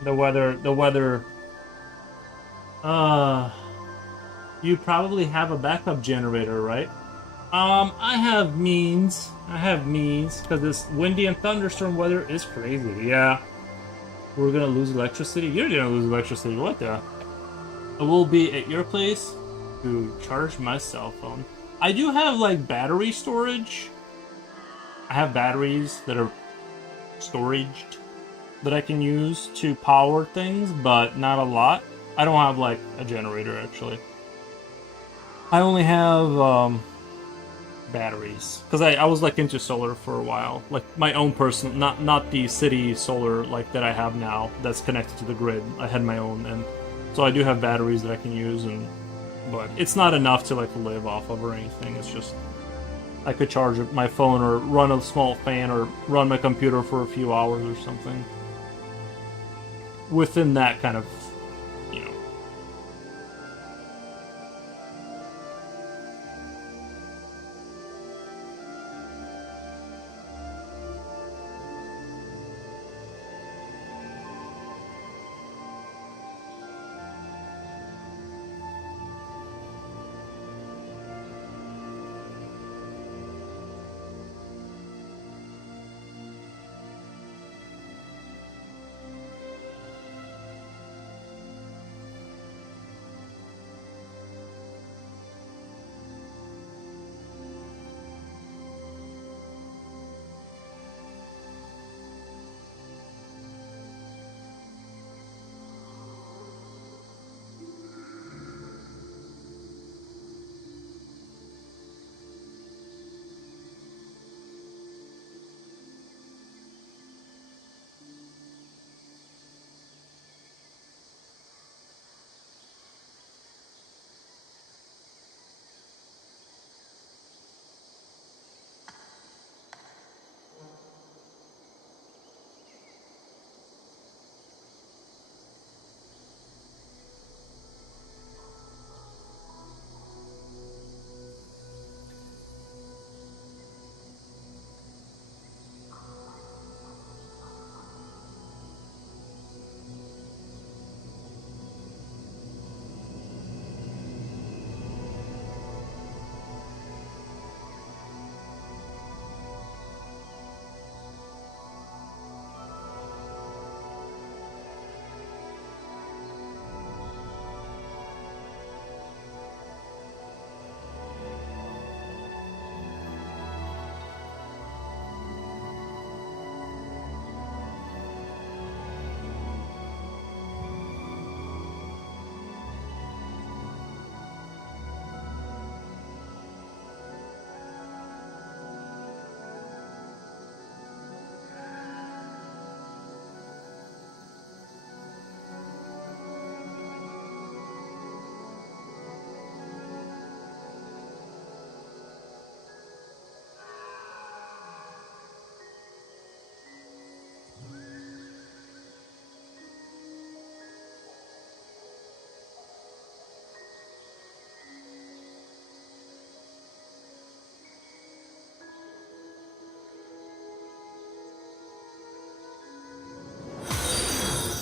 The weather. Uh, you probably have a backup generator, right? I have means. I have means because this windy and thunderstorm weather is crazy. Yeah, we're gonna lose electricity. You're gonna lose electricity. What the? I will be at your place to charge my cell phone. I do have like battery storage. I have batteries that are storaged that I can use to power things, but not a lot. I don't have like a generator actually. I only have batteries because I was like into solar for a while, like my own personal, not the city solar like that I have now that's connected to the grid. I had my own, and so I do have batteries that I can use, and but it's not enough to like live off of or anything. It's just I could charge my phone or run a small fan or run my computer for a few hours or something within that kind of, you know.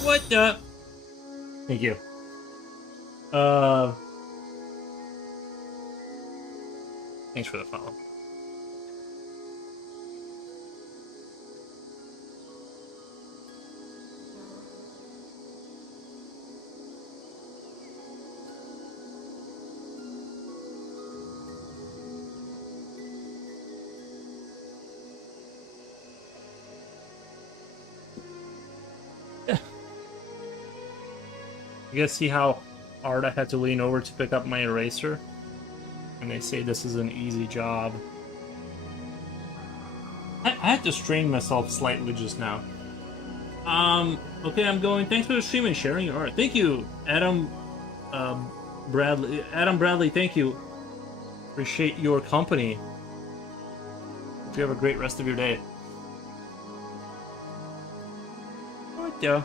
What the? Thank you. Uh, Thanks for the follow. You guys see how hard I had to lean over to pick up my eraser? And they say this is an easy job. I had to strain myself slightly just now. Okay, I'm going. Thanks for the stream and sharing your art. Thank you, Adam Bradley. Adam Bradley, thank you. Appreciate your company. Hope you have a great rest of your day. What the?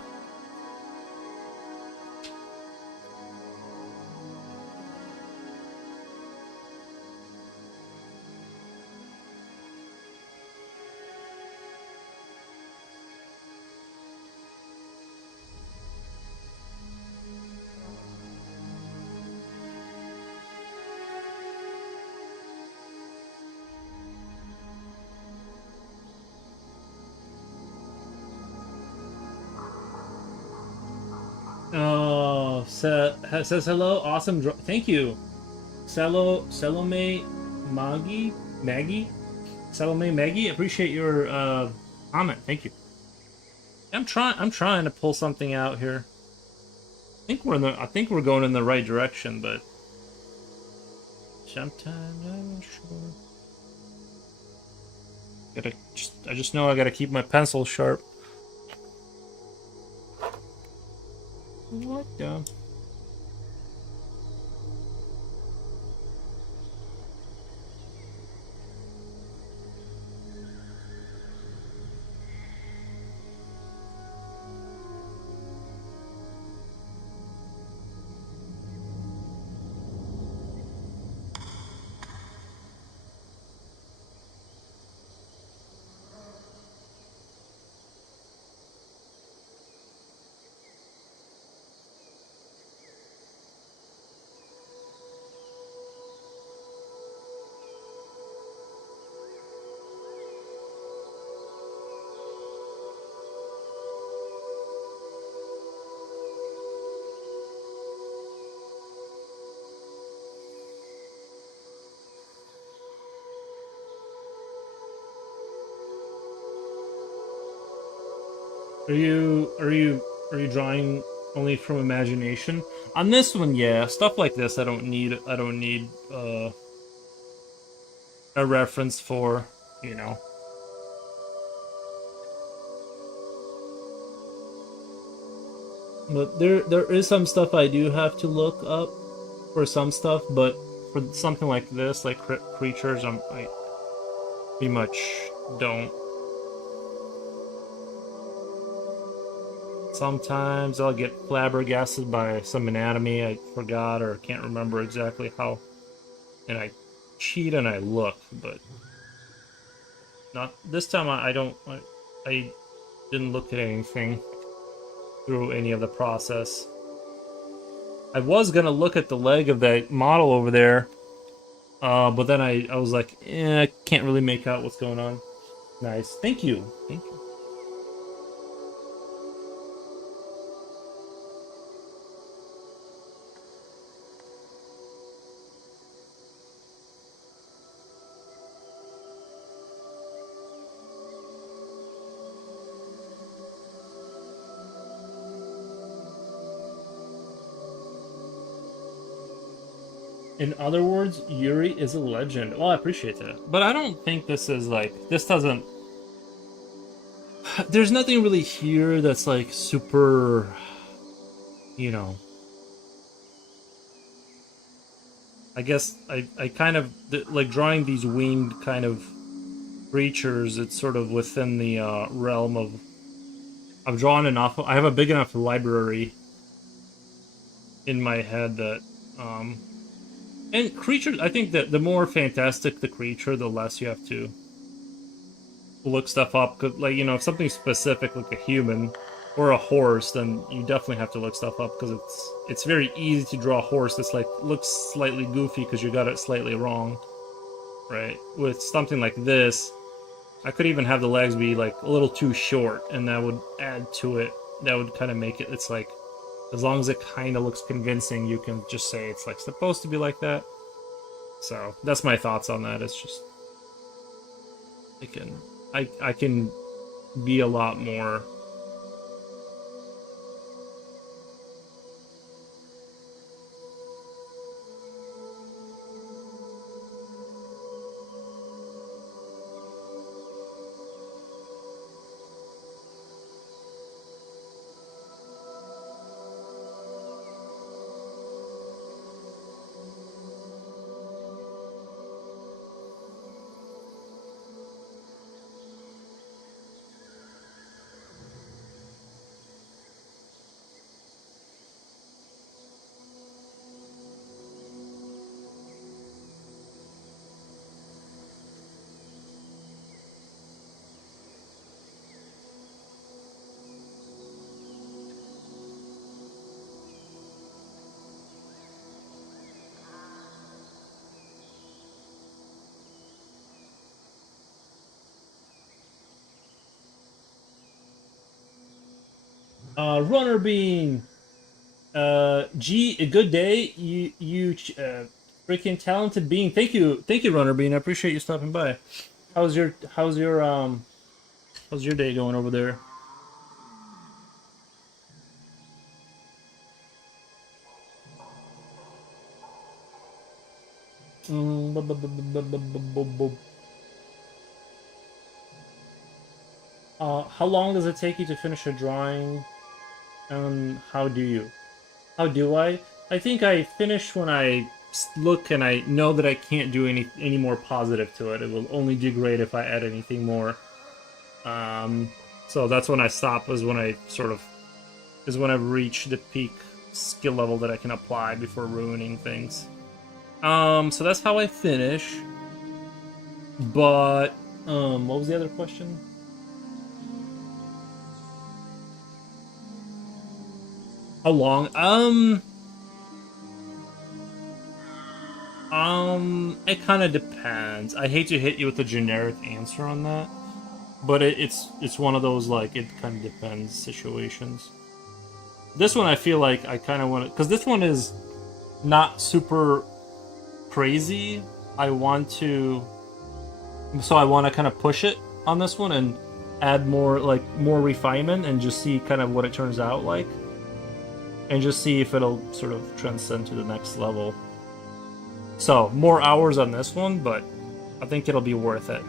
Oh, says hello. Awesome. Thank you. Salome Maggie? Salome Maggie? Appreciate your comment. Thank you. I'm trying to pull something out here. I think we're going in the right direction, but sometimes I'm not sure. I just know I gotta keep my pencil sharp. What the? Are you drawing only from imagination? On this one, yeah. Stuff like this I don't need a reference for, you know. But there is some stuff I do have to look up for some stuff, but for something like this, like creatures, I pretty much don't. Sometimes I'll get flabbergasted by some anatomy I forgot or can't remember exactly how, and I cheat and I look, but not this time. I don't. I didn't look at anything through any of the process. I was gonna look at the leg of that model over there, but then I was like, I can't really make out what's going on. Nice, thank you, thank you. In other words, Yuri is a legend. Well, I appreciate that, but I don't think this is like this doesn't. There's nothing really here that's like super, you know. I guess I kind of like drawing these winged kind of creatures. It's sort of within the realm of. I've drawn enough. I have a big enough library in my head that and creatures. I think that the more fantastic the creature, the less you have to look stuff up. Cause like if something's specific like a human or a horse, then you definitely have to look stuff up because it's very easy to draw a horse that's like looks slightly goofy because you got it slightly wrong, right? With something like this, I could even have the legs be like a little too short, and that would add to it. That would kind of make it. It's like as long as it kind of looks convincing, you can just say it's like supposed to be like that. So that's my thoughts on that. It's just I can I can be a lot more. Runner bean. G, a good day. Freaking talented being. Thank you, Runner Bean. I appreciate you stopping by. How's your day going over there? How long does it take you to finish a drawing? And how do you? How do I? I think I finish when I look and I know that I can't do any more positive to it. It will only do great if I add anything more. Um, so that's when I stop. Is when I've reached the peak skill level that I can apply before ruining things. So that's how I finish. But what was the other question? How long? It kind of depends. I hate to hit you with a generic answer on that, but it's one of those like it kind of depends situations. This one I feel like I kind of want to because this one is not super crazy. I want to so I want to kind of push it on this one and add more refinement and just see kind of what it turns out like and just see if it'll sort of transcend to the next level. So, more hours on this one, but I think it'll be worth it.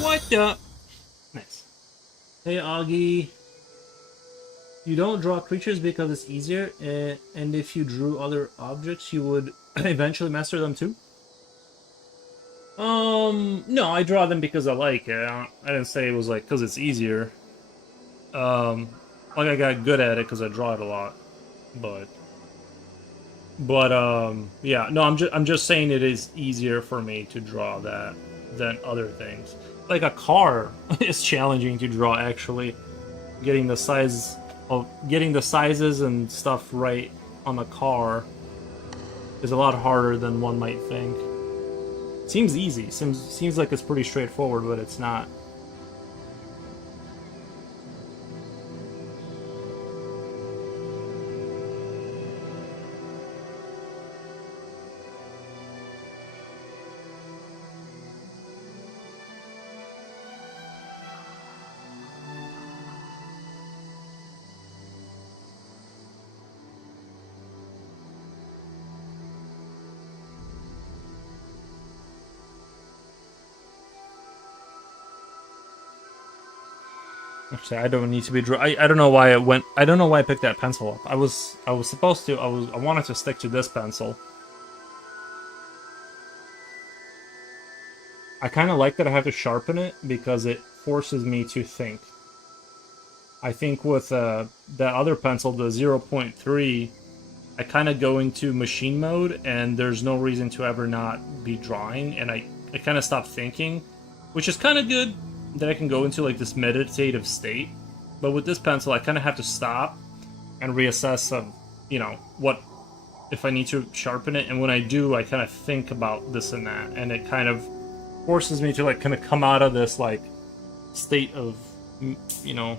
What the? Nice. Hey, Augie. You don't draw creatures because it's easier, and if you drew other objects, you would eventually master them too? No, I draw them because I like it. I didn't say it was like because it's easier. Um, like I got good at it because I draw it a lot, but yeah, no, I'm just saying it is easier for me to draw that than other things. Like a car is challenging to draw actually. Getting the sizes and stuff right on the car is a lot harder than one might think. Seems easy. Seems like it's pretty straightforward, but it's not. Actually, I don't need to be draw. I don't know why it went. I don't know why I picked that pencil up. I was supposed to. I wanted to stick to this pencil. I kind of like that I have to sharpen it because it forces me to think. I think with that other pencil, the 0.3, I kind of go into machine mode and there's no reason to ever not be drawing and I kind of stop thinking, which is kind of good that I can go into like this meditative state. But with this pencil, I kind of have to stop and reassess of, what if I need to sharpen it. And when I do, I kind of think about this and that. And it kind of forces me to like kind of come out of this like state of, you know,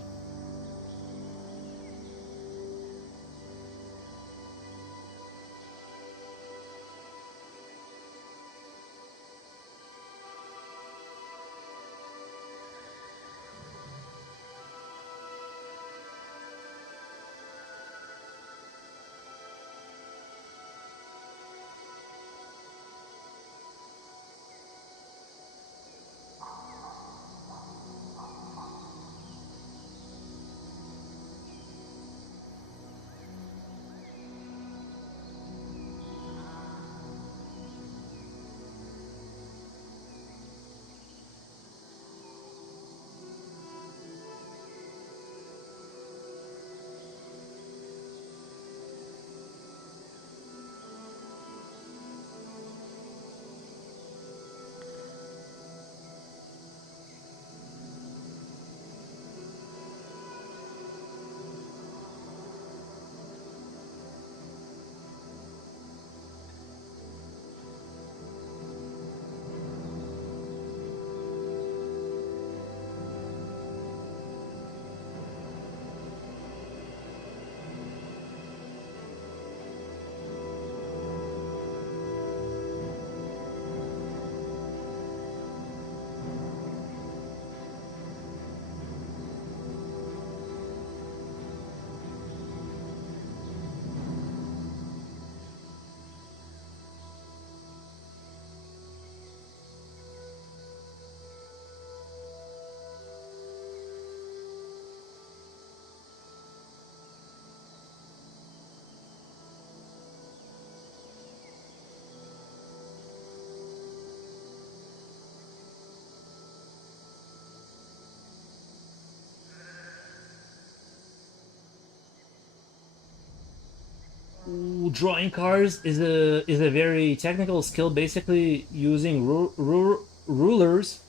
drawing cars is a very technical skill, basically using rulers,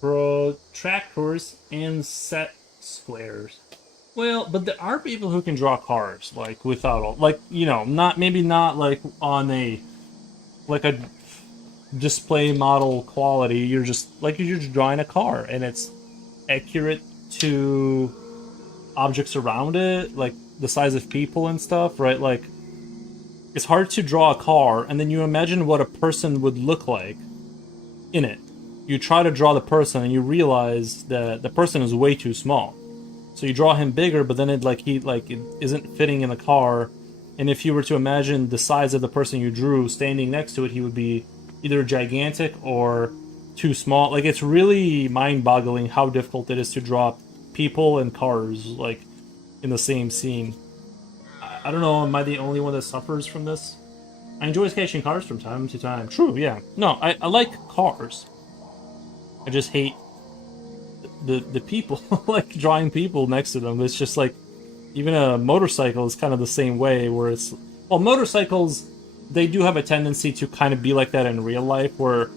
protractors, and set squares. Well, but there are people who can draw cars like without all, like not maybe not like on a like a display model quality. You're just drawing a car and it's accurate to objects around it, like the size of people and stuff, right? Like it's hard to draw a car and then you imagine what a person would look like in it. You try to draw the person and you realize that the person is way too small. So you draw him bigger, but then it isn't fitting in the car. And if you were to imagine the size of the person you drew standing next to it, he would be either gigantic or too small. Like it's really mind-boggling how difficult it is to draw people and cars like in the same scene. I don't know. Am I the only one that suffers from this? I enjoy sketching cars from time to time. True, yeah. No, I like cars. I just hate the people, like drawing people next to them. It's just like even a motorcycle is kind of the same way, where it's well, motorcycles they do have a tendency to kind of be like that in real life, where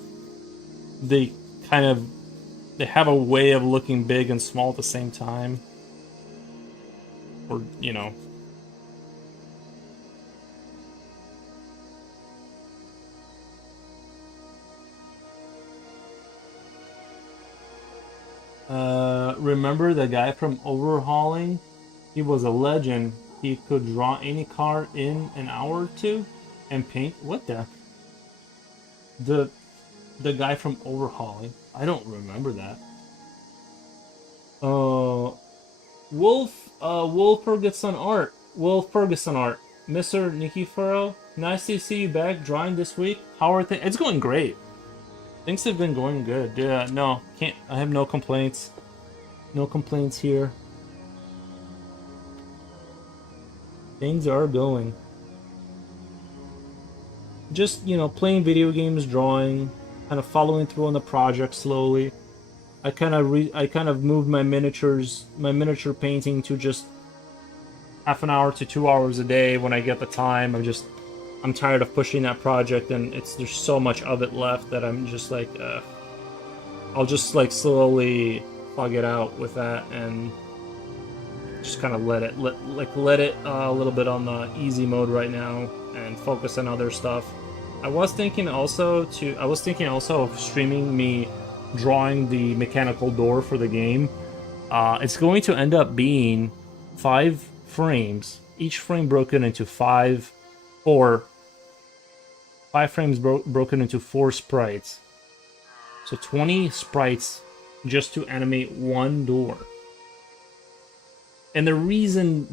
they kind of they have a way of looking big and small at the same time, or remember the guy from Overhauling? He was a legend. He could draw any car in an hour or two and paint. What the the guy from Overhauling? I don't remember that. Uh, Wolf Ferguson art. Wolf Ferguson art. Mr. Nikiforo, nice to see you back drawing this week. How are things? It's going great. Things have been going good. Yeah, no, can't. I have no complaints. No complaints here. Things are going. Just, playing video games, drawing, kind of following through on the project slowly. I kind of moved my miniature painting to just half an hour to 2 hours a day when I get the time. I'm tired of pushing that project, and there's so much of it left that I'm just like, I'll just like slowly plug it out with that and just kind of let it a little bit on the easy mode right now and focus on other stuff. I was thinking also of streaming me drawing the mechanical door for the game. It's going to end up being 5 frames, each frame broken into four 5 frames broken into 4 sprites. So 20 sprites just to animate one door. And the reason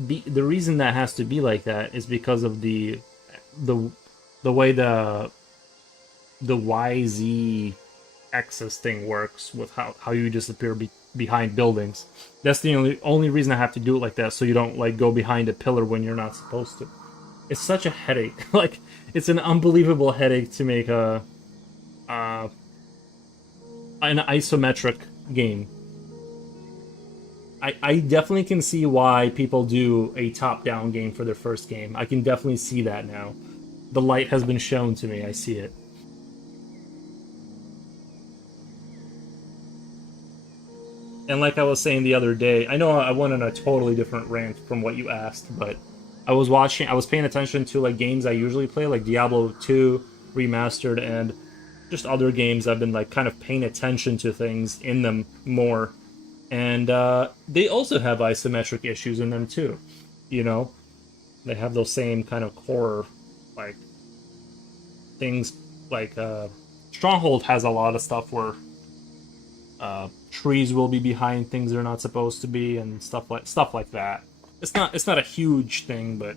that has to be like that is because of the way the YZ axis thing works with how you disappear behind buildings. That's the only reason I have to do it like that, so you don't like go behind a pillar when you're not supposed to. It's such a headache. Like it's an unbelievable headache to make an isometric game. I definitely can see why people do a top-down game for their first game. I can definitely see that now. The light has been shown to me. I see it. And like I was saying the other day, I know I went on a totally different rant from what you asked, but I was paying attention to like games I usually play, like Diablo 2 remastered and just other games. I've been like kind of paying attention to things in them more, and they also have isometric issues in them too. You know, they have those same kind of core like things. Like Stronghold has a lot of stuff where trees will be behind things they're not supposed to be, and stuff like that. It's not a huge thing, but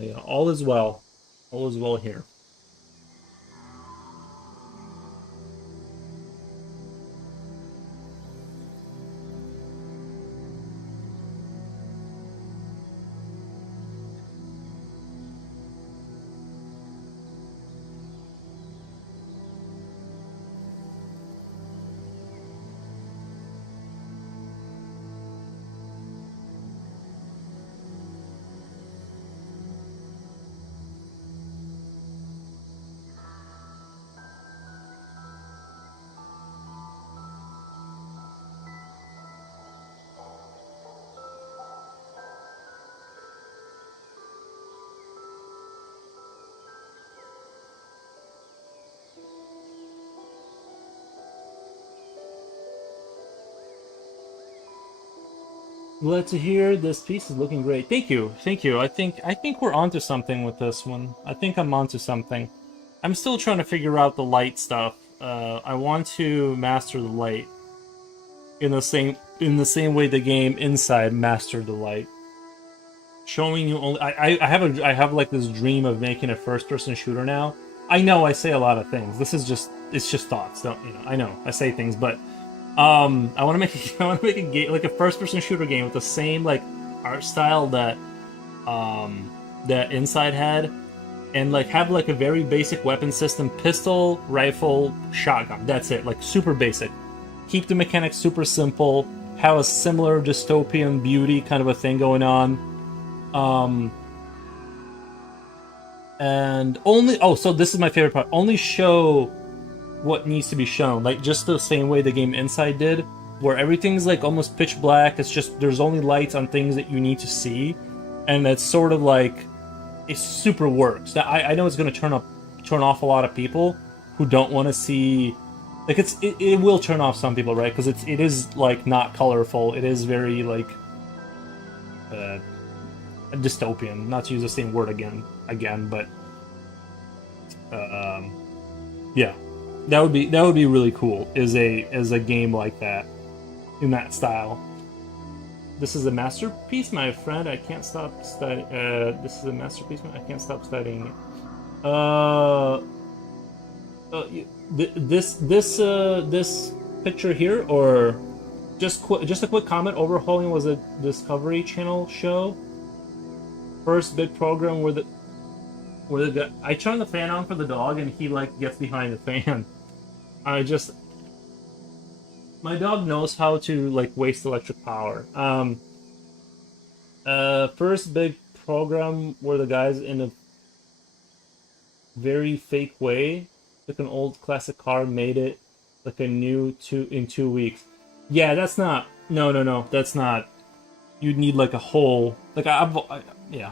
yeah, all is well. All is well here. Glad to hear this piece is looking great. Thank you, thank you. I think we're onto something with this one. I think I'm onto something. I'm still trying to figure out the light stuff. I want to master the light in the same way the game Inside mastered the light. Showing you only. I have like this dream of making a first-person shooter now. I know I say a lot of things. It's just thoughts. Don't you know? I know I say things, but I want to make I want to make a game like a first-person shooter game with the same like art style that Inside had, and like have like a very basic weapon system: pistol, rifle, shotgun. That's it. Like super basic. Keep the mechanics super simple. Have a similar dystopian beauty kind of a thing going on. Um, and only so this is my favorite part. Only show what needs to be shown, like just the same way the game Inside did, where everything's like almost pitch black. It's just there's only lights on things that you need to see, and it's sort of like it super works. Now, I know it's going to turn off a lot of people who don't want to see. Like it will turn off some people, right? Because it is like not colorful. It is very like dystopian. Not to use the same word again, but yeah, that would be really cool. Is a game like that in that style. This is a masterpiece, my friend. I can't stop studying. This is a masterpiece. I can't stop studying it. This picture here, or just a quick comment. Overhauling was a Discovery Channel show. First big program where the guy, I turn the fan on for the dog and he like gets behind the fan. My dog knows how to like waste electric power. First big program where the guys in a very fake way took an old classic car, made it like a new in 2 weeks. Yeah, that's not. No, that's not. You'd need like a whole like yeah.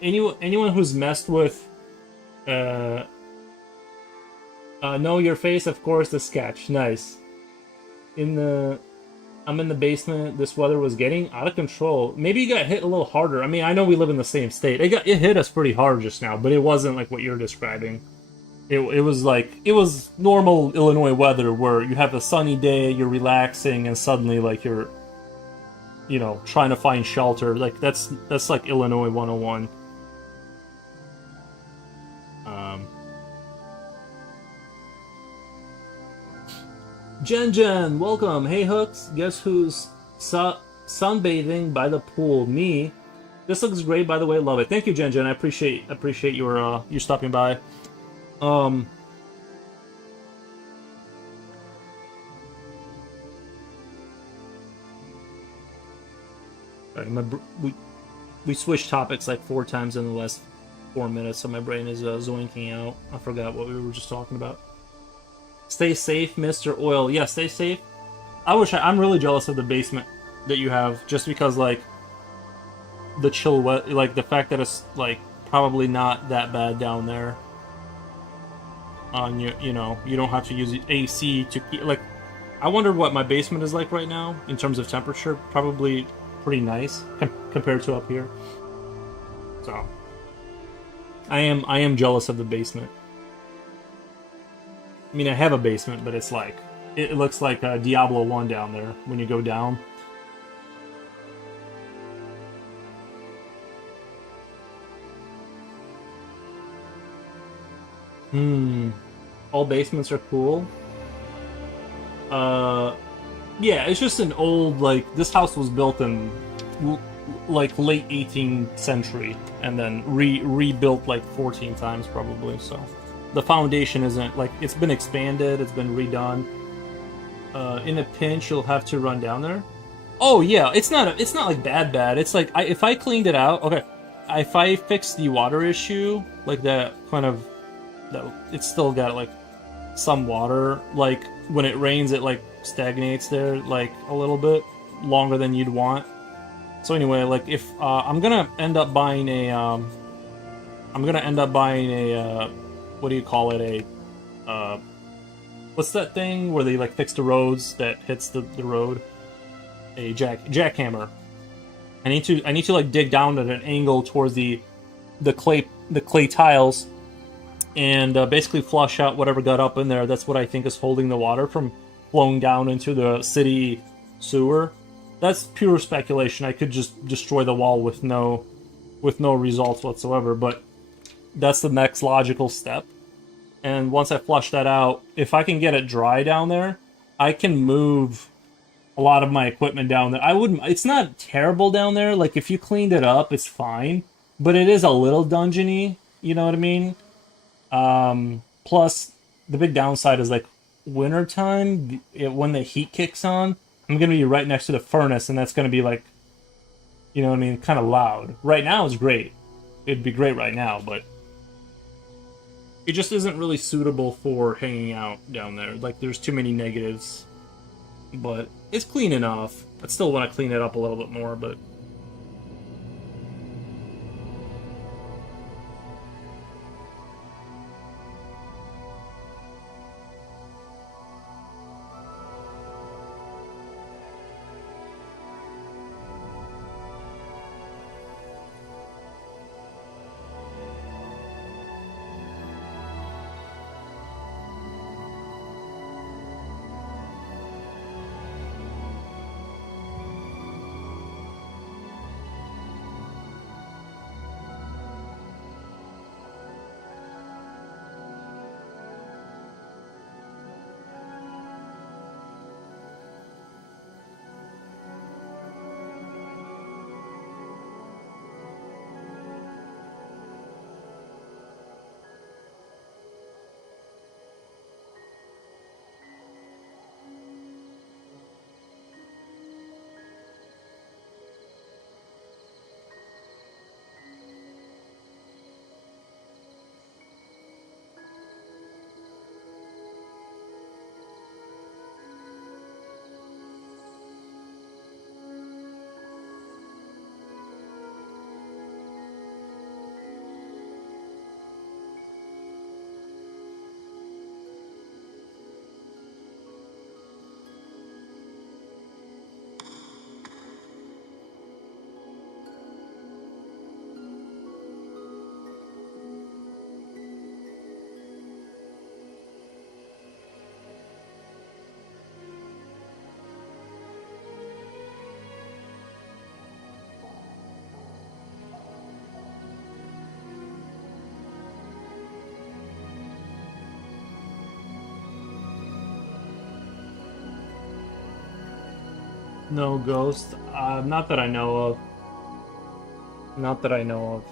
Anyone who's messed with know your face, of course, the sketch. Nice. I'm in the basement. This weather was getting out of control. Maybe you got hit a little harder. I mean, I know we live in the same state. It hit us pretty hard just now, but it wasn't like what you're describing. It was normal Illinois weather where you have a sunny day, you're relaxing, and suddenly like you're trying to find shelter. Like that's like Illinois 101. Jen, welcome. Hey Hooks, guess who's sunbathing by the pool? Me. This looks great, by the way. Love it. Thank you, Jen. I appreciate your you stopping by. We switched topics like 4 times in the last 4 minutes, so my brain is zoinking out. I forgot what we were just talking about. Stay safe, Mr. Oil. Yeah, stay safe. I'm really jealous of the basement that you have, just because like the chill like the fact that it's like probably not that bad down there. On you don't have to use AC to keep, like. I wonder what my basement is like right now in terms of temperature. Probably pretty nice compared to up here. So I am jealous of the basement. I mean, I have a basement, but it's like it looks like Diablo 1 down there when you go down. All basements are cool. Yeah, it's just an old, like, this house was built in like late 18th century and then rebuilt like 14 times probably, so the foundation isn't like, it's been expanded, it's been redone. In a pinch you'll have to run down there. Oh yeah, it's not like bad. It's like if I cleaned it out, okay, if I fix the water issue, like that kind of, that it's still got like some water, like when it rains it like stagnates there like a little bit longer than you'd want. So anyway, like if I'm gonna end up buying a what do you call it, a what's that thing where they like fix the roads that hits the road? A jackhammer. I need to like dig down at an angle towards the clay tiles and basically flush out whatever got up in there. That's what I think is holding the water from flowing down into the city sewer. That's pure speculation. I could just destroy the wall with no results whatsoever, but that's the next logical step. And once I flush that out, if I can get it dry down there, I can move a lot of my equipment down there. I wouldn't. It's not terrible down there. Like if you cleaned it up, it's fine. But it is a little dungeony. You know what I mean? Plus, the big downside is like wintertime, when the heat kicks on, I'm gonna be right next to the furnace, and that's gonna be like, you know what I mean, kind of loud. Right now is great. It'd be great right now, but it just isn't really suitable for hanging out down there. Like, there's too many negatives. But it's clean enough. I'd still want to clean it up a little bit more, but no ghost. Not that I know of. Not that I know of.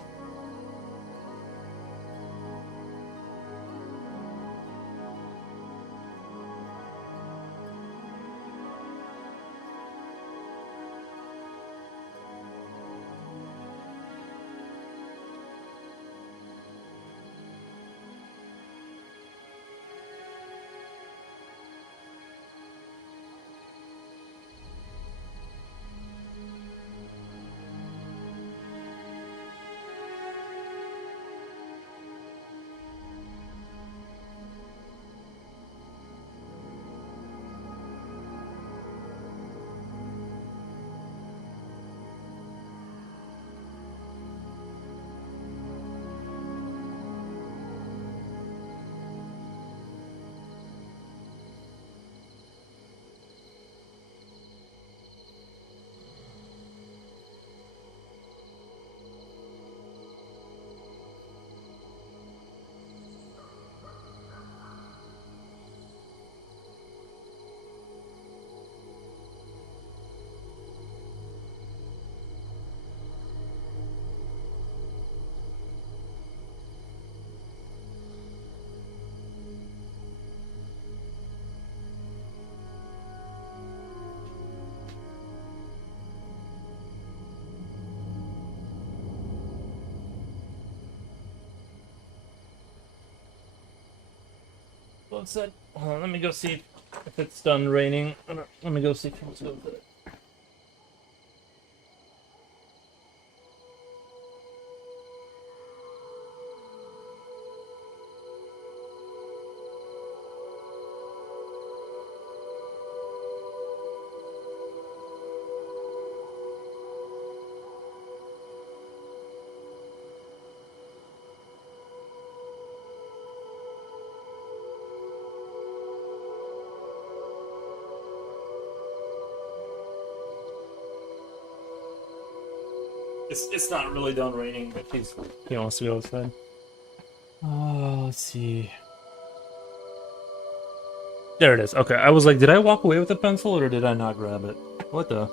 What's that? Hold on, let me go see if it's done raining. Let me go see if it's good. It's not really done raining, but he wants to go outside. Let's see. There it is. Okay, I was like, did I walk away with the pencil or did I not grab it? What the?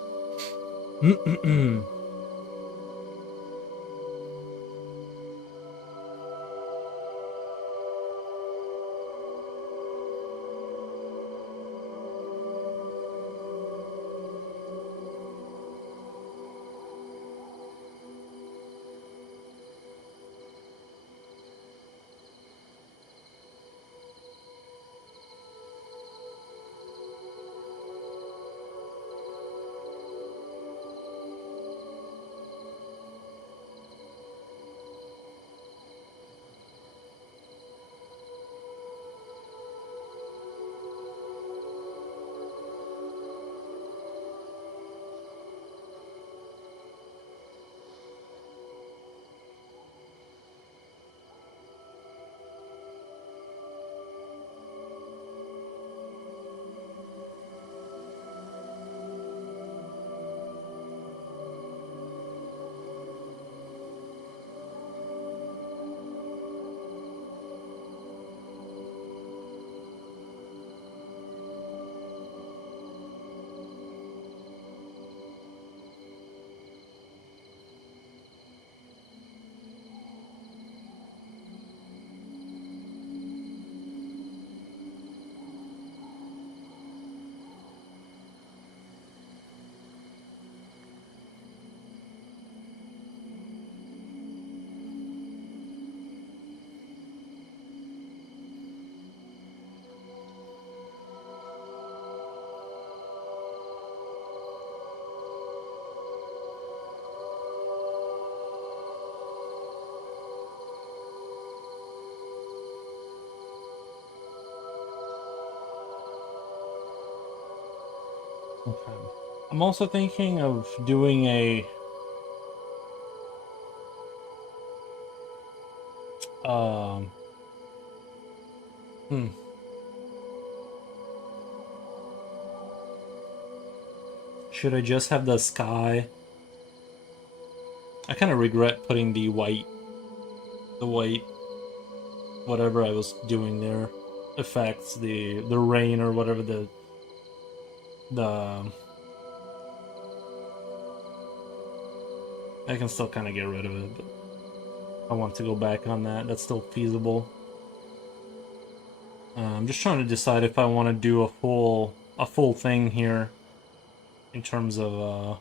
Okay. I'm also thinking of doing a um hmm. Should I just have the sky? I kind of regret putting the white whatever I was doing there effects, the rain or whatever the I can still kind of get rid of it, but I want to go back on that. That's still feasible. I'm just trying to decide if I want to do a full thing here in terms of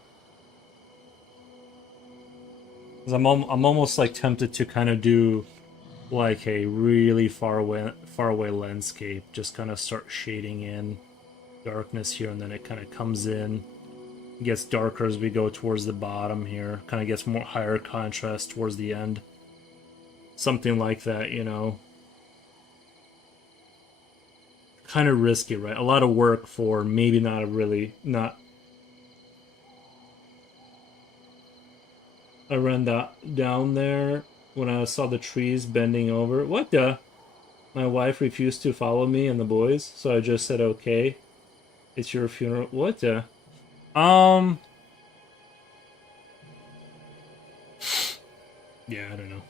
'cause I'm almost like tempted to kind of do like a really far away landscape, just kind of start shading in darkness here, and then it kind of comes in, gets darker as we go towards the bottom here, kind of gets more higher contrast towards the end, something like that, you know. Kind of risky, right? A lot of work for maybe not. I ran down there when I saw the trees bending over. What the? My wife refused to follow me and the boys, so I just said, okay, it's your funeral. What the? Yeah, I don't know.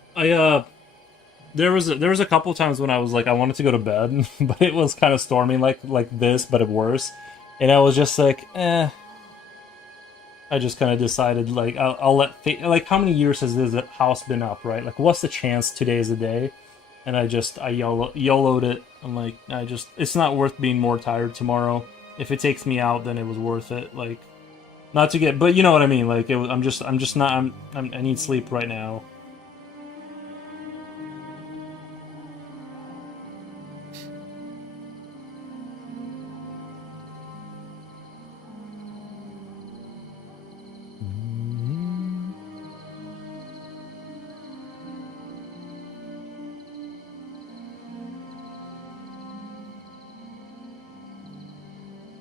There was a couple times when I was like, I wanted to go to bed, but it was kind of stormy like this, but worse, and I was just like, eh. I just kind of decided like I'll let like, how many years has this house been up, right? Like, what's the chance today is the day? And I YOLO'd it. I'm like, it's not worth being more tired tomorrow. If it takes me out, then it was worth it. Like, not to get, but you know what I mean. Like, I'm just not. I need sleep right now.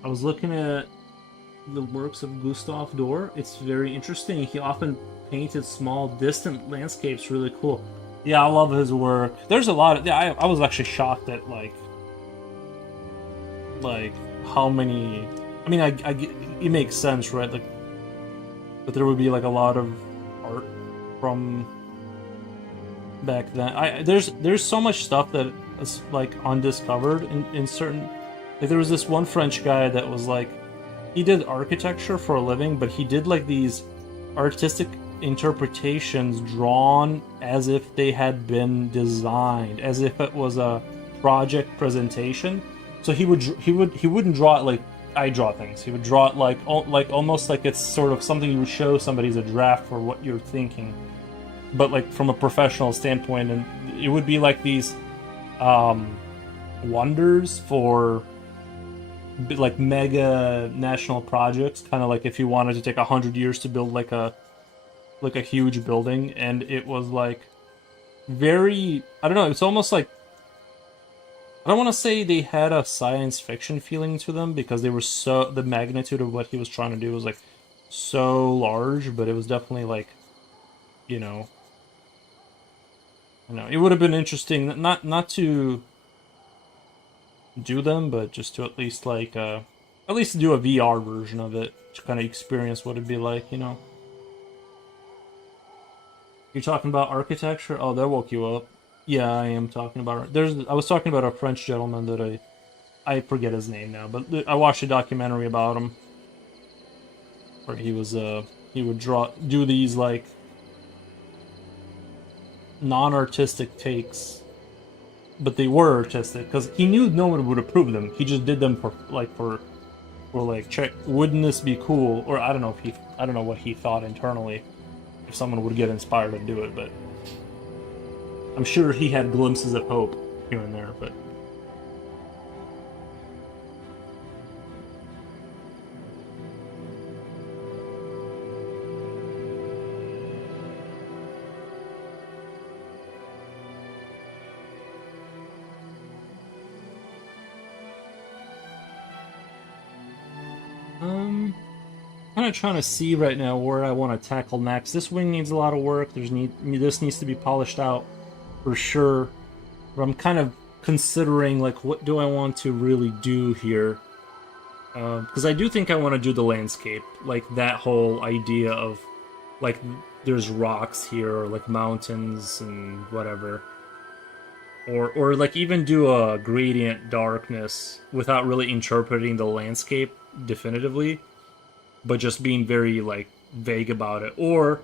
I was looking at the works of Gustav Doré. It's very interesting. He often painted small, distant landscapes. Really cool. Yeah, I love his work. There's a lot of. Yeah, I was actually shocked at like how many. I mean, it makes sense, right? Like, but there would be like a lot of art from back then. There's so much stuff that is like undiscovered in certain. Like there was this one French guy that was like, he did architecture for a living, but he did like these artistic interpretations drawn as if they had been designed, as if it was a project presentation. So he wouldn't draw it like I draw things. He would draw it like almost like it's sort of something you would show somebody as a draft for what you're thinking, but like from a professional standpoint, and it would be like these wonders for like mega national projects, kind of like if you wanted to take 100 years to build like a huge building. And it was like very, I don't know, it's almost like, I don't want to say they had a science fiction feeling to them, because they were so, the magnitude of what he was trying to do was like so large, but it was definitely like, you know, it would have been interesting not to do them, but just to at least like at least do a VR version of it to kind of experience what it'd be like, you know. You're talking about architecture? Oh, that woke you up. Yeah, I am talking about. I was talking about a French gentleman that I forget his name now, but I watched a documentary about him where he was he would do these like non-artistic takes, but they were artistic because he knew no one would approve them. He just did them for like check, wouldn't this be cool? Or I don't know what he thought internally, if someone would get inspired to do it, but I'm sure he had glimpses of hope here and there. But kind of trying to see right now where I want to tackle next. This wing needs a lot of work. This needs to be polished out for sure. But I'm kind of considering like what do I want to really do here, because I do think I want to do the landscape, like that whole idea of like there's rocks here or like mountains and whatever, or like even do a gradient darkness without really interpreting the landscape definitively, but just being very like vague about it, or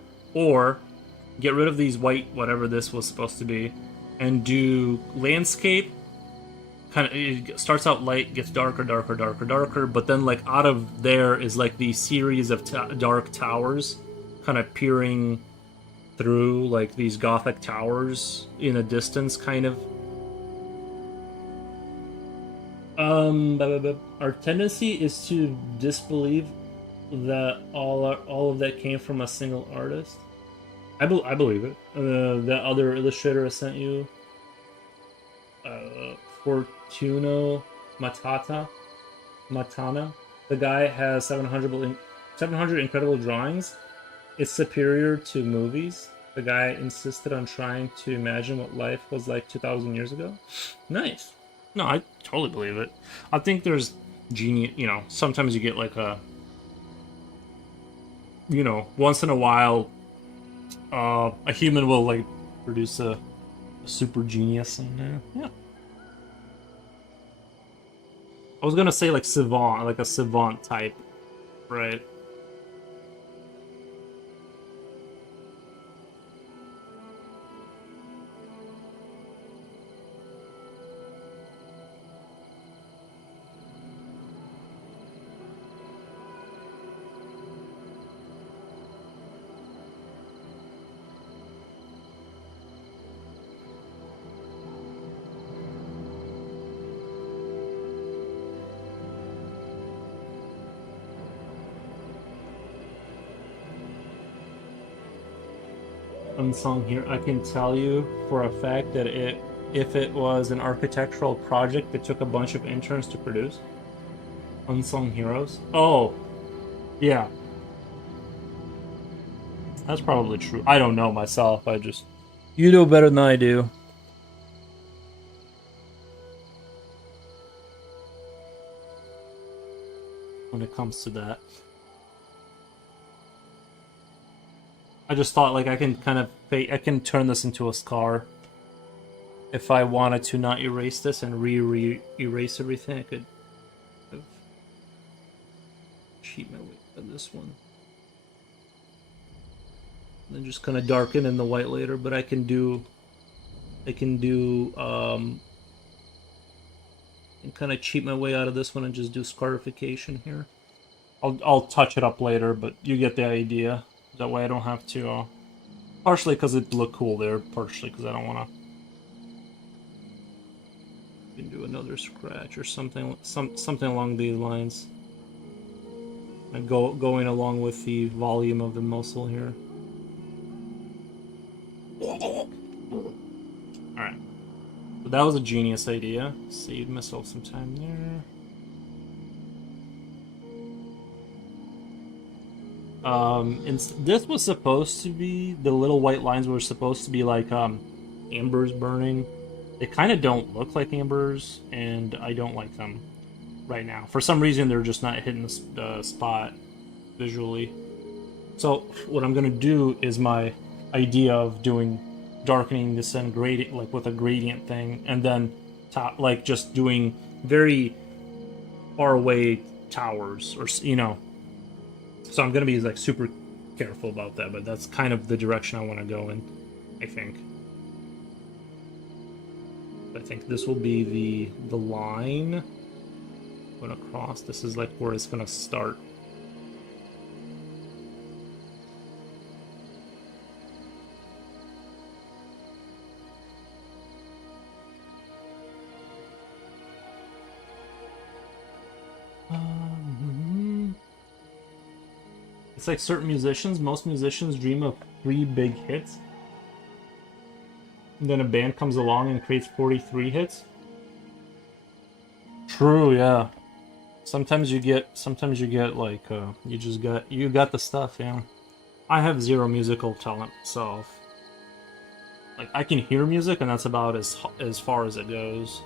get rid of these white whatever this was supposed to be and do landscape. Kind of, it starts out light, gets darker, darker, darker, darker, but then like out of there is like these series of dark towers kind of peering through, like these gothic towers in a distance kind of. Our tendency is to disbelieve that all of that came from a single artist. I believe it. That other illustrator I sent you, Fortuno Matana. The guy has 700 incredible drawings. It's superior to movies. The guy insisted on trying to imagine what life was like 2,000 years ago. Nice. No, I totally believe it. I think there's genius. You know, sometimes you get like a, you know, once in a while, a human will like produce a super genius, and yeah. I was gonna say like savant, like a savant type, right? Unsung here. I can tell you for a fact that if it was an architectural project that took a bunch of interns to produce. Unsung heroes. Oh, yeah, that's probably true. I don't know myself. You know better than I do. When it comes to that. I just thought like I can kind of I can turn this into a scar. If I wanted to not erase this and erase everything, I could have cheat my way to this one. And then just kind of darken in the white later, but I can do and kind of cheat my way out of this one and just do scarification here. I'll touch it up later, but you get the idea. That way I don't have to, partially because it looked cool there, partially because I don't want to. You can do another scratch or something, something along these lines. And going along with the volume of the muscle here. Alright. So that was a genius idea. Saved myself some time there. And this was supposed to be, the little white lines were supposed to be like ambers burning. They kind of don't look like ambers, and I don't like them right now. For some reason, they're just not hitting the spot visually. So what I'm gonna do is my idea of doing darkening this and gradient, like with a gradient thing, and then like just doing very far away towers, or you know. So I'm gonna be like super careful about that, but that's kind of the direction I want to go in, I think. I think this will be the line going across. This is like where it's gonna start. It's like certain musicians, most musicians dream of 3 big hits. And then a band comes along and creates 43 hits. True, yeah. Sometimes you get like you got the stuff, yeah. I have 0 musical talent myself. Like I can hear music and that's about as far as it goes.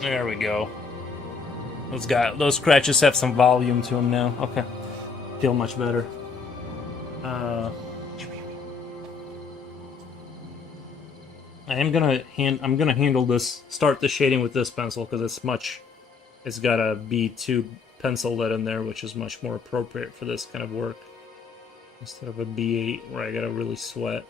There we go. Those scratches have some volume to them now. Okay, feel much better. I'm gonna handle this. Start the shading with this pencil because it's got a B2 pencil lead in there, which is much more appropriate for this kind of work instead of a B8 where I gotta really sweat.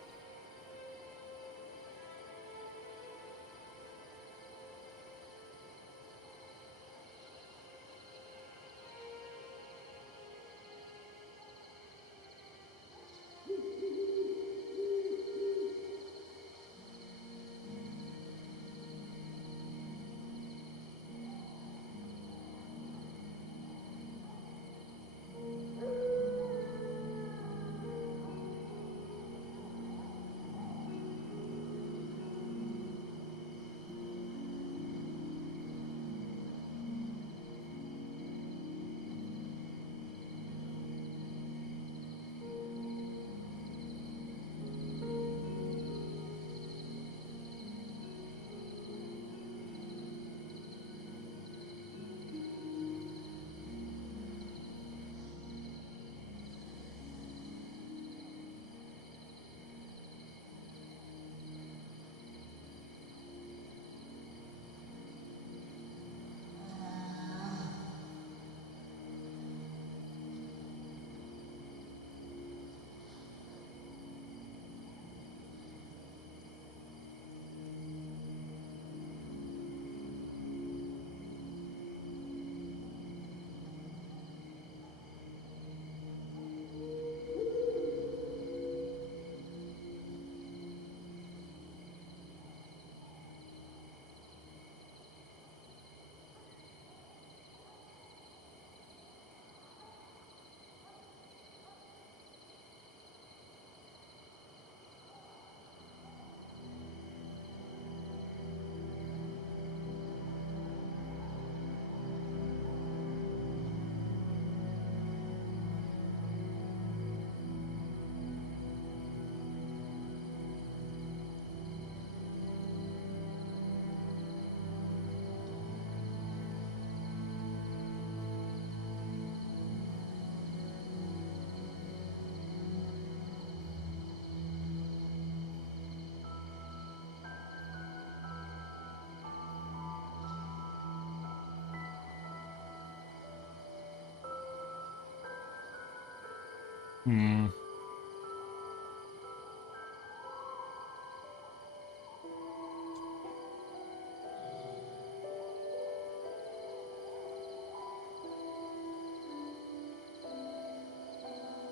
Hmm.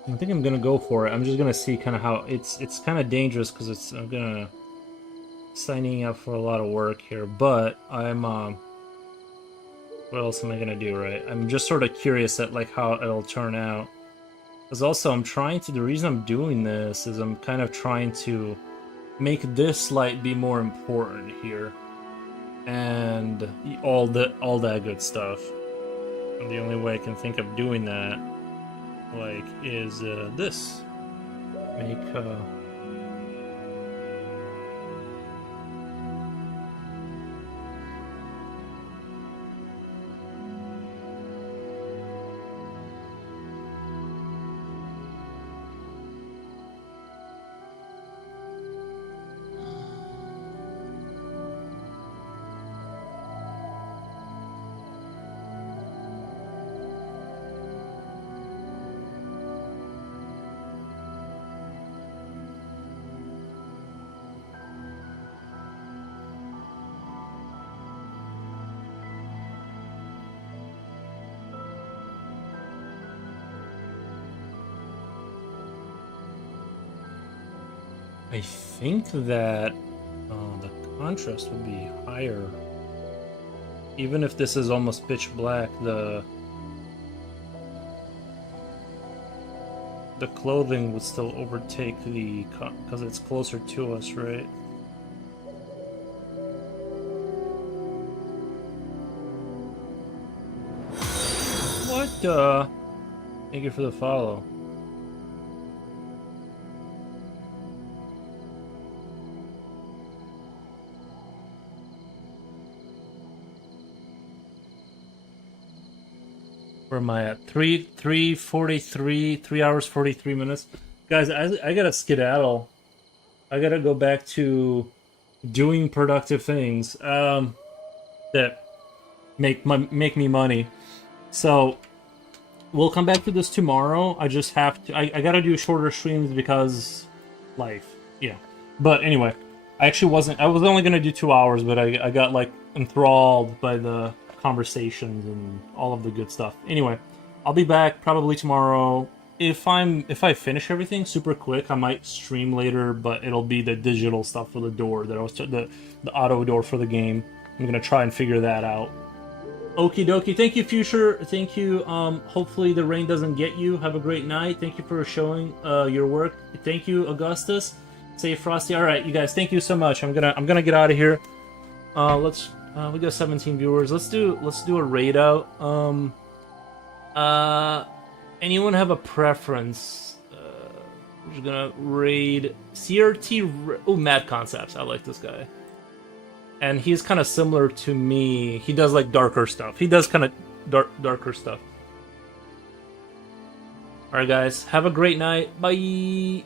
I think I'm gonna go for it. I'm just gonna see kind of how it's kind of dangerous because I'm gonna signing up for a lot of work here, but I'm what else am I gonna do, right? I'm just sort of curious at like how it'll turn out. Because also I'm trying to, the reason I'm doing this is I'm kind of trying to make this light be more important here, and all that good stuff. And the only way I can think of doing that, like, is this. Make I think that the contrast would be higher. Even if this is almost pitch black, the clothing would still overtake the, because it's closer to us, right? What? Thank you for the follow. Where am I at? 3:43, 3 hours 43 minutes. Guys, I gotta skedaddle. I gotta go back to doing productive things that make me money. So we'll come back to this tomorrow. I just have to. I gotta do shorter streams because life. Yeah. But anyway, I actually wasn't. I was only gonna do 2 hours, but I got like enthralled by the conversations and all of the good stuff. Anyway, I'll be back probably tomorrow. If I finish everything super quick, I might stream later, but it'll be the digital stuff for the door that I was the auto door for the game. I'm gonna try and figure that out. Okie dokie. Thank you, Future. Thank you. Hopefully the rain doesn't get you. Have a great night. Thank you for showing your work. Thank you, Augustus. Say Frosty. All right, you guys. Thank you so much. I'm gonna get out of here. Let's. We got 17 viewers. Let's do a raid out. Anyone have a preference? We're just gonna raid CRT. Oh, Mad Concepts. I like this guy. And he's kind of similar to me. He does like darker stuff. He does kind of darker stuff. Alright guys, have a great night. Bye!